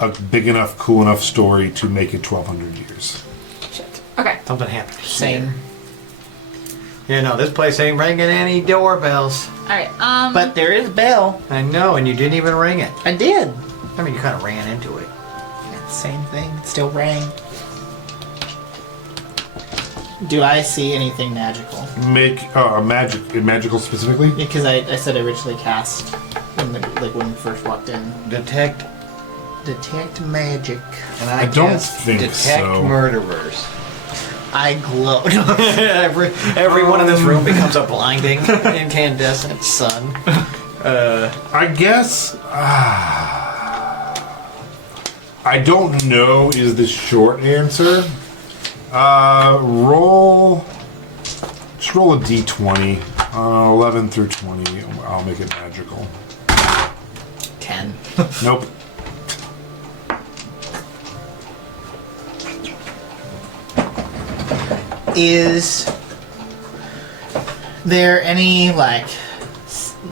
a big enough, cool enough story to make it 1,200 years. Shit. Okay. Something happened. Same. Yeah, no, this place ain't ringing any doorbells. All right. But there is a bell. I know, and you didn't even ring it. I did. I mean, you kind of ran into it. Same thing. It still rang. Do I see anything magical? Make magical specifically? Because I said originally cast when when we first walked in. Detect, Detect magic. and I don't guess think detect so. murderers. I glow. every one in this room becomes a blinding, incandescent sun. I guess. I don't know is the short answer. Roll. Just roll a d20. 11 through 20. I'll make it magical. 10. Nope. Is there any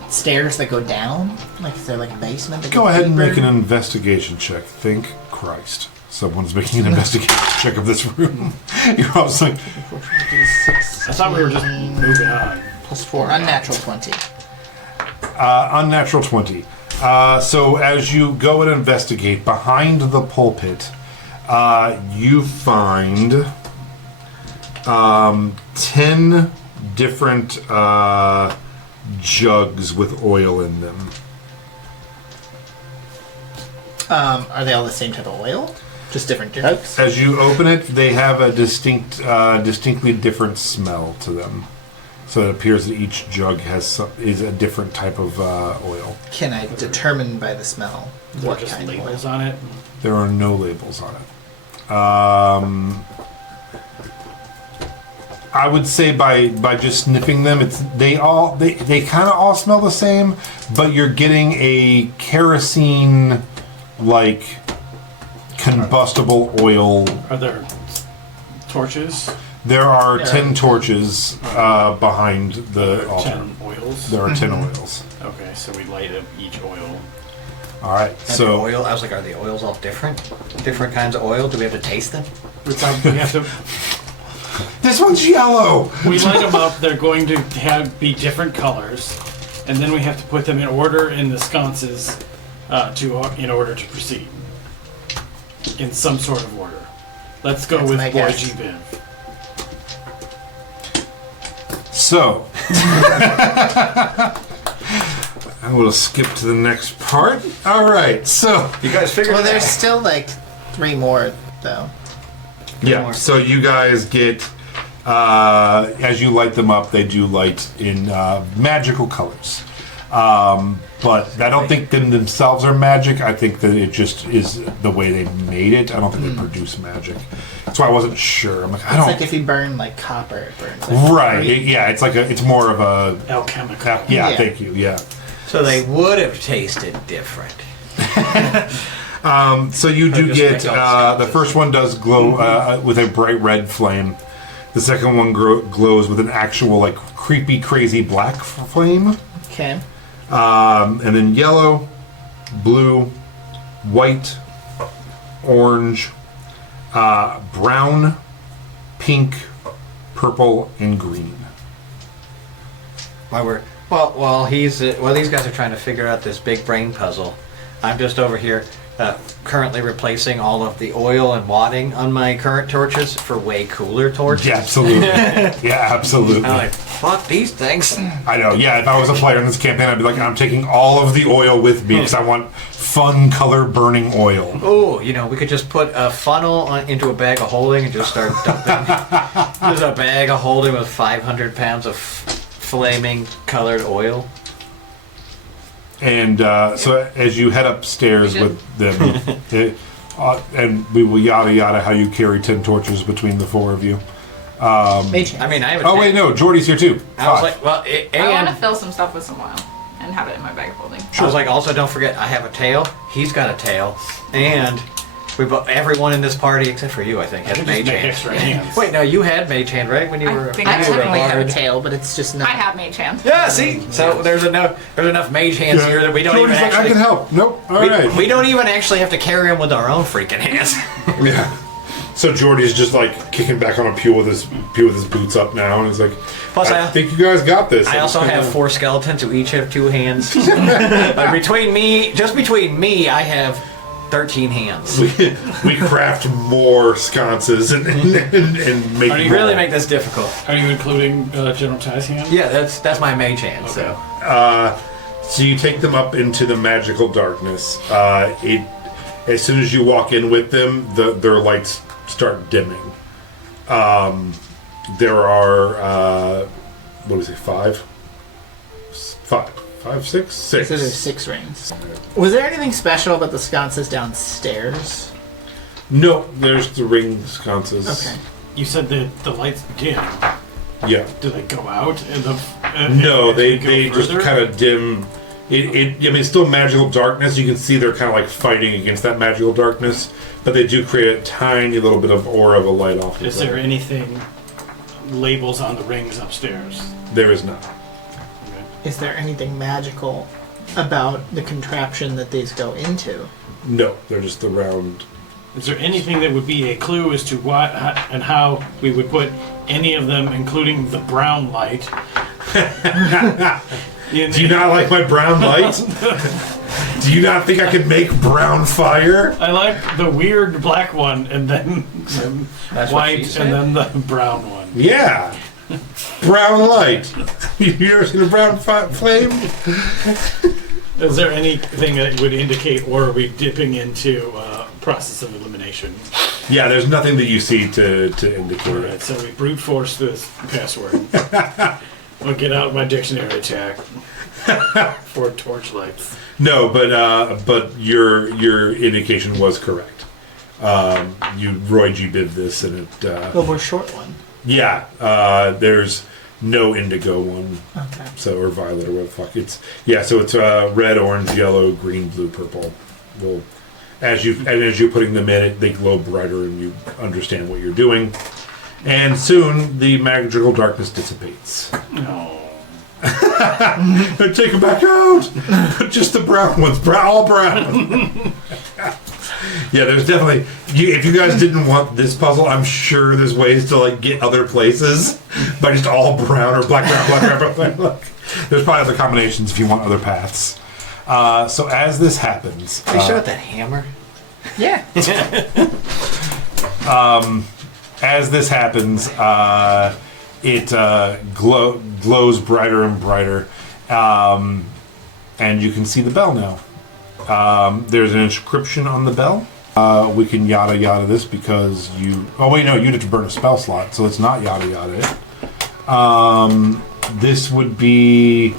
stairs that go down? Like, is there like a basement? That Go goes ahead and deeper? make an investigation check. Thank Christ. Someone's making an investigation check of this room. You're always like, I thought we were just moving on. +4, unnatural 20. unnatural 20. So as you go and investigate behind the pulpit, you find 10 different jugs with oil in them. Are they all the same type of oil? Just different jugs? As you open it, they have a distinctly different smell to them. So it appears that each jug is a different type of oil. Can I determine by the smell Is there what just kind of labels oil? on it? There are no labels on it. I would say by just sniffing them, they kind of all smell the same, but you're getting a kerosene combustible oil. Are there torches? There are 10 torches behind the altar. 10 oils? There are 10 oils. Okay, so we light up each oil. All right, And so the oil, I was like, are the oils all different? Different kinds of oil? Do we have to taste them? We have to. this one's yellow. We light them up. They're going to be different colors, and then we have to put them in order in the sconces in order to proceed in some sort of order. Let's go That's with my Boy guess. G Biv. So I will skip to the next part. All right, so You guys figured Well, it there's out. still 3 more, though. yeah, so you guys get as you light them up, they do light in magical colors. But I don't think them themselves are magic. I think that it just is the way they made it. I don't think they produce magic. That's why I wasn't sure. I'm like, I It's don't. like if you burn copper, it burns. Right. Yeah. It's more of a. Alchemical. Yeah. Yeah. Thank you. Yeah. So they would have tasted different. So you do just get make all the first one does glow with a bright red flame. The second one glows with an actual creepy, crazy black flame. Okay. And then yellow, blue, white, orange, brown, pink, purple, and green. While these guys are trying to figure out this big brain puzzle, I'm just over here currently replacing all of the oil and wadding on my current torches for way cooler torches. Yeah, absolutely. Yeah, absolutely. I'm like, fuck these things. I know. Yeah, if I was a player in this campaign, I'd be like, I'm taking all of the oil with me because I want fun color burning oil. Oh, we could just put a funnel into a bag of holding and just start dumping. There's a bag of holding with 500 pounds of flaming colored oil. And so as you head upstairs with them, And we will yada yada how you carry 10 torches between the 4 of you. Mage hand. I mean, I have a Oh wait, no, Jordy's here too. I was 5. like, well, I want to and fill some stuff with some oil and have it in my bag of holding. I was like, also don't forget, I have a tail. He's got a tail, and everyone in this party except for you, I think, has just mage make hand. extra hands. Wait, no, you had mage hand, right? When you I were. think I I technically have a bard. tail, but it's just not. I have mage hand. Yeah, see, so there's enough mage hands here that we don't Jordy's even like, actually. I can help. Nope. All we, right. we don't even actually have to carry them with our own freaking hands. Yeah. So Jordy's just like kicking back on a pew with his boots up now, and he's like, Plus, I think you guys got this. I also have 4 skeletons who each have 2 hands. But between me, I have 13 hands. We craft more sconces and make Are you more. Really make this difficult. Are you including General Ty's hand? Yeah, that's my mage hand. Okay. So you take them up into the magical darkness. As soon as you walk in with them, their lights start dimming. There are what is it? 5, 6, 6. So there's 6 rings. Was there anything special about the sconces downstairs? No, there's the ring sconces. Okay. You said that the lights dim. Yeah. Do they go out? No, they go just further? kind of dim. I mean, it's still magical darkness. You can see they're kind of like fighting against that magical darkness, but they do create a tiny little bit of aura of a light off. Is there anything labels on the rings upstairs? There is not. Okay. Is there anything magical about the contraption that these go into? No, they're just the round. Is there anything that would be a clue as to what and how we would put any of them, including the brown light? Do you not like my brown light? Do you not think I could make brown fire? I like the weird black one, and then That's what she white, said? and then the brown one. Yeah. Brown light. You ever seen a brown flame? Is there anything that would indicate, or are we dipping into process of elimination? Yeah, there's nothing that you see to All indicate right, it. so we brute force this password. I'll get out my dictionary check for torchlights. No, but your indication was correct. You Roy G. Biv this, and it. The more short one. Yeah, there's no indigo one, Okay. so or violet or what the fuck. It's so it's red, orange, yellow, green, blue, purple. Well, as you're putting them in, they glow brighter, and you understand what you're doing. And soon the magical darkness dissipates. No. Take them back out. Just the brown ones, all brown. Yeah, there's definitely. If you guys didn't want this puzzle, I'm sure there's ways to like get other places by just all brown or black, black. There's probably other combinations if you want other paths. So as this happens, Are you sure with that hammer? Yeah. as this happens, it glows brighter and brighter, and you can see the bell now. There's an inscription on the bell. We can yada yada this because you. Oh wait, no, you had to burn a spell slot, so it's not yada yada it. This would be.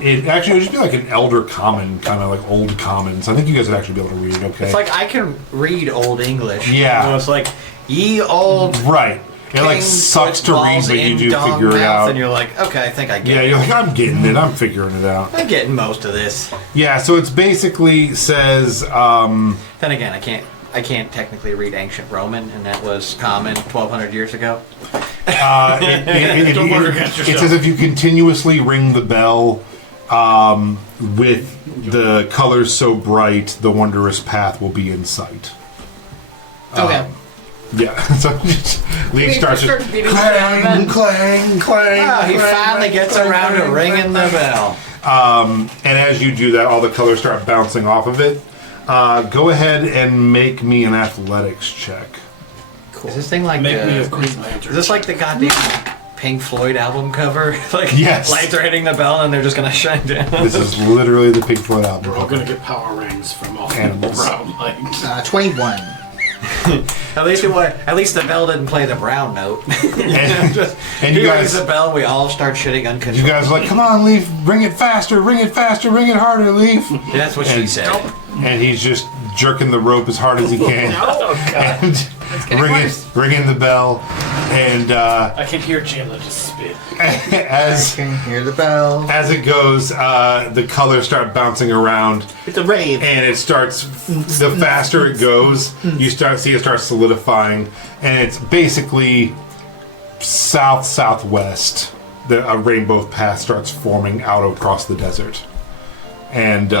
It actually would just be like an elder common, kind of like old commons. I think you guys would actually be able to read it. Okay. It's like I can read Old English. Yeah. You know, it's like ye old. Right. It like king sucks puts to read, balls but you in do dong figure it mouth, out. and you're like, okay, I think I get Yeah, it. you're like, I'm getting it. I'm figuring it out. I'm getting most of this. Yeah, so it's basically says, Then again, I can't technically read ancient Roman, and that was common 1,200 years ago. Don't work against it yourself. says if you continuously ring the bell with the colors so bright, the wondrous path will be in sight. Okay. Yeah, so Lee starts start just beating clang, the drum clang, clang. Ah, he clang, finally clang, gets clang, around to clang, ringing the clang. bell. And as you do that, all the colors start bouncing off of it. Go ahead and make me an athletics check. Is this thing like Make me a is Green Lantern. this like the goddamn Pink Floyd album cover? Like Yes. lights are hitting the bell and they're just gonna shine down. This is literally the Pink Floyd album. We're all gonna get power rings from all the Animals. brown lights. 21. At least the bell didn't play the brown note. And, Just, and you he rings guys, the bell, we all start shitting you uncontrollably. guys are like, come on, Leaf, ring it faster, ring it faster, ring it harder, Leaf. That's what she And- said. And he's just jerking the rope as hard as he can. And ringing the bell. And I can hear Jayla just spit. as I can hear the bell. as it goes, the colors start bouncing around. It's a rave. And it starts, the faster it goes, you see it start solidifying. And it's basically southwest. A rainbow path starts forming out across the desert. And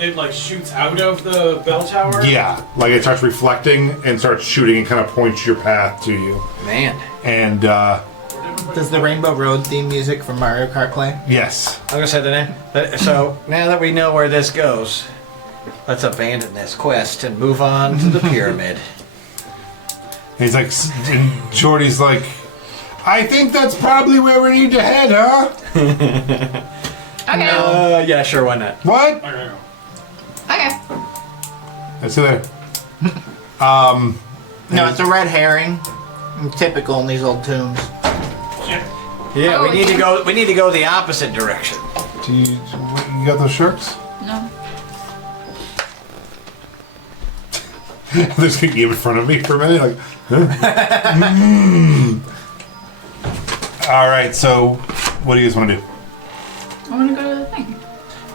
It like shoots out of the bell tower? yeah, like it starts reflecting and starts shooting and kind of points your path to you. Man. And Does the Rainbow Road theme music from Mario Kart play? yes. I'm gonna say the name. So now that we know where this goes, let's abandon this quest and move on to the pyramid. And he's like, and Jordy's like, I think that's probably where we need to head, huh? Okay. Yeah, sure, why not? What? Okay. I see there. No, it's a red herring. Typical in these old tombs. Yeah, Oh, we need to go. We need to go the opposite direction. Do you got those shirts? No. They're just gonna get in front of me for a minute, like, huh? All right, so what do you guys want to do? I want to go to the thing.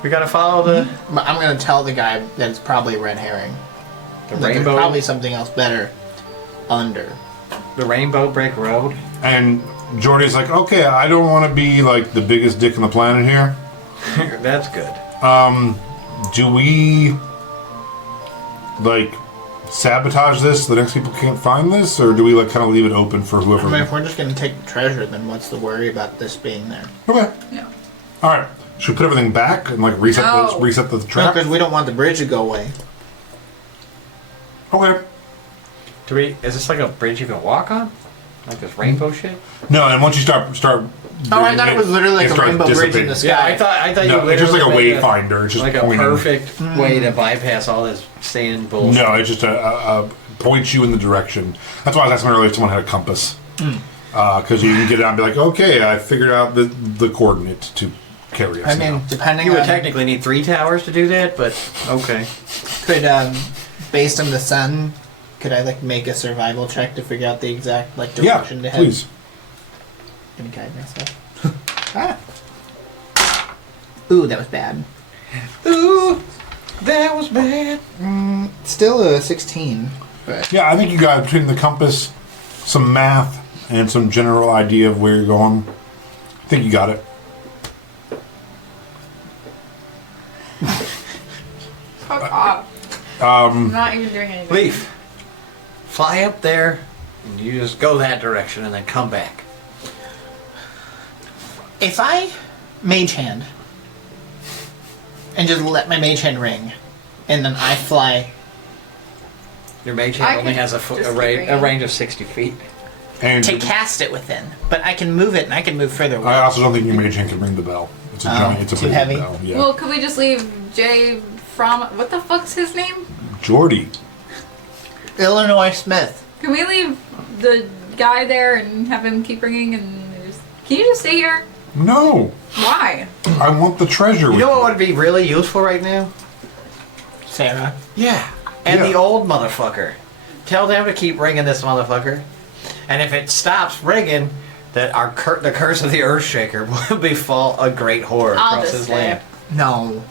We gotta follow the I'm gonna tell the guy that it's probably a red herring. That there's rainbow. probably something else better under. The Rainbow Brick Road. And Jordy's like, okay, I don't want to be like the biggest dick on the planet here. That's good. Do we like sabotage this so the next people can't find this, or do we like kind of leave it open for whoever? I mean, if we're just gonna take the treasure, then what's the worry about this being there? Okay. Yeah. All right. Should we put everything back and like reset No. the trap? Because we don't want the bridge to go away. Okay. Do we? Is this like a bridge you can walk on? Like this rainbow shit? No, and once you start. Oh, I thought it was literally like a starts rainbow bridge in dissipating. the sky. Yeah, I thought No, you it's just like a literally made wayfinder. It's just like a pointing. perfect way to bypass all this sand bullshit. No, it's just a points you in the direction. That's why I was asking earlier if someone had a compass. Because you can get it out and be like, okay, I figured out the coordinate to carry us. I mean, now. depending You would on technically need 3 towers to do that, but okay. could based on the sun, could I like make a survival check to figure out the exact like Yeah, direction to head? please. Gonna guide myself. Ooh, that was bad. Ooh, that was bad. Still a 16. But Yeah, I think you got between the compass, some math, and some general idea of where you're going. I think you got it. Fuck off. I'm not even doing anything. Leaf, fly up there, and you just go that direction and then come back. if I mage hand and just let my mage hand ring, and then I fly. Your mage I hand only can has a just keep a range of 60 feet. And To cast it within, but I can move it and I can move further away. I also don't think your mage hand can ring the bell. It's a giant. It's a too big heavy? bell. Yeah. Well, could we just leave Jay from... What the fuck's his name? Jordy. Illinois Smith. Can we leave the guy there and have him keep ringing and just... Can you just stay here? No, Why? I want the treasure. You with know what would be really useful right now? Sarah. Yeah. And Yeah. the old motherfucker. Tell them to keep ringing this motherfucker. And if it stops ringing, that the curse of the Earthshaker will befall a great horror I'll across just his stay. land. No.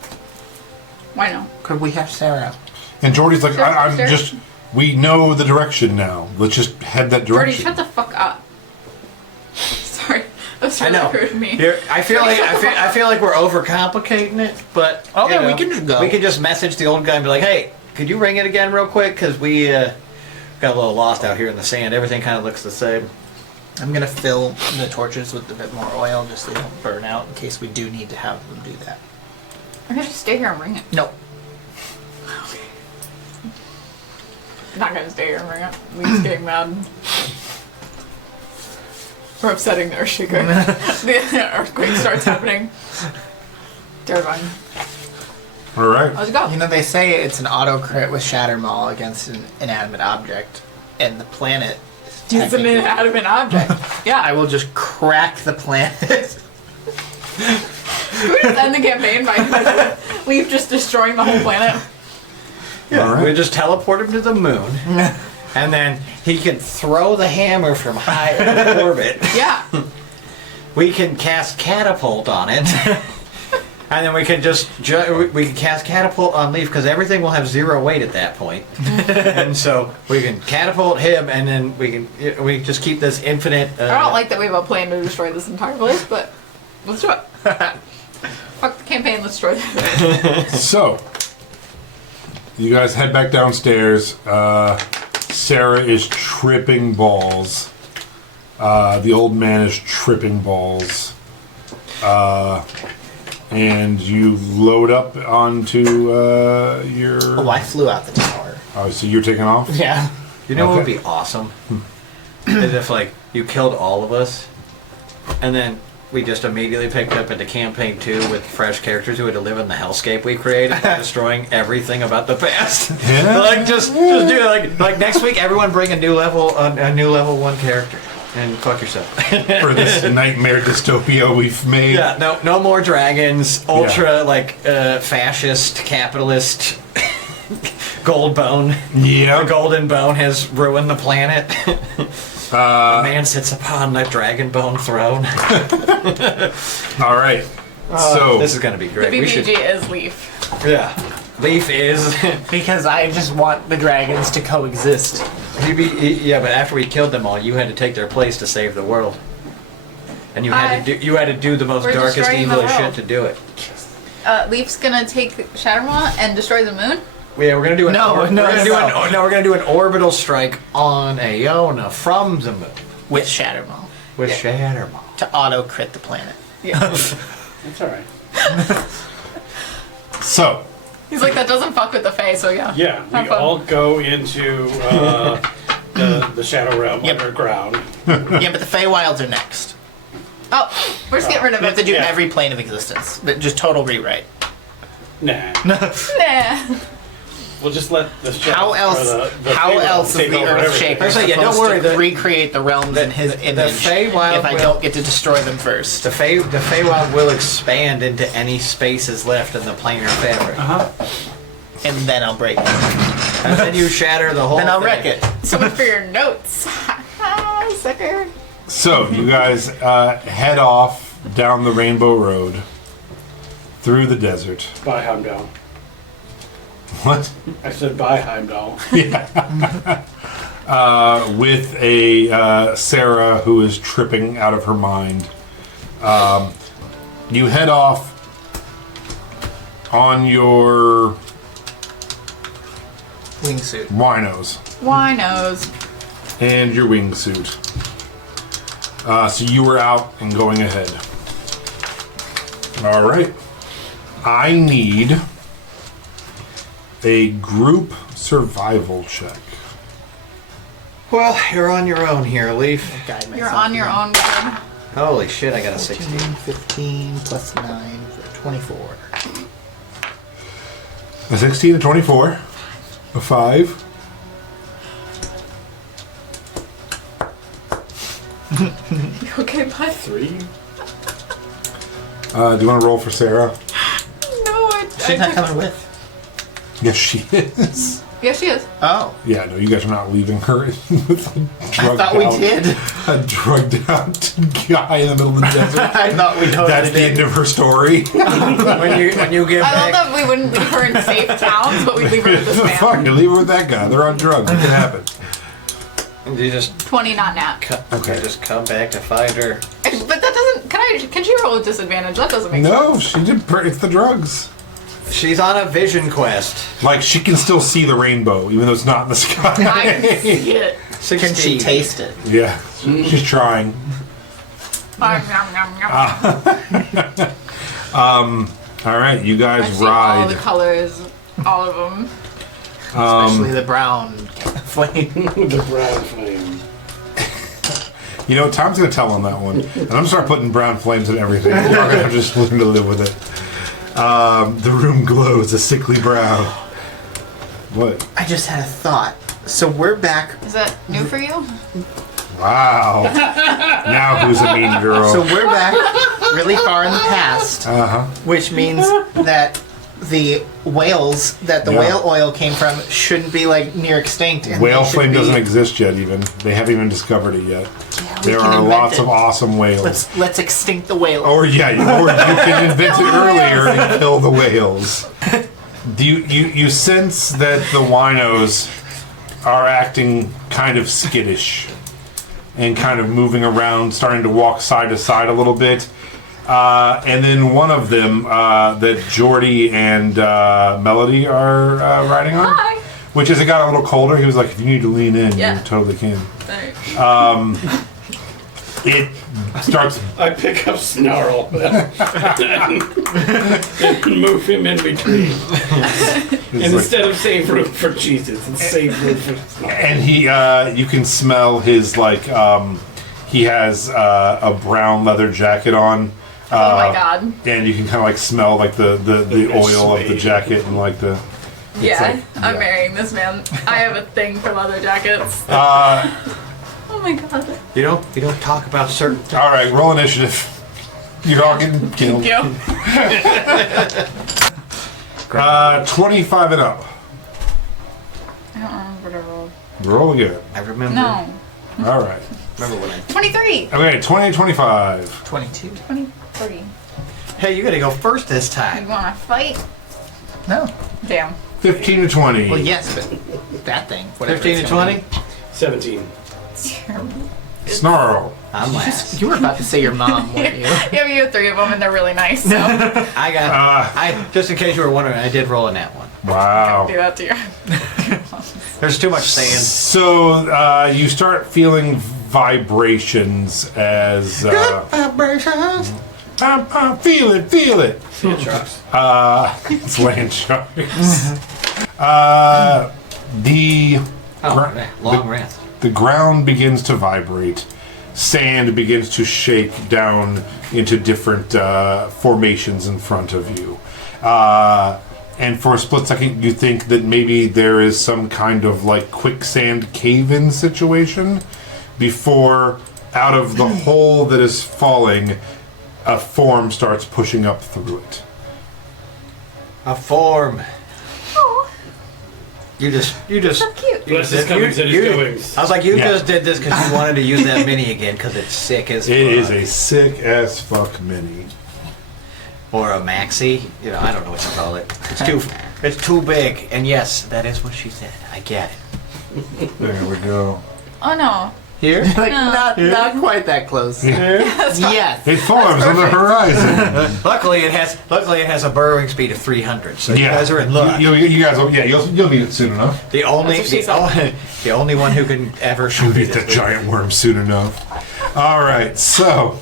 Why no? Could we have Sarah? And Jordy's like, Sure, I'm sure. just. We know the direction now. Let's just head that Jordy, direction. shut the fuck up. Sorry. That's I really know. rude of me. I feel like we're overcomplicating it, but Okay, you know, we can just go. We can just message the old guy and be like, "Hey, could you ring it again real quick? Because we got a little lost out here in the sand. Everything kind of looks the same." I'm gonna fill the torches with a bit more oil just so they don't burn out in case we do need to have them do that. I could just stay here and ring it. No. I'm not gonna stay here and ring it. Lee's getting mad. We're upsetting the Earthshaker. The earthquake starts happening. Terrifying. All right. Let's go. You know, they say it's an auto crit with Shatter Maul against an inanimate object, and the planet is It's an technically- inanimate object. I Yeah. will just crack the planet. Can we just end the campaign by Leaf just destroying the whole planet? All right. We just teleport him to the moon, and then he can throw the hammer from high orbit. Yeah. We can cast catapult on it, and then we can just we can cast catapult on Leaf because everything will have 0 weight at that point. And so we can catapult him, and then we can just keep this infinite. I don't like that we have a plan to destroy this entire place, but let's do it. Fuck the campaign, let's destroy this. So, you guys head back downstairs. Sarah is tripping balls. The old man is tripping balls. And you load up onto your... Oh, I flew out the tower. Oh, so you're taking off? Yeah. You know what would Okay. be awesome? Is if like you killed all of us, and then we just immediately picked up into campaign 2 with fresh characters who had to live in the hellscape we created, destroying everything about the past. Yeah. Like just do it. Like next week, everyone bring a new level 1 character, and fuck yourself. For this nightmare dystopia we've made. Yeah, no more dragons. Ultra fascist capitalist. Gold bone. Yeah. The golden bone has ruined the planet. A man sits upon the dragon bone throne. All right. So, This is gonna be The great. We should. BBG is Leaf. Yeah. Leaf is. Because I just want the dragons to coexist. Yeah, but after we killed them all, you had to take their place to save the world. And you had to do the most We're darkest, destroying the evilest world. shit to do it. Leaf's gonna take Shattermaw and destroy the moon? Yeah, we're gonna do No, we're gonna do an orbital strike on Aona from the moon With Shattermaw. with Shattermaw. To auto crit the planet. That's alright. so He's like, that doesn't fuck with the Fae, so yeah. Yeah, Have we fun. all go into the Shadow Realm Yep. underground. Yeah, but the Feywilds are next. Oh, we're just getting rid of We have to it. do Yeah. every plane of existence. But just total rewrite. Nah. Nah. We'll just let the shadow. How else? How else is take the over Earth everything. Shaker Actually, yeah, don't supposed worry, to the- recreate the realms in his image Feywild if I will- don't get to destroy them first? The Feywild will expand into any spaces left in the planar fabric. And then I'll break them. And then you shatter the whole Then I'll thing. wreck it. So much for your notes. Sucker. So, you guys head off down the Rainbow Road through the desert. Bye, Heimdall. What? I said bye, Heimdall. With a Sarah who is tripping out of her mind. You head off on your Wingsuit. winos Winos. and your wingsuit. So you were out and going ahead. All right. I need a group survival check. Well, you're on your own here, Leaf. Guide You're myself on your in. own, good. Holy shit, I got a 16. 15 plus 9 for 24. A 16, a 24, a 5. You okay, bud? 3? Do you want to roll for Sarah? No, She's not coming with. Yes, she is. Yeah, she is. Oh. Yeah, no, you guys are not leaving her with a I drugged thought we out, did. a drugged out guy in the middle of the desert. I thought we totally That's the did. end of her story. when you get I love back, that we wouldn't leave her in safe towns, but we'd leave her with this Fuck, man. you leave her with that guy. They're on drugs. It can happen. you just 20, not nat. Okay. just come back to find her. But that doesn't. Can she roll with disadvantage? That doesn't make sense. No, she did. It's the drugs. She's on a vision quest. Like she can still see the rainbow, even though it's not in the sky. I can see it. Can she taste it? Yeah, she's trying. Nom, nom, nom. All right, you I guys see all the ride. colors, all of them. Especially the brown flame. The brown flame. You know, Tom's gonna tell on that one, and I'm gonna start putting brown flames in everything. We're gonna have to just learn to live with it. The room glows a sickly brown. What? I just had a thought. So we're back. Is that new for you? Wow. Now who's a mean girl? So we're back really far in the past, Uh-huh. which means that the whales that the Yeah. whale oil came from shouldn't be like near extinct. And Whale they should flame be- doesn't exist yet. Even they haven't even discovered it yet. Yeah, we There can are invent lots it. of awesome whales. Let's extinct the whale. Or yeah, or you can invent it earlier and kill the whales. Do you sense that the winos are acting kind of skittish and kind of moving around, starting to walk side to side a little bit? And then one of them that Jordy and Melody are riding on, Hi. which as it got a little colder, he was like, "If you need to lean in, Yeah. you totally can." Sorry. It starts. I pick up Snarl and move him in between. And instead of save room for Jesus, it's save room for Snarl. And he, you can smell his he has a brown leather jacket on. Oh my god. And you can kind of like smell like the oil of the jacket and like the. Yeah, like- I'm yeah. marrying this man. I have a thing for leather jackets. Oh my god. You don't talk about certain. All right, roll initiative. You're all getting killed. Yo. 25 and up. I don't remember to roll. Roll again. I remember. No. All right. Remember when I. 23. Okay, 20, 25. 22. 23. Hey, you gotta go first this You time. wanna fight? No. Damn. 15 to 20. Well, yes, but that thing. Whatever 15 to it's gonna 20. 17. Snarl. I'm be. last. You were about to say your mom, weren't you? Yeah, you have 3 of them and they're really nice. So I got. I just in case you were wondering, I did roll in that one. Wow. do that to you. There's too much sand. So you start feeling vibrations as Vibrations. feel it. Sand sharks. It's land sharks. The Oh, gra- man, long rest. the ground begins to vibrate. Sand begins to shake down into different formations in front of you. And for a split second, you think that maybe there is some kind of like quicksand cave-in situation before, out of the hole that is falling, a form starts pushing up through it. A form. Oh, You just. so cute. Bless his comings and his goings. I was like, you Yeah. just did this because you wanted to use that mini again because it's sick as fuck. It is a sick as fuck mini. Or a maxi. You know, I don't know what you call it. It's too big. And yes, that is what she said. I get it. There we go. Oh no. Here? Like, No. not quite that close. Yes. It forms on the horizon. Luckily, it has a burrowing speed of 300. So you guys are in luck. You guys will, you'll meet it soon enough. The only That's what she the only one who can ever shoot Beat it. that giant worm soon enough. All right, so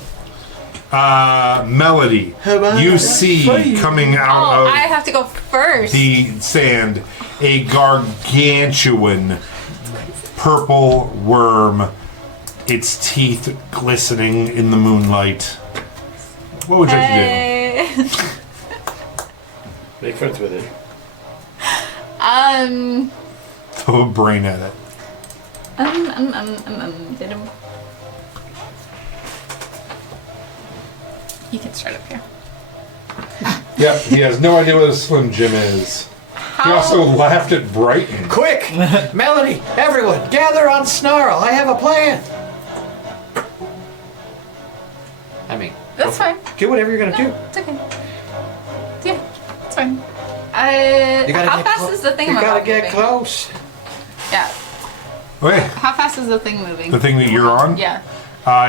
Melody, you see coming Oh, out I of have to go first. the sand a gargantuan purple worm, its teeth glistening in the moonlight. What would you like Hey. Make friends with it. to do? Throw a brain at it. Did him. You can start up here. Yeah, he has no idea what a Slim Jim is. He also laughed at Brighton. Quick, Melody, everyone, gather on Snarl. I have a plan. I mean, That's fine. do whatever you're gonna do. No, it's okay. Yeah, it's fine. You gotta How get fast clo- is the thing You gotta about get moving? close. Yeah. Wait, How fast is the thing moving? the thing that you're on? Yeah.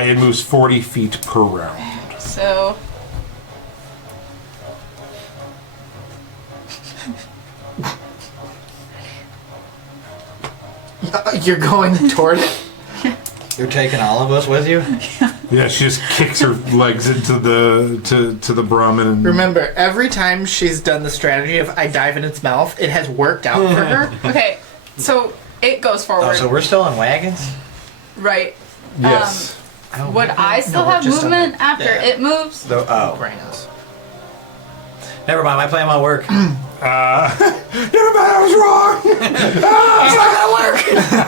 It moves 40 feet per round. So. You're going toward it? You're taking all of us with you. Yeah, she just kicks her legs into the to the Brahmin. And Remember, every time she's done the strategy of I dive in its mouth, it has worked out for her. Okay. So it goes forward. Oh, so we're still on wagons. Right. yes. Would I still we're have just on movement the- after yeah. it moves? Oh, Brains. never mind. My plan won't work. Never mind, I was wrong. It's not gonna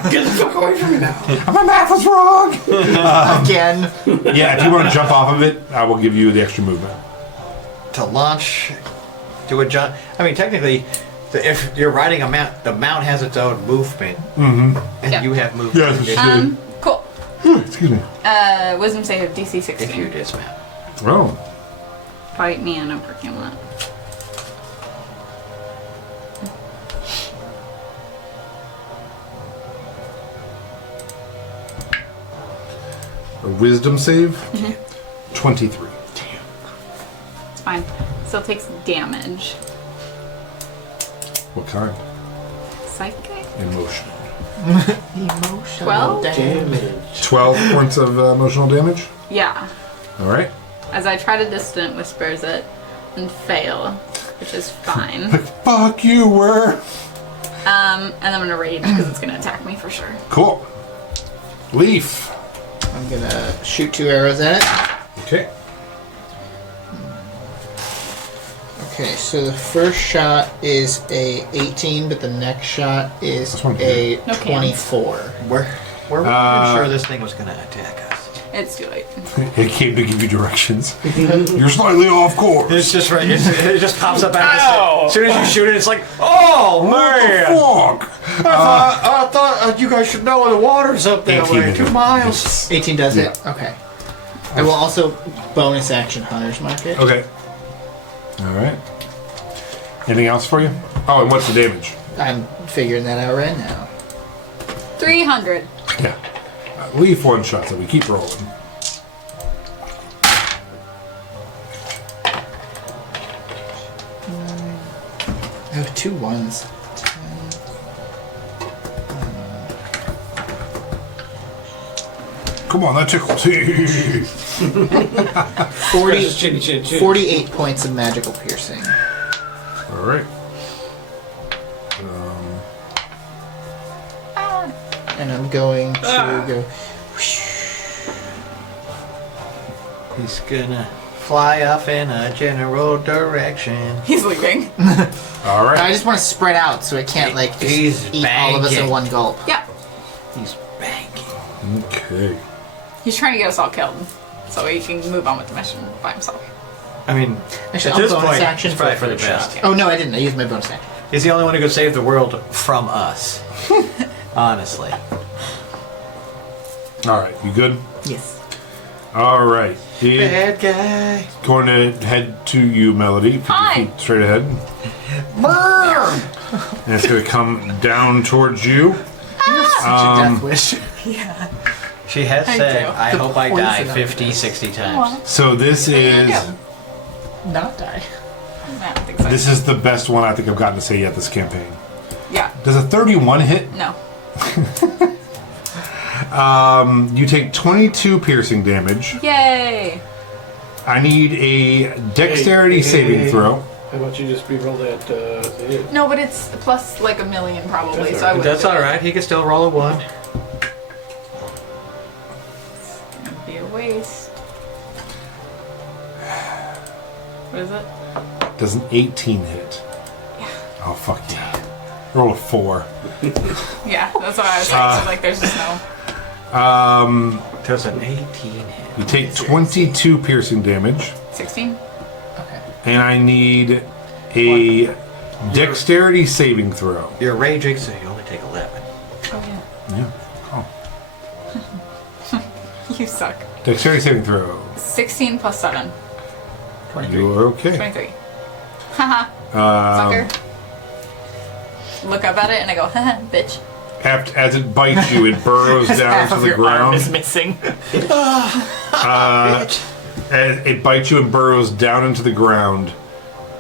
work. Get the fuck away from me now. My math was wrong. Again. Yeah, if you want to jump off of it, I will give you the extra movement. To launch to adjust. I mean, technically, if you're riding a mount, the mount has its own movement, and Yeah. you have movement. Yes, Cool. excuse me. Wisdom save DC 16. If you dismount. Oh. Fight me and I'm working on that. A wisdom save? 23. It's fine. Still takes damage. What kind? Psychic? Emotional. Emotional 12? Damage. 12 points of emotional damage? Yeah. Alright. As I try to distant whispers it and fail, which is fine. Fuck you, where? And I'm gonna rage because it's gonna attack me for sure. Cool. Leaf. I'm gonna shoot 2 arrows at it. Okay. Okay, so the first shot is a 18, but the next shot is This one a No cans. 24. Where were we even sure this thing was going to attack us? It's too late. It came to give you directions. You're slightly off course. It's just right. It just pops up out of as soon as you shoot it, it's like, oh man! Fuck! I thought you guys should know the water's up that 18 way. hit. 2 miles. 18 does Yeah. it? Okay. I will also bonus action Hunter's Mark it. Okay. Alright. Anything else for you? Oh, and what's the damage? I'm figuring that out right now. 300. Yeah. Leaf one shot, so we keep rolling. I have 2 1s. Come on, that tickles. 40, Precious chinny chin chin. 48 points of magical piercing. Alright. And I'm going to go. He's gonna fly off in a general direction. He's leaving. Alright. I just want to spread out so it can't like just He's eat all of us in banking. one gulp. Yeah. He's banking. Okay. He's trying to get us all killed. So he can move on with the mission by himself. I mean, Actually, at I'll this bonus point, action it's for probably the for the first best. shot. Oh no, I didn't. I used my bonus action. He's the only one who could save the world from us. Honestly. Alright, you good? Yes. Alright. Bad guy. Going to head to you, Melody. 50 Hi. feet straight ahead. And it's going to come down towards you. Such a death wish. She has I said, do. I The hope I die poison of 50, this. 60 times. So this is Not die. I don't think so. this is the best one I think I've gotten to say yet this campaign. Yeah. Does a 31 hit? No. You take 22 piercing damage. Yay. I need a dexterity Hey, saving hey. throw. How about you just re-roll that hit? No, but it's plus like a million probably, That's so I would. That's alright, he can still roll a 1. It'd be a waste. What is it? Does an 18 hit? Yeah. Oh, fuck yeah. Roll a 4. Yeah, that's what I was saying. So like, there's just no. Does an 18 hit. You take 22 piercing damage. 16. Okay. And I need a dexterity saving throw. You're raging, so you only take 11. Oh yeah. Yeah. Oh. You suck. Dexterity saving throw. 16 plus 7. 23. You are okay. 23. Haha. Sucker. Look up at it and I go, haha, bitch. As it bites you, it burrows down Half to of the your arm is ground. missing. As it bites you and burrows down into the ground.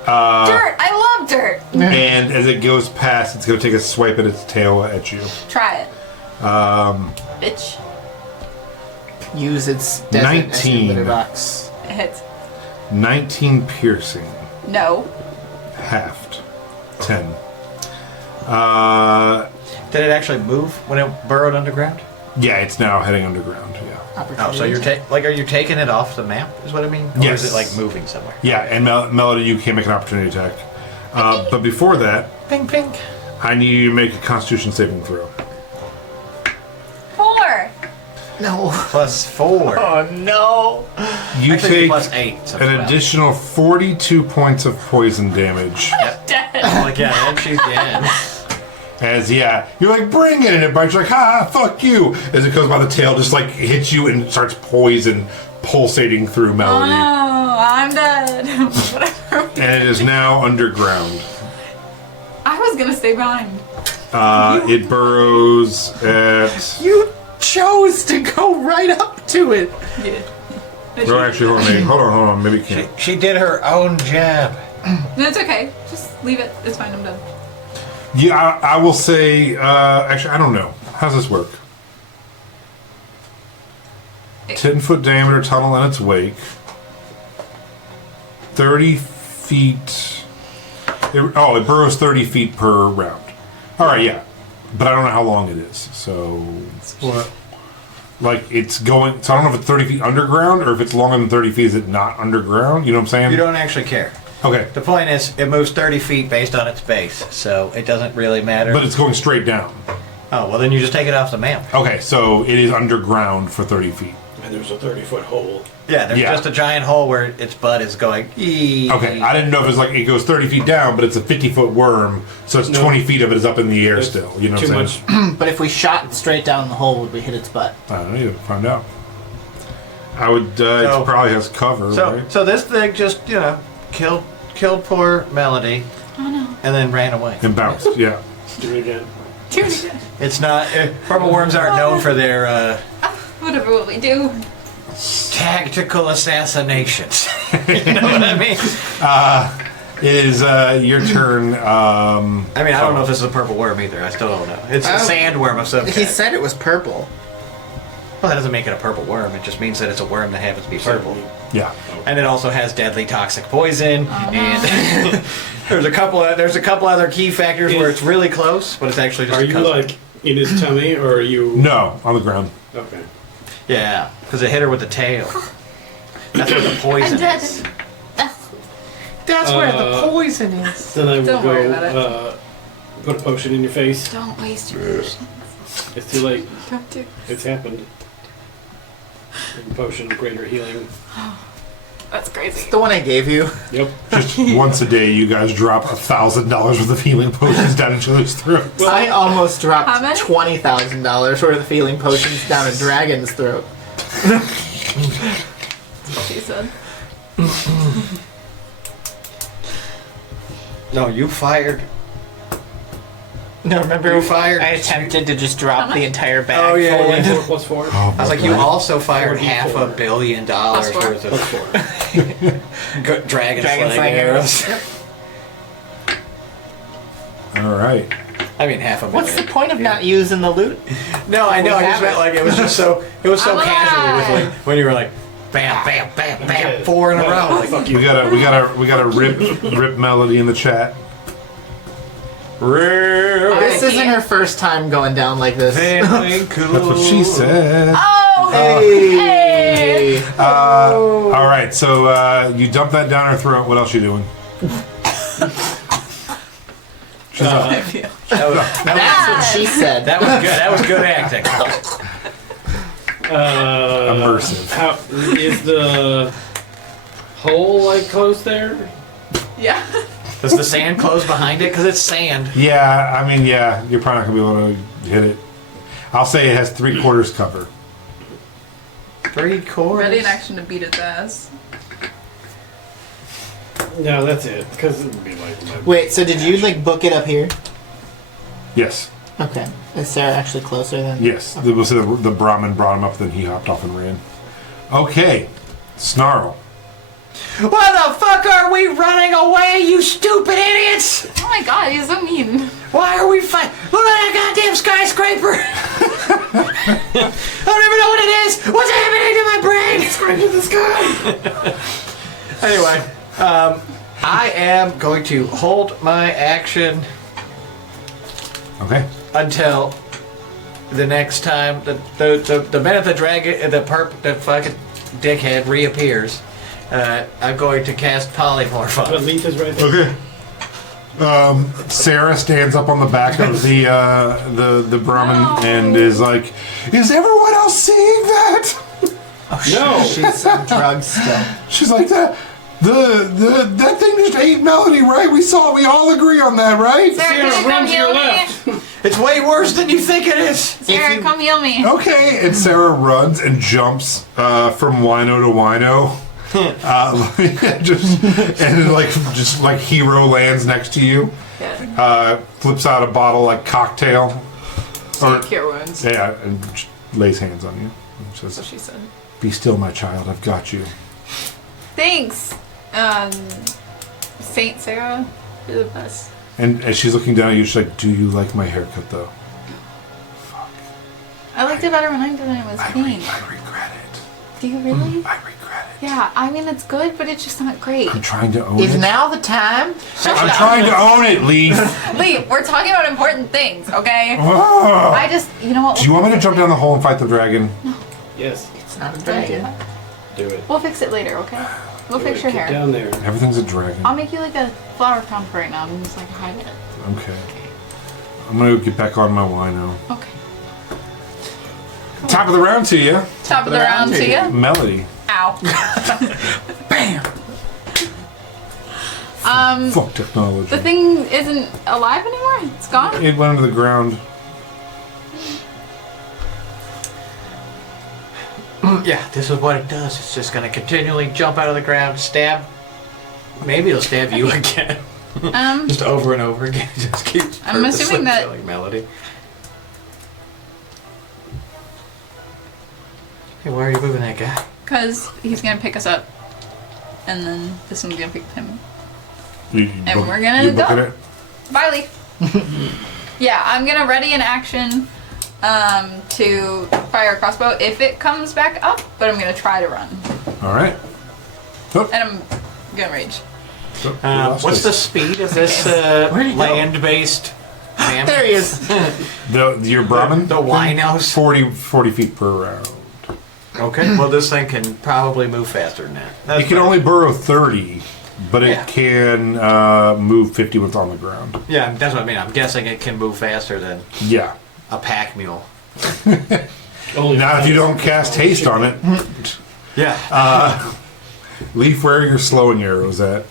Dirt! I love dirt! And as it goes past, it's going to take a swipe at its tail at you. Try it. Bitch. Use its desert 19. as your litter box. It hits. 19 piercing. No. Halved. 10. Did it actually move when it burrowed underground? Yeah, it's now heading underground. Yeah. Oh, so you're are you taking it off the map? Is what I mean? Or Yes. is it like moving somewhere? Yeah, and Melody, you can make an opportunity attack. But before that, Ping, ping. I need you to make a Constitution saving throw. 4. No. Plus 4. Oh no. You Actually, take plus 8. So an 12. additional 42 points of poison damage. Dead. I'm like, yeah, and she's dead. As, you're like, bring it, and it bites you like, ha, fuck you. As it goes by the tail, just like hits you and starts poison pulsating through Oh Melody. no, I'm dead. Whatever. And it is now underground. I was gonna stay behind. It burrows at... You chose to go right up to it. Yeah. Well, actually, hold on. Maybe you can't. She did her own jab. No, it's okay. Just leave it. It's fine. I'm done. Yeah, I will say, actually, I don't know. How's this work? 10-foot diameter tunnel in its wake. 30 feet. It burrows 30 feet per round. Alright, yeah. But I don't know how long it is. So, What? like, it's going. So I don't know if it's 30 feet underground or if it's longer than 30 feet. Is it not underground? You know what I'm saying? You don't actually care. Okay. The point is, it moves 30 feet based on its base, so it doesn't really matter. But it's going straight down. Oh, well, then you just take it off the map. Okay, so it is underground for 30 feet. And there's a 30-foot hole. Yeah, there's Yeah. just a giant hole where its butt is going. Ee. Okay, I didn't know if it's like it goes 30 feet down, but it's a 50-foot worm, so it's No. 20 feet of it is up in the air There's still. You know too what I'm much. saying? But if we shot straight down the hole, would we hit its butt? I don't know. You find out. I would. It probably has cover, So, right? so this thing just, killed poor Melody. Oh no. And then ran away. And bounced. Yeah. Do it again. Do it again. It's not. Purple worms aren't known for their Whatever will we do? tactical assassinations. You know what I mean? It is your turn. I mean, I don't know if this is a purple worm either. I still don't know. It's a sandworm of some He kind. said it was purple. Well, that doesn't make it a purple worm. It just means that it's a worm that happens to be purple. Yeah. And it also has deadly toxic poison. And there's a couple other key factors where it's really close, but it's actually just Are a you cousin. like in his tummy or are you? No, on the ground. Okay. Yeah, because it hit her with the tail. That's where the I'm poison dead. is. That's where the poison is. Then I will Don't worry about go put a potion in your face. Don't waste your potions. It's too late. Don't do. It's happened. A potion of greater healing. That's crazy. The one I gave you. Yep. Just once a day, you guys drop $1,000 worth of healing potions down each other's throats. I almost dropped How many? $20,000 worth of healing potions down a dragon's throat. That's what she said. No, you fired. No, remember You fired. I attempted to just drop How much? the entire bag Oh, yeah, full yeah. into- 4 plus 4. Oh, I was like, you also fired 44. $500 million Plus four. worth Plus of 4. dragon Dragon slaying slaying arrows. All right. I mean, $500,000. What's the point of not using the loot? No, I know. I just meant like it was just so I'm casual with alive. like when you were like, bam, bam, bam, bam, 4 in a row. Like, Fuck you. We gotta rip Melody in the chat. This isn't her first time going down like this. Very cool. That's what she said. Oh! Hey! All right, so you dump that down her throat. What else you doing? She's up. That's what she said. That was good. That was good acting. Immersive. How is the hole like close there? Yeah. Does the sand close behind it? Because it's sand. Yeah, I mean, yeah, you're probably not gonna be able to hit it. I'll say it has 3/4 cover. 3 cores. Ready in action to beat its ass. No, that's it. Because it would be like. My Wait, so did you like book it up here? Yes, Okay. Is Sarah actually closer than? yes. We'll say the Brahmin brought him up, then he hopped off and ran. Okay, Snarl. Why the fuck are we running away, you stupid idiots? Oh my god, he's so mean. Why are we fighting? Look at that goddamn skyscraper! I don't even know what it is! What's happening to my brain? It's scraping the sky! Anyway, I am going to hold my action Okay. until the next time the minute the dragon the fucking dickhead reappears. I'm going to cast polymorph on But him. Leaf is right there. Okay. Sarah stands up on the back of the Brahmin and is like, "Is everyone else seeing that?" No. She's on drugs still. She's like, "That thing just ate Melody, right? We all agree on that, right?" Sarah, Sarah, can you run come to your heal me? left. It's way worse than you think it is. Sarah, you- come heal me. Okay, and Sarah runs and jumps from wino to wino. just like hero lands next to you. Good. Flips out a bottle like cocktail. Or, Cure wounds. yeah, and just lays hands on you. And That's what says, she said. "Be still, my child. I've got you." Thanks, Saint Sarah. You're the best. And as she's looking down at you, she's like, "Do you like my haircut, though?" I liked it better when I did it. It was clean. I regret it. Do you really? I regret it. Yeah, I mean it's good, but it's just not great. I'm trying to own Is it. now the time? I'm trying to own it, Leaf. Lee, we're talking about important things, okay? Ah. I just, you know what? Do you want me to jump down the hole and fight the dragon? Yes. It's not a Don't do dragon. that. Do it. We'll fix it later, okay? We'll Do fix it. your Get hair. down there. Everything's a dragon. I'll make you like a flower crown for right now and just like hide it. Okay. I'm gonna get back on my wino. Okay. Top of the round to you, Top of the round to you. Melody. Ow. Bam! Fuck technology. The thing isn't alive anymore? It's gone? It went into the ground. Yeah, this is what it does. It's just gonna continually jump out of the ground, stab. Maybe it'll stab you again. Just over and over again. Just keeps I'm assuming that- killing Melody. Hey, why are you moving that guy? Because he's gonna pick us up. And then this one's gonna pick him. And we're gonna you go. look at it? Bye, Lee. Yeah, I'm gonna ready an action to fire a crossbow if it comes back up, but I'm gonna try to run. All right. Oh, And I'm gonna rage. oh, we lost What's the it. speed of this Where'd he go? land-based mammoth? There he is. Your Brahmin? The winos? 40 feet per round. Okay, well this thing can probably move faster than that. That's It can fine. only burrow 30, but Yeah. it can move 50 when it's on the ground. Yeah, that's what I mean. I'm guessing it can move faster than Yeah. a pack mule. Only Not if you don't cast haste on it. Yeah. Leaf, where are your slowing arrows at?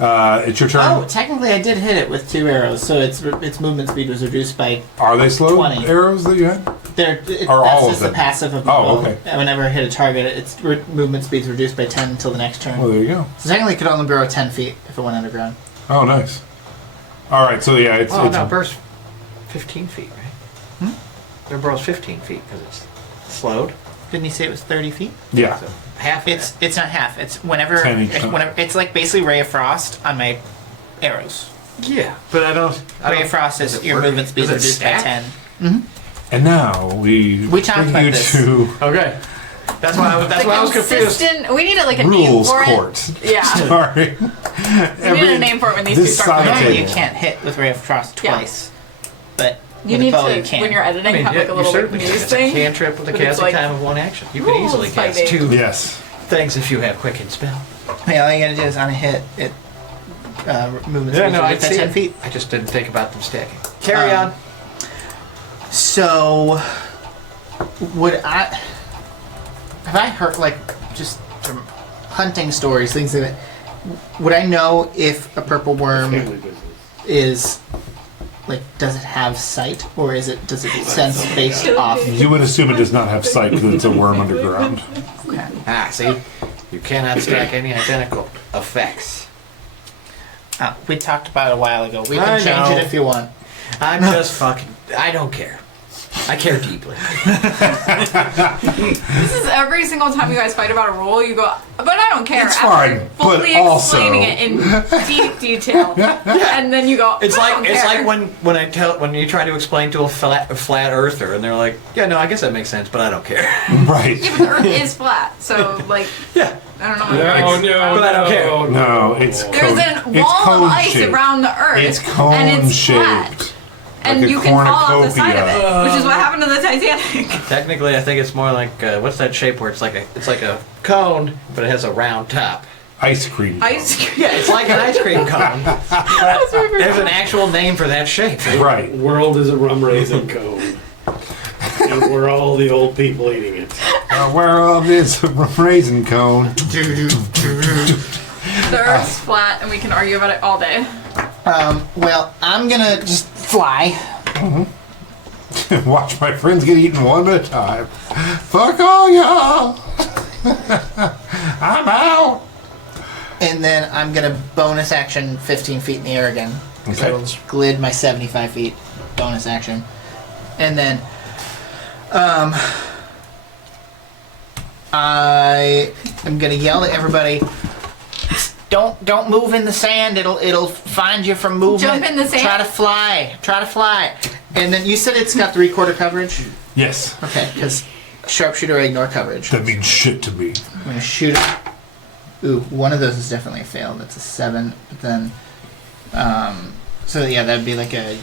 It's your turn. Oh, technically I did hit it with 2 arrows, so its movement speed was reduced by. Are they slow 20. arrows that you had? That's all of just the them? passive of Oh, the bow. okay. Whenever I hit a target, its movement speed's reduced by 10 until the next turn. Well, there you go. So technically it could only burrow 10 feet if it went underground. Oh, nice. All right, so yeah, it's Oh, no, burst 15 feet, right? Their burrow's 15 feet because it's slowed. Didn't you say it was 30 feet? yeah. So half of It's not half. It's whenever 10 each time. it's like basically Ray of Frost on my arrows. that. Yeah, but I don't. Ray of Frost does is it your work? movement speed Does it reduced by stack? 10. And now we talked bring about you this. to Okay. That's why I was confused. Consistent. We needed like a rules name for court. it. Yeah. Sorry. We need a name for it when these two this start side going. Normally table. you can't hit with Ray of Frost Yeah. twice, but You with need a bow to, you can. when you're editing, I mean, have like a you little like, certainly can. news It's a thing. cantrip with a But it's casting like time of 1 action. You can rules easily cast fighting. 2 Yes. things if you have quicken spell. Yeah, all you gotta do is on a hit, it movement Yeah, speed no, I'd reduced by see 10 it. feet. I just didn't think about them stacking. Carry on. So, would I have I heard like just from hunting stories, things like that? Would I know if a purple worm Family business. is like does it have sight or does it sense based off? You would assume it does not have sight because it's a worm underground. Ah, see? You cannot stack any identical effects. We talked about it a while ago. We I can change know. it if you want. I'm just fucking. I don't care. I care deeply. This is every single time you guys fight about a rule, you go, but I don't care. It's After fine, but fully also- explaining it in deep detail. And then you go, It's I like don't it's care. like when you try to explain to a flat earther and they're like, yeah, no, I guess that makes sense, but I don't care. Right. Yeah, but the earth is flat, so like, Yeah. I don't know. No, It's- no, But I don't care. No, it's There's cone. a It's wall of cone ice shaped. around the earth, It's cone and it's shaped. flat. And Like a you can fall off the side of cornucopia. it, which is what happened to the Titanic. Technically, I think it's more like what's that shape where it's like a cone, but it has a round top. Ice cream. Ice cream. Yeah, it's like an ice cream cone. There's an actual name for that shape. Right. World is a rum raisin cone. And we're all the old people eating it. World is a raisin cone. The Earth's flat, and we can argue about it all day. Well, I'm gonna just fly. Watch my friends get eaten one at a time. Fuck all y'all. I'm out. And then I'm gonna bonus action 15 feet in the air again. Okay. So it'll glid my 75 feet bonus action. And then I am gonna yell at everybody. Don't move in the sand. It'll find you from movement. Jump in the sand? Try to fly. Try to fly. And then you said it's got 3/4 coverage. Yes. Okay, because sharpshooter ignore coverage. That means shit to me. I'm gonna shoot it. Ooh, one of those is definitely a fail. That's a 7. But then, so yeah, that'd be like a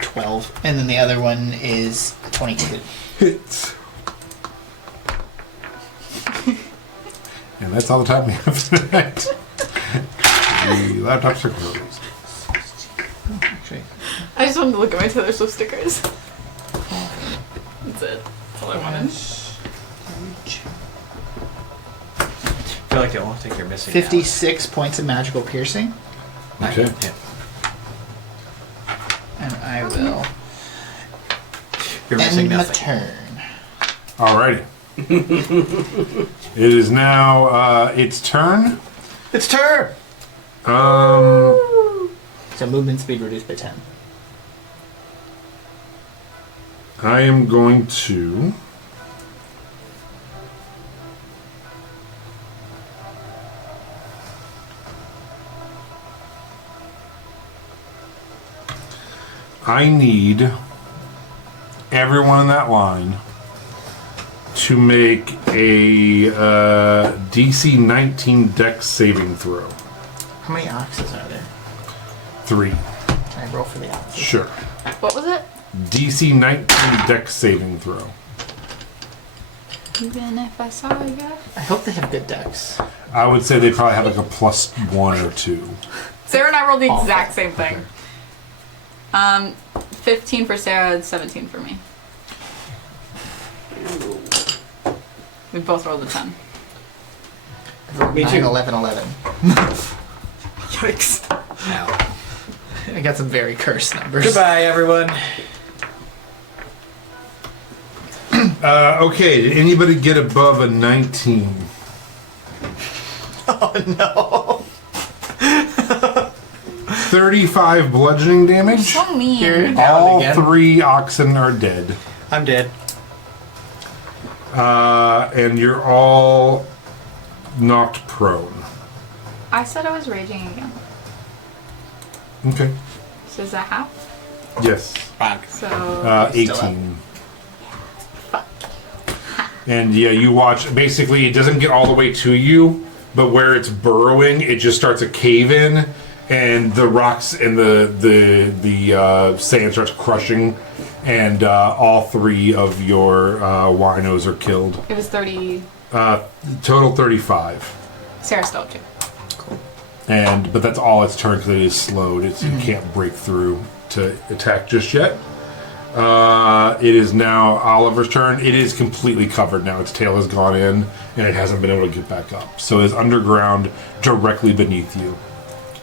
12. And then the other one is 22. Hits. And that's all the time we have tonight. The laptops are closed. Actually, I just wanted to look at my Taylor Swift stickers. That's it. That's all I wanted. I feel like the only thing you're missing 56 points of magical piercing. now. Okay. Yeah. And I will You're missing end my nothing. turn. Alrighty. It is now its turn. It's turn! So movement speed reduced by 10. I am going to I need everyone in that line to make a DC 19 Dex saving throw. How many oxes are there? 3. Can I roll for the oxes? Sure. What was it? DC 19 Dex saving throw. Even if I saw you. I hope they have good decks. I would say they probably have like a +1 or 2. Sarah and I rolled the Awful. exact same thing. 15 for Sarah and 17 for me. We both rolled a 10. Me 9, too. 11, 11. Yikes. Ow. I got some very cursed numbers. Goodbye, everyone. Okay, did anybody get above a 19? Oh no. 35 bludgeoning damage. So mean. Here. All again. 3 oxen are dead. I'm dead. And you're all knocked prone. I said I was raging again. Okay. So is that half? Yes. So 18. And yeah, you watch, basically it doesn't get all the way to you, but where it's burrowing, it just starts to cave in, and the rocks and the sand starts crushing, and all 3 of your winos are killed. it was 30. Total 35. Sarah still too. But that's all its turn because it is slowed. It can't break through to attack just yet. It is now Oliver's turn. It is completely covered now. Its tail has gone in, and it hasn't been able to get back up. So it's underground, directly beneath you.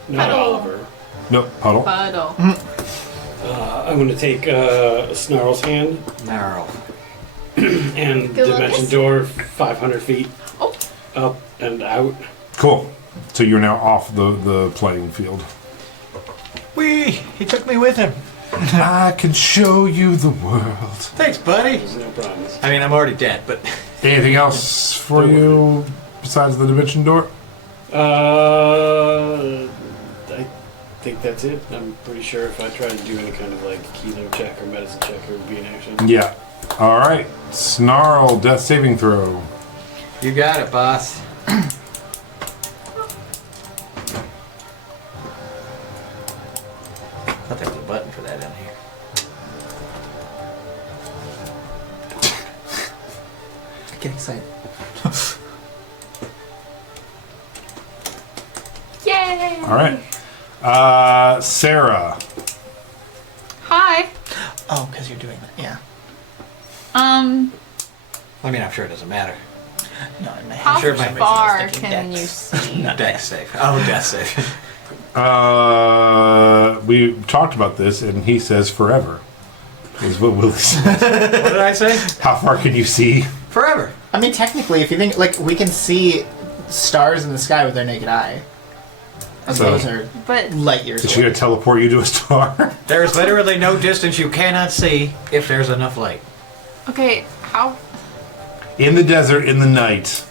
Not Puddle. Oliver. Nope, puddle. Puddle. I'm going to take Snarl's hand Narrow. and Good Dimension Lucas. Door 500 feet Oh, up and out. Cool. So you're now off the playing field. Whee! He took me with him. I can show you the world. Thanks, buddy. There's no problems. I mean, I'm already dead, but Anything else for you besides the dimension door? I think that's it. I'm pretty sure if I try to do any kind of like kilo check or medicine check, it would be an action. Yeah. All right. Snarl, death saving throw. you got it, boss. I thought there was a button for that in here. Get excited. All right. Sarah. Hi. Oh, because you're doing that. Yeah. I mean, I'm sure it doesn't matter. No, in my head. How sure my- far thinking can you Dex. see? Death save. Oh, death save. We talked about this, and he says forever. Is what Willie says. What did I say? How far can you see? Forever. I mean, technically, if you think, like, we can see stars in the sky with our naked eye. And So- those are But light years Is she away. gonna teleport you to a star? There's literally no distance you cannot see if there's enough light. okay, how? In the desert, in the night,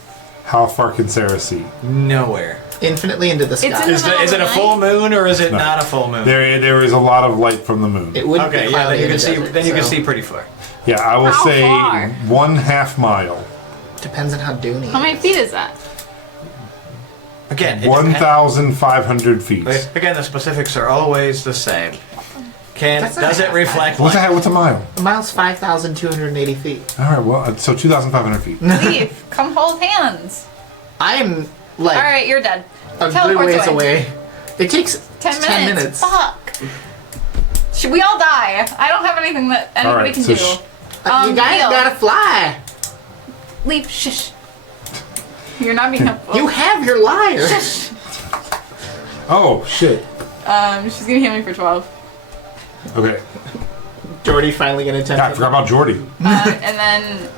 how far can Sarah see? Nowhere. Infinitely into the It's in sky. the Is middle it of a the full night? moon or is it No. not a full moon? There is a lot of light from the moon. It wouldn't Okay, be yeah, cloudy then you in can the see. desert, Then you can so see pretty far. Yeah, I will How say far? 1/2 mile. Depends on how doony. How many feet is that? Again, it 1,500 feet. depends. Again, the specifics are always the same. That's not Does it half reflect What's light? a mile? A mile's 5,280 feet. All right, well, so 2,500 feet. Leave. Come hold hands. I'm like All right, you're dead. a good Teleport ways away. It takes 10 10 minutes. Fuck. Should we all die? I don't have anything that anybody right, can so do. You guys Neil, gotta fly. leave. Shush. You're not being helpful. You have your lyre. Shush. Oh, shit. She's gonna heal me for 12. Okay. Jordy finally gonna attempt. I forgot about Jordy. And then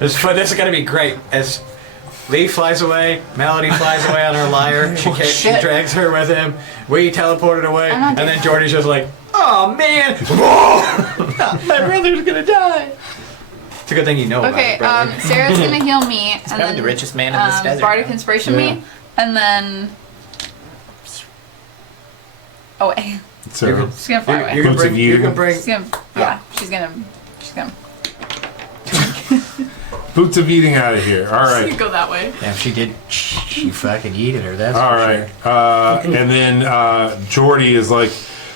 This is gonna be great. As Lee flies away, Melody flies away on her lyre. She shit. drags her with him. We teleported away, I'm not and doing then that. Jordy's just like, "Oh man, My brother's gonna die. it's a good thing you know okay, about it, brother." Sarah's gonna heal me, and Probably then the richest man in this desert. Bardic now. Inspiration Yeah. me, and then oh wait, Sarah. she's gonna fly away. You can Boots of bring. You Eden. can bring. She's gonna yeah, she's gonna Boots of eating out of here. All she's gonna right. go that way. Damn, she did. She fucking yeeted her. That's All for right. Sure. And then Jordy is like,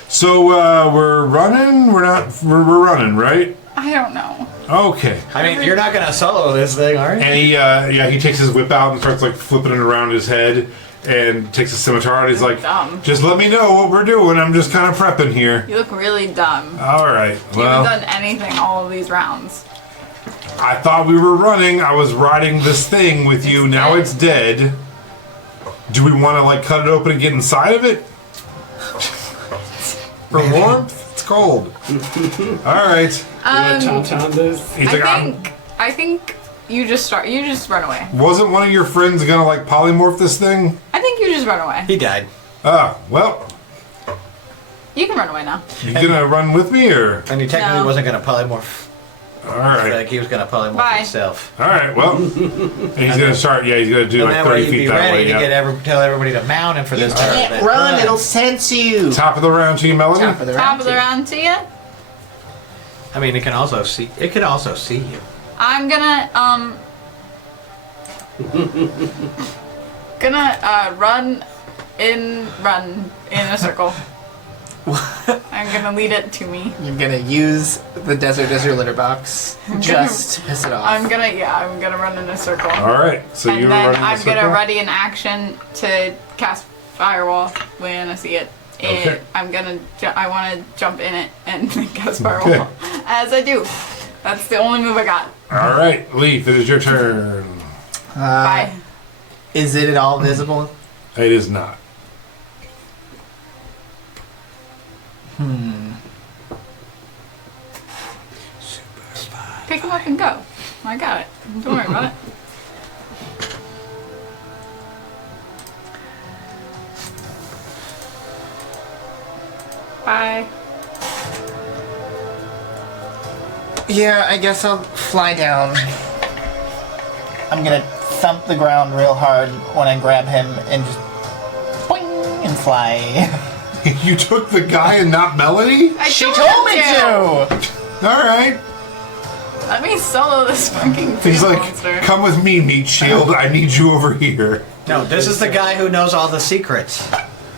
so we're running? We're not, we're running, right? I don't know. Okay. I mean, you're not gonna solo this thing, are you? And he takes his whip out and starts like flipping it around his head and takes a scimitar and he's like, Dumb. just let me know what we're doing. I'm just kind of prepping here. You look really dumb. All right. You Well, haven't done anything all of these rounds. I thought we were running. I was riding this thing with you. Now it's dead. Do we want to like cut it open and get inside of it? For warmth? It's cold. All right. You want to tauntaun this? He's like, I think you just run away. wasn't one of your friends gonna like polymorph this thing? I think you just run away. He died. Ah, well, You can run away now. you gonna run with me or? And he technically No. wasn't gonna polymorph. All right. Like he was gonna polymorph Bye. himself. All right. Well, and he's gonna start. Yeah, he's gonna do And like that 30 way he'd feet be that ready way. to Yeah. tell everybody to mount him for this part. Can't That run, it'll sense you. Top of the round to you, Melody. Top of the Top round. of the round to you. I mean, it can also see. It can also see you. I'm gonna run in a circle. I'm gonna lead it to me. You're gonna use the desert as your litter box just to piss it off. I'm gonna run in a circle. All right. So And you're then running. I'm gonna ready an action to cast firewall when I see it. Okay. I want to jump in it and cast firewall as I do. That's the only move I got. All right, Leaf. It is your turn. Bye. Is it at all visible? It is not. Pick him up and go. I got it. Don't worry about it. Bye. Yeah, I guess I'll fly down. I'm gonna thump the ground real hard when I grab him and just boing and fly. You took the guy and not Melody? She told me to! All right. Let me solo this fucking He's field like, monster. come with me, Meat Shield. I need you over here. No, this is the guy who knows all the secrets.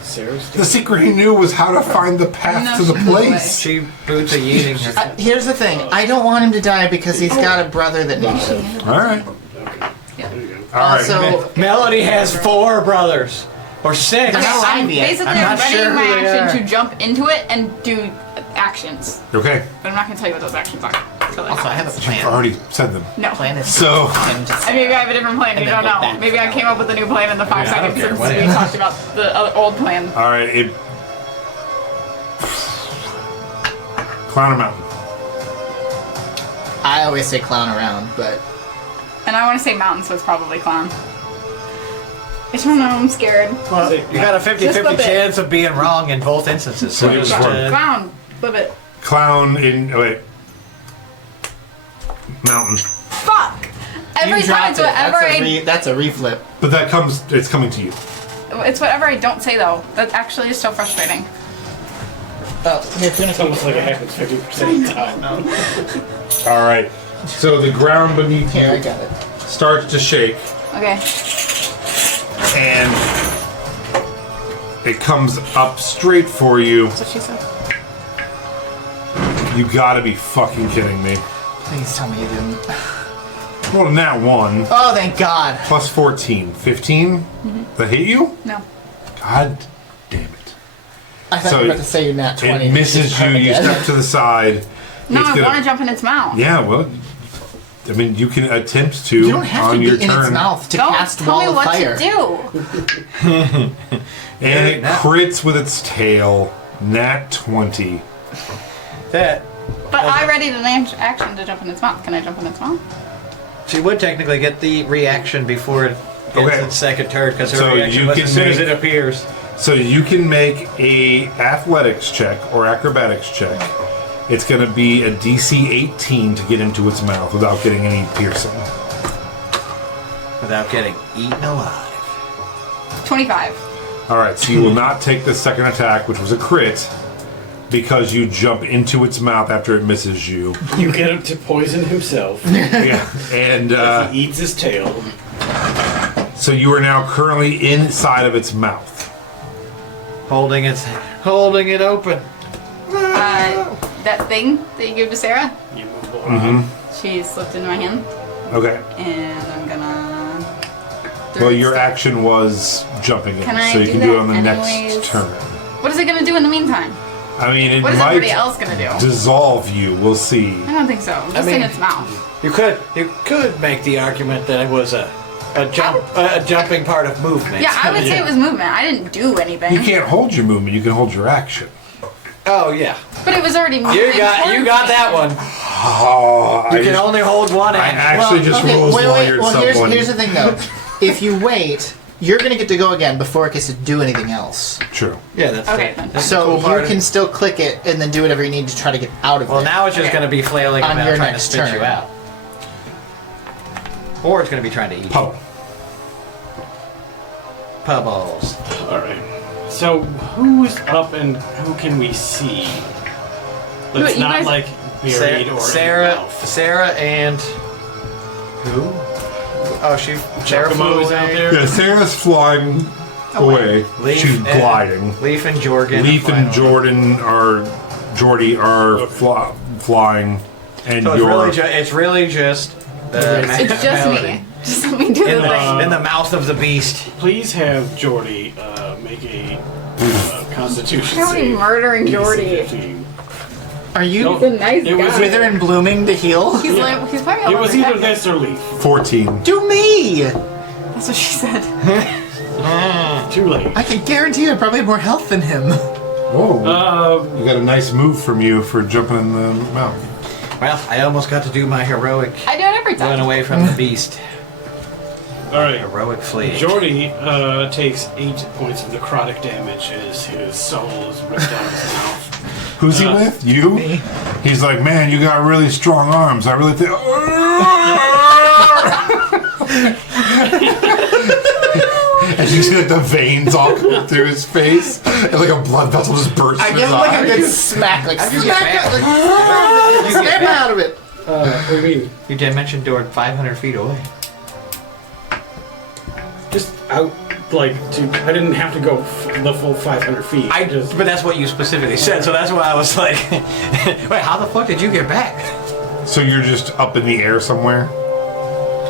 Sarah's The secret he knew was how to find the path to the No place. She boots a yeeting her. Here's the thing. I don't want him to die because he's got a brother that needs him. All right. Yeah. All right. Also, Melody has 4 brothers. Or 6. They're not alive I'm yet. basically I'm not readying sure my who they action are. to jump into it and do actions. Okay. But I'm not going to tell you what those actions are. Until it Also, I have a happens. I've plan. already said them. No. Plan is So- and just I maybe I have a different plan. You And don't then go know. back Maybe I to came up with a new plan in the 5 Yeah, I don't seconds care. since Whatever. we talked about the old plan. All right. Clown or mountain? I always say clown around, but And I want to say mountain, so it's probably clown. I don't know. I'm scared. Well, you got a 50-50 Just flip it. chance of being wrong in both instances. So Flip it. just, Clown. Flip it. Clown in. Oh, wait. Mountain. Fuck. Every you time dropped it's it. whatever That's a reflip. But that comes. It's coming to you. It's whatever I don't say though. That actually is so frustrating. Oh, here, finish It's almost like it happens 50% of the time. All right. So the ground beneath Here, I you got it. starts to shake, Okay. and it comes up straight for you. That's what she said. You gotta be fucking kidding me. Please tell me you didn't. Well, nat 1 Oh, thank God. plus 14. 15? That hit you? No. God damn it. I thought So you were about to say you nat 20. It misses you. You step to the side. No, It's I gonna- want to jump in its mouth. Yeah, well, I mean, you can attempt to You don't have on to your be in turn. its mouth to Don't cast tell Wall me of what Fire. to do. And it Yeah. crits with its tail. Nat 20. that. But I ready to action to jump in its mouth. Can I jump in its mouth? She would technically get the reaction before it gets Okay. its second turn because her So reaction you was can as soon as make- it appears. So you can make a athletics check or acrobatics check. It's going to be a DC 18 to get into its mouth without getting any piercing. Without getting eaten alive. 25. All right, so you will not take the second attack, which was a crit, because you jump into its mouth after it misses you. You get him to poison himself. Yeah, and He eats his tail. so you are now currently inside of its mouth. Holding it open. That thing that you gave to Sarah, You move on. she slipped into my hand, Okay. and I'm gonna. Well, your action was jumping in, Can I so you do can do it that on the anyways? next turn. What is it gonna do in the meantime? I mean, it What is everybody might else gonna do? dissolve you. We'll see. I don't think so. Just mean- in its mouth. You could make the argument that it was a jumping part of movement. Yeah, I would say it was movement. I didn't do anything. You can't hold your movement. You can hold your action. Oh yeah, But it was already moving. you got that one. Oh, You can only hold one I end. actually just rules lawyered someone. Here's the thing, though. If you wait, you're going to get to go again before it gets to do anything else. True. Yeah, that's Okay, the- then. that's the So cool part you of can it. still click it and then do whatever you need to try to get out of Well, it. now it's just Okay. going to be flailing On around your trying to next spit you turn. out. Or it's going to be trying to eat you. Puddle. Pebbles. Alright. So, who's up and who can we see? That's You not guys- like buried or in the Sarah, mouth. Sarah, and who? Oh, Sarah flew Giacomo's away. out there. Yeah, Sarah's flying away. Leaf She's and- gliding. Leaf and Jorgen. Leaf flying and over. Jordy are flying, and So you're it's really just It's just Melody. me. Just let me do In the thing. the mouth of the beast. Please have Jordy make a Constitution How are we save. murdering DC Jordy? 15. Are you No, He's a nice it was guy. wither and blooming to heal? He's probably It was either overprotected. this or Leaf. 14. Do me! That's what she said. Too late. I can guarantee you I probably have more health than him. Whoa! You got a nice move from you for jumping in the mouth. Well, I almost got to do my heroic I do it every run time. away from the beast. Alright. Heroic flee. Jordy takes 8 points of necrotic damage as his soul is ripped out of his mouth. Who's he with? You? Me. He's like, man, you got really strong arms. I really think. And you see like the veins all come through his face, and like a blood vessel just bursts I in give his him like a eye. good smack, like you smack get out, like, snap out of it. What do you mean? Your dimension door 500 feet away. Just out, like, I didn't have to go the full 500 feet. But that's what you specifically said, so that's why I was like, wait, how the fuck did you get back? So you're just up in the air somewhere?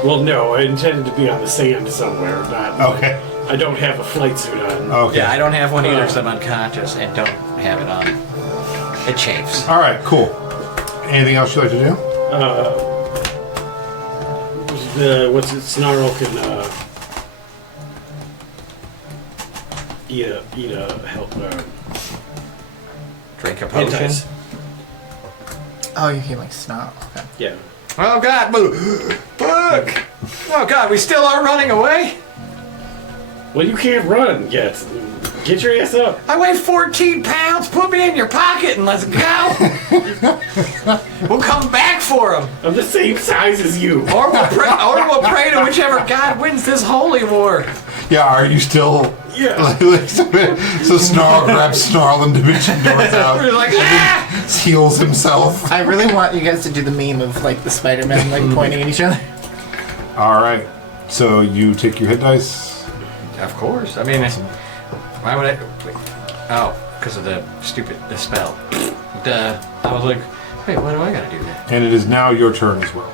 Well, no, I intended to be on the sand somewhere, not. Okay. I don't have a flight suit on. Okay. Yeah, I don't have one either because I'm unconscious and don't have it on. It chafes. All right, cool. Anything else you'd like to do? What's it? Snarl can eat a help. Drink a Hit potion. dice. Oh, you can like snarl. Okay. Yeah. Oh God, look! Oh God, we still are running away? Well, you can't run yet. Get your ass up. I weigh 14 pounds, put me in your pocket and let's go! We'll come back for him! I'm the same size as you. Or we'll pray to whichever God wins this holy war. Yeah, are you still... Yeah. So Snarl grabs Snarl and Dimension Doors out. We're like, ah! Heals himself. I really want you guys to do the meme of like the Spider-Man like pointing at each other. Alright. So you take your hit dice. Of course. I mean, why would I? Wait. Oh, because of the spell. Duh. I was like, wait, why do I gotta do that? And it is now your turn as well.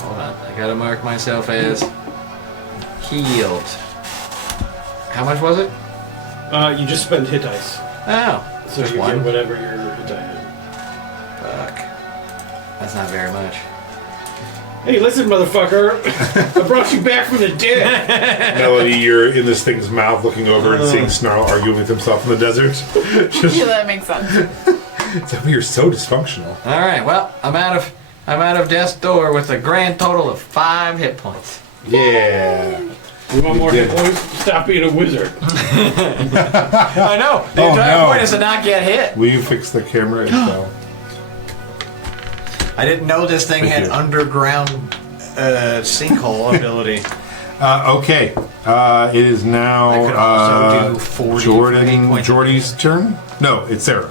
Hold on. I gotta mark myself as healed. How much was it? You just spend hit dice. Oh. So just you one? get whatever your hit dice is. Fuck. That's not very much. Hey, listen, motherfucker. I brought you back from the dead. Melody, you're in this thing's mouth looking over and seeing Snarl arguing with himself in the desert. Yeah, that makes sense. You're so dysfunctional. All right. Well, I'm out of death's door with a grand total of 5 hit points. Yeah. You want more did. hit points? Stop being a wizard. I know. The Oh, entire no. point is to not get hit. Will you fix the camera as well? I didn't know this thing Thank had you. underground sinkhole ability. Okay. It is I could now also do 40 Jordan points. Jordy's turn. No, it's Sarah.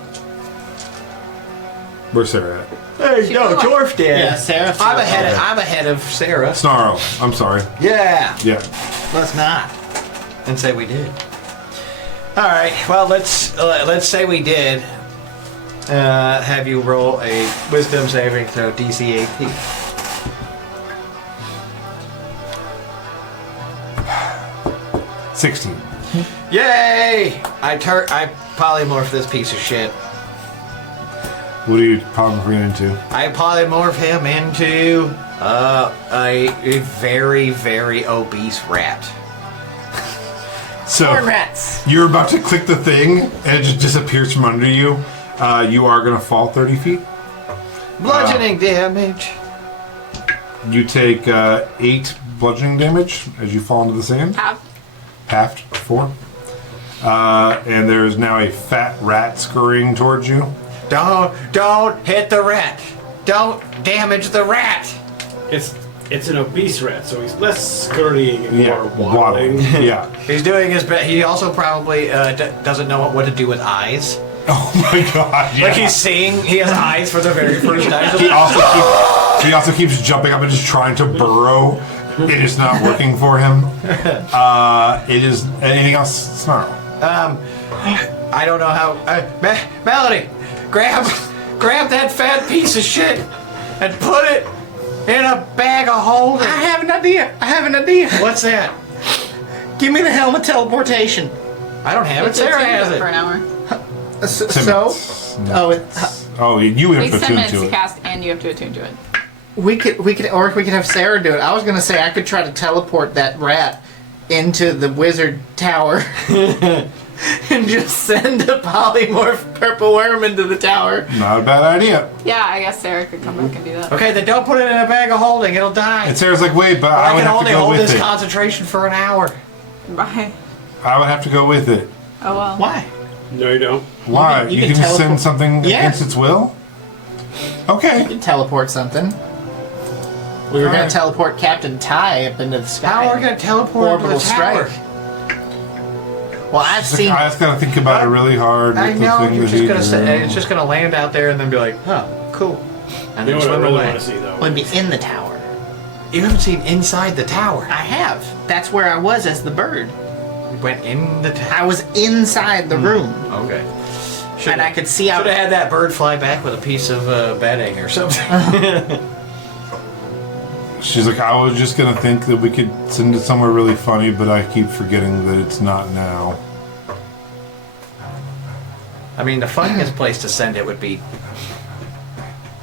Where's Sarah at? There you go, Dwarf did. Yeah, Sarah. I'm ahead of Sarah. Snarl. I'm sorry. Yeah. Yeah. Let's not. And say we did. All right. Well, let's say we did. Have you roll a Wisdom saving throw DC 18. $16. Yay! I polymorph this piece of shit. What do you polymorph into? I polymorph him into a very, very obese rat. So Corn rats. you're about to click the thing, and it just disappears from under you. You are going to fall 30 feet. Bludgeoning damage. You take 8 bludgeoning damage as you fall into the sand. Halved 4. And there is now a fat rat scurrying towards you. Don't hit the rat. Don't damage the rat. It's an obese rat, so he's less scurrying and more waddling. Yeah. He's doing his best. He also probably doesn't know what to do with eyes. Oh my god. Yeah. Like he's seeing, he has eyes for the very first time. He also keeps jumping up and just trying to burrow. It is not working for him. It is anything else, Snarl? I don't know how. Melody, grab that fat piece of shit and put it in a bag of holding. I have an idea. What's that? Give me the helmet teleportation. I don't have it. Sarah has for an it. hour. You have Takes to 10 attune minutes to to it. cast, and you have to attune to it. we could have Sarah do it. I was gonna say I could try to teleport that rat into the wizard tower and just send a polymorph purple worm into the tower. Not a bad idea. Yeah, I guess Sarah could come back and do that. Okay, then don't put it in a bag of holding. It'll die. And Sarah's like, wait, but I I would can have to only go hold with this it. concentration for an hour. Bye. I would have to go with it. Oh well. Why? No, you don't. Why? You You can can teleport- send something Yeah. against its will? Okay. You could teleport something. We were gonna Alright. teleport Captain Ty up into the sky. How are we going to teleport to the Orbital tower? strike. Well, I've Just seen. I just gotta think about it really hard. I with the know, thing you're that just he gonna say, drew. it's just gonna land out there and then be like, oh, cool. And You then know what I swim really away. want to see, though? Would be in the tower. You haven't seen inside the tower. I have. That's where I was as the bird. You went in the tower. I was inside the room, Okay. and I could see out. Should have had that bird fly back with a piece of bedding or something. She's like, I was just gonna think that we could send it somewhere really funny, but I keep forgetting that it's not now. I mean, the funniest place to send it would be...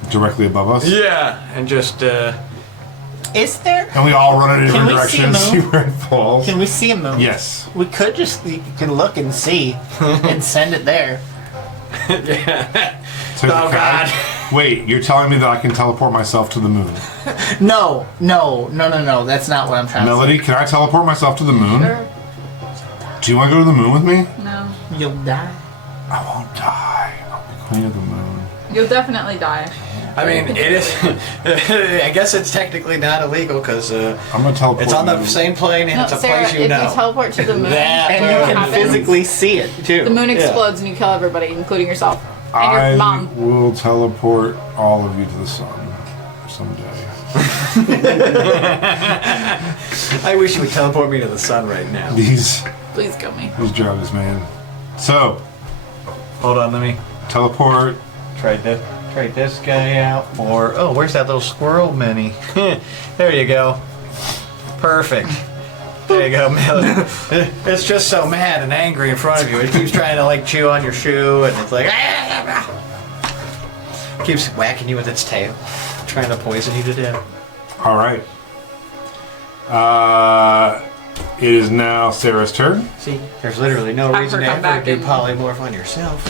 Directly above us? Yeah, and just, Is there? And we all run in a different Can we see direction a and see moon? where it falls. Can we see a moon? Yes. We could just, you can look and see and send it there. So Oh, God. Wait, you're telling me that I can teleport myself to the moon? No. That's not what I'm trying Melody, can I teleport myself to the moon? Sure. Do you want to go to the moon with me? No. to say. You'll die. I won't die. I'll be queen of the moon. You'll definitely die. I mean, it is... I guess it's technically not illegal, because I'm gonna teleport. it's on the you. same plane, and No, it's a Sarah, place you if know. you teleport to the moon, That And what you can happens? physically see it, too. The moon explodes and you kill everybody, including yourself and your I mom. will teleport all of you to the sun someday. I wish you would teleport me to the sun right now. These Please kill me. drugs, man. So, Hold on, let me teleport. trade this guy out for... Oh, where's that little squirrel mini? There you go. Perfect. There you go, Melody. It's just so mad and angry in front of you. It keeps trying to, like, chew on your shoe, and it's like... keeps whacking you with its tail, trying to poison you to death. All right. It is now Sarah's turn. See, there's literally no Have reason her to come ever back do and- polymorph on yourself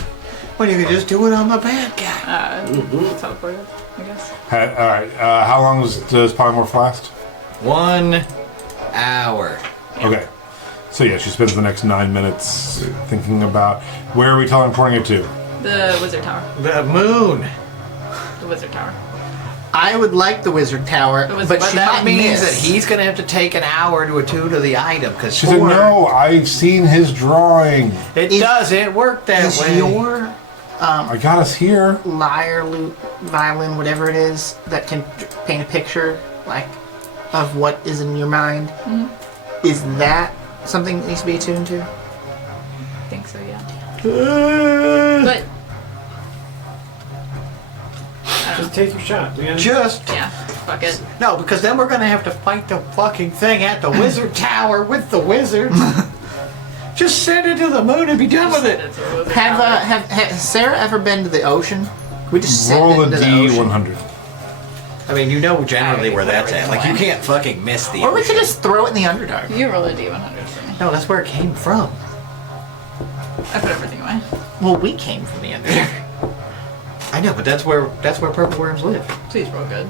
when you can just do it on the bad guy. Teleported, I guess. All right. How long does polymorph last? 1 hour. Okay. So yeah, she spends the next 9 minutes thinking about where are we teleporting it to. The wizard tower. The moon. The wizard tower. I would like the wizard tower, The wizard- but But she that might means miss. that he's going to have to take an hour to attune to the item, because She said, "No, I've seen his drawing. it Is- doesn't work that Is way. your I got us here." lyre, lute, violin, whatever it is, that can paint a picture, like, of what is in your mind, is that something that needs to be attuned to? I think so, yeah. But Just take your shot, man. Just yeah, fuck it. no, because then we're going to have to fight the fucking thing at the wizard tower with the wizards. Just send it to the moon and be done with it. It's a wizard Have, tower. has Sarah ever been to the ocean? We just sent Roll it a into the ocean. D100. I mean, you know generally where that's at. Like, you Anyway. can't fucking miss the Or we ocean. could just throw it in the Underdark. You roll a d100 for me. No, that's where it came from. I put everything away. Well, we came from the Underdark. I know, but that's where purple worms live. Please roll good.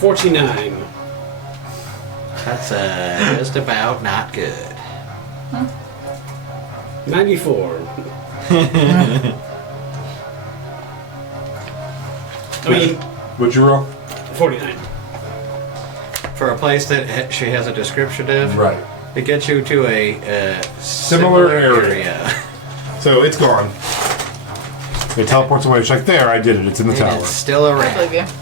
49. That's just about not good. 94. I mean, What'd you roll? 49. For a place that she has a description of, Right. it gets you to a Similar area. So it's gone. It teleports away. She's like, there, I did it. It's in the And tower. it's still a I believe rat. you.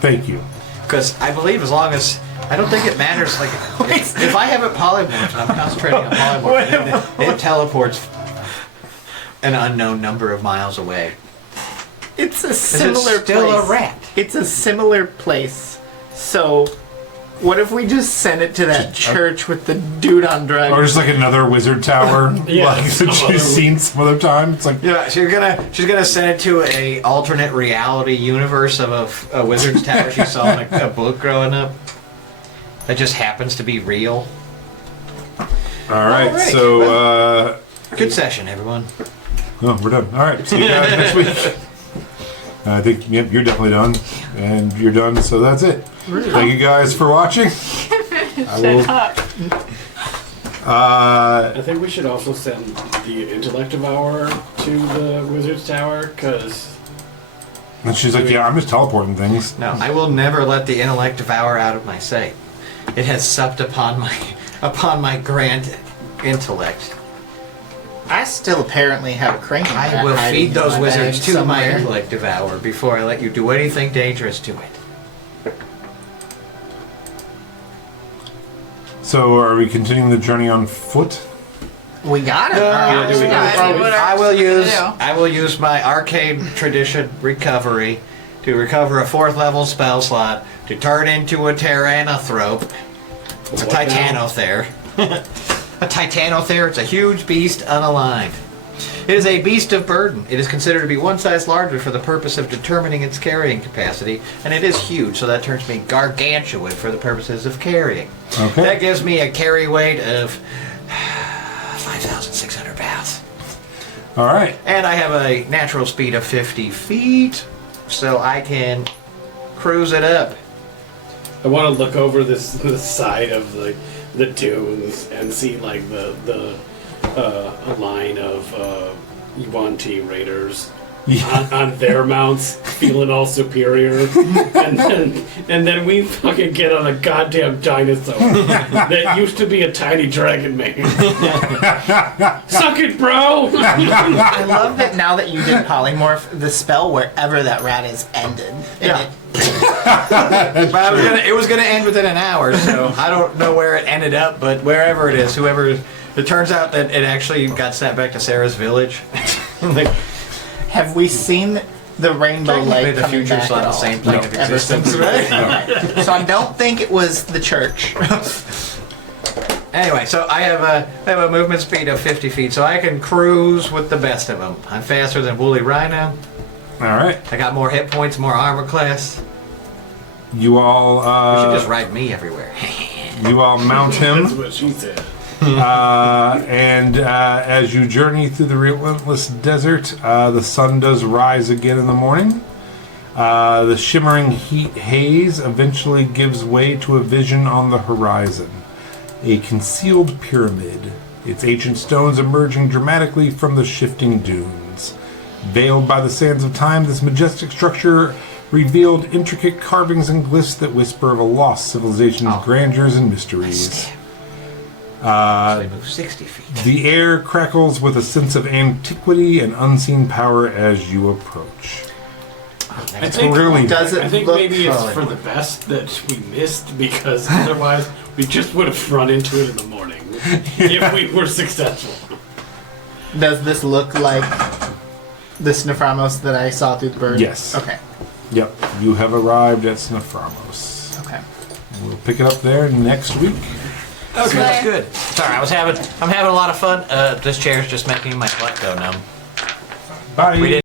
Thank you. Because I believe as long as I don't think it matters. Like if I have it polymorphed and I'm concentrating on polymorph, it teleports an unknown number of miles away. It's a Is it similar still place. a rat? It's a similar place. So, what if we just send it to that church with the dude on drugs? Or just like another wizard tower, Yeah, like some that other- she's seen some other time. It's like, Yeah, she's gonna send it to a alternate reality universe of a wizard's tower she saw in a book growing up. That just happens to be real. all right. All right, So, Good session, everyone. oh, we're done. All right. See you guys next week. I think yep, you're definitely done, and you're done. So that's it. Thank you guys for watching. I will. I think we should also send the intellect devour to the wizard's tower, because And she's like, yeah, I'm just teleporting things. No, I will never let the intellect devour out of my sight. It has supped upon my grand intellect. I still apparently have a crane. I will hiding feed in those my wizards bag to my somewhere. intellect devour before I let you do anything dangerous to it. So, are we continuing the journey on foot? We got it. do we Yeah, I mean, what I else will are we gonna use do? I will use my arcade tradition recovery to recover a 4th level spell slot, to turn into a Tyrannothrop. It's a What now? Titanothere. A Titanothere, it's a huge beast unaligned. It is a beast of burden. It is considered to be one size larger for the purpose of determining its carrying capacity, and it is huge, so that turns me gargantuan for the purposes of carrying. Okay. That gives me a carry weight of 5,600 pounds. All right. And I have a natural speed of 50 feet, so I can cruise it up. I want to look over the side of the dunes and see like a line of Yuan-Ti raiders on their mounts, feeling all superior, and then we fucking get on a goddamn dinosaur that used to be a tiny dragon man. Suck it, bro! I love that now that you did polymorph, the spell wherever that rat is ended. Yeah. But it was gonna end within an hour, so I don't know where it ended up, but wherever it is, whoever. It turns out that it actually got sent back to Sarah's village. Like, Have we seen the rainbow light the coming future's back on at the all? same plane of Ever existence, since- right? So I don't think it was the church. Anyway, so I have a movement speed of 50 feet, so I can cruise with the best of them. I'm faster than Woolly Rhino. All right. I got more hit points, more armor class. You all. You should just ride me everywhere. You all mount That's him. what she said. And as you journey through the relentless desert, the sun does rise again in the morning. The shimmering heat haze eventually gives way to a vision on the horizon. A concealed pyramid, its ancient stones emerging dramatically from the shifting dunes. Veiled by the sands of time, this majestic structure revealed intricate carvings and glyphs that whisper of a lost civilization's grandeurs and mysteries. They move 60 feet. The air crackles with a sense of antiquity and unseen power as you approach. I think, Really? Does it I think look maybe it's solid? for the best that we missed, because otherwise we just would have run into it in the morning if we were successful. Does this look like the Sneframos that I saw through the bird? Yes. Okay. Yep, you have arrived at Sneframos. Okay. We'll pick it up there next week. Okay, that's good. Sorry, I'm having a lot of fun. This chair's just making my butt go numb. Bye. We didn't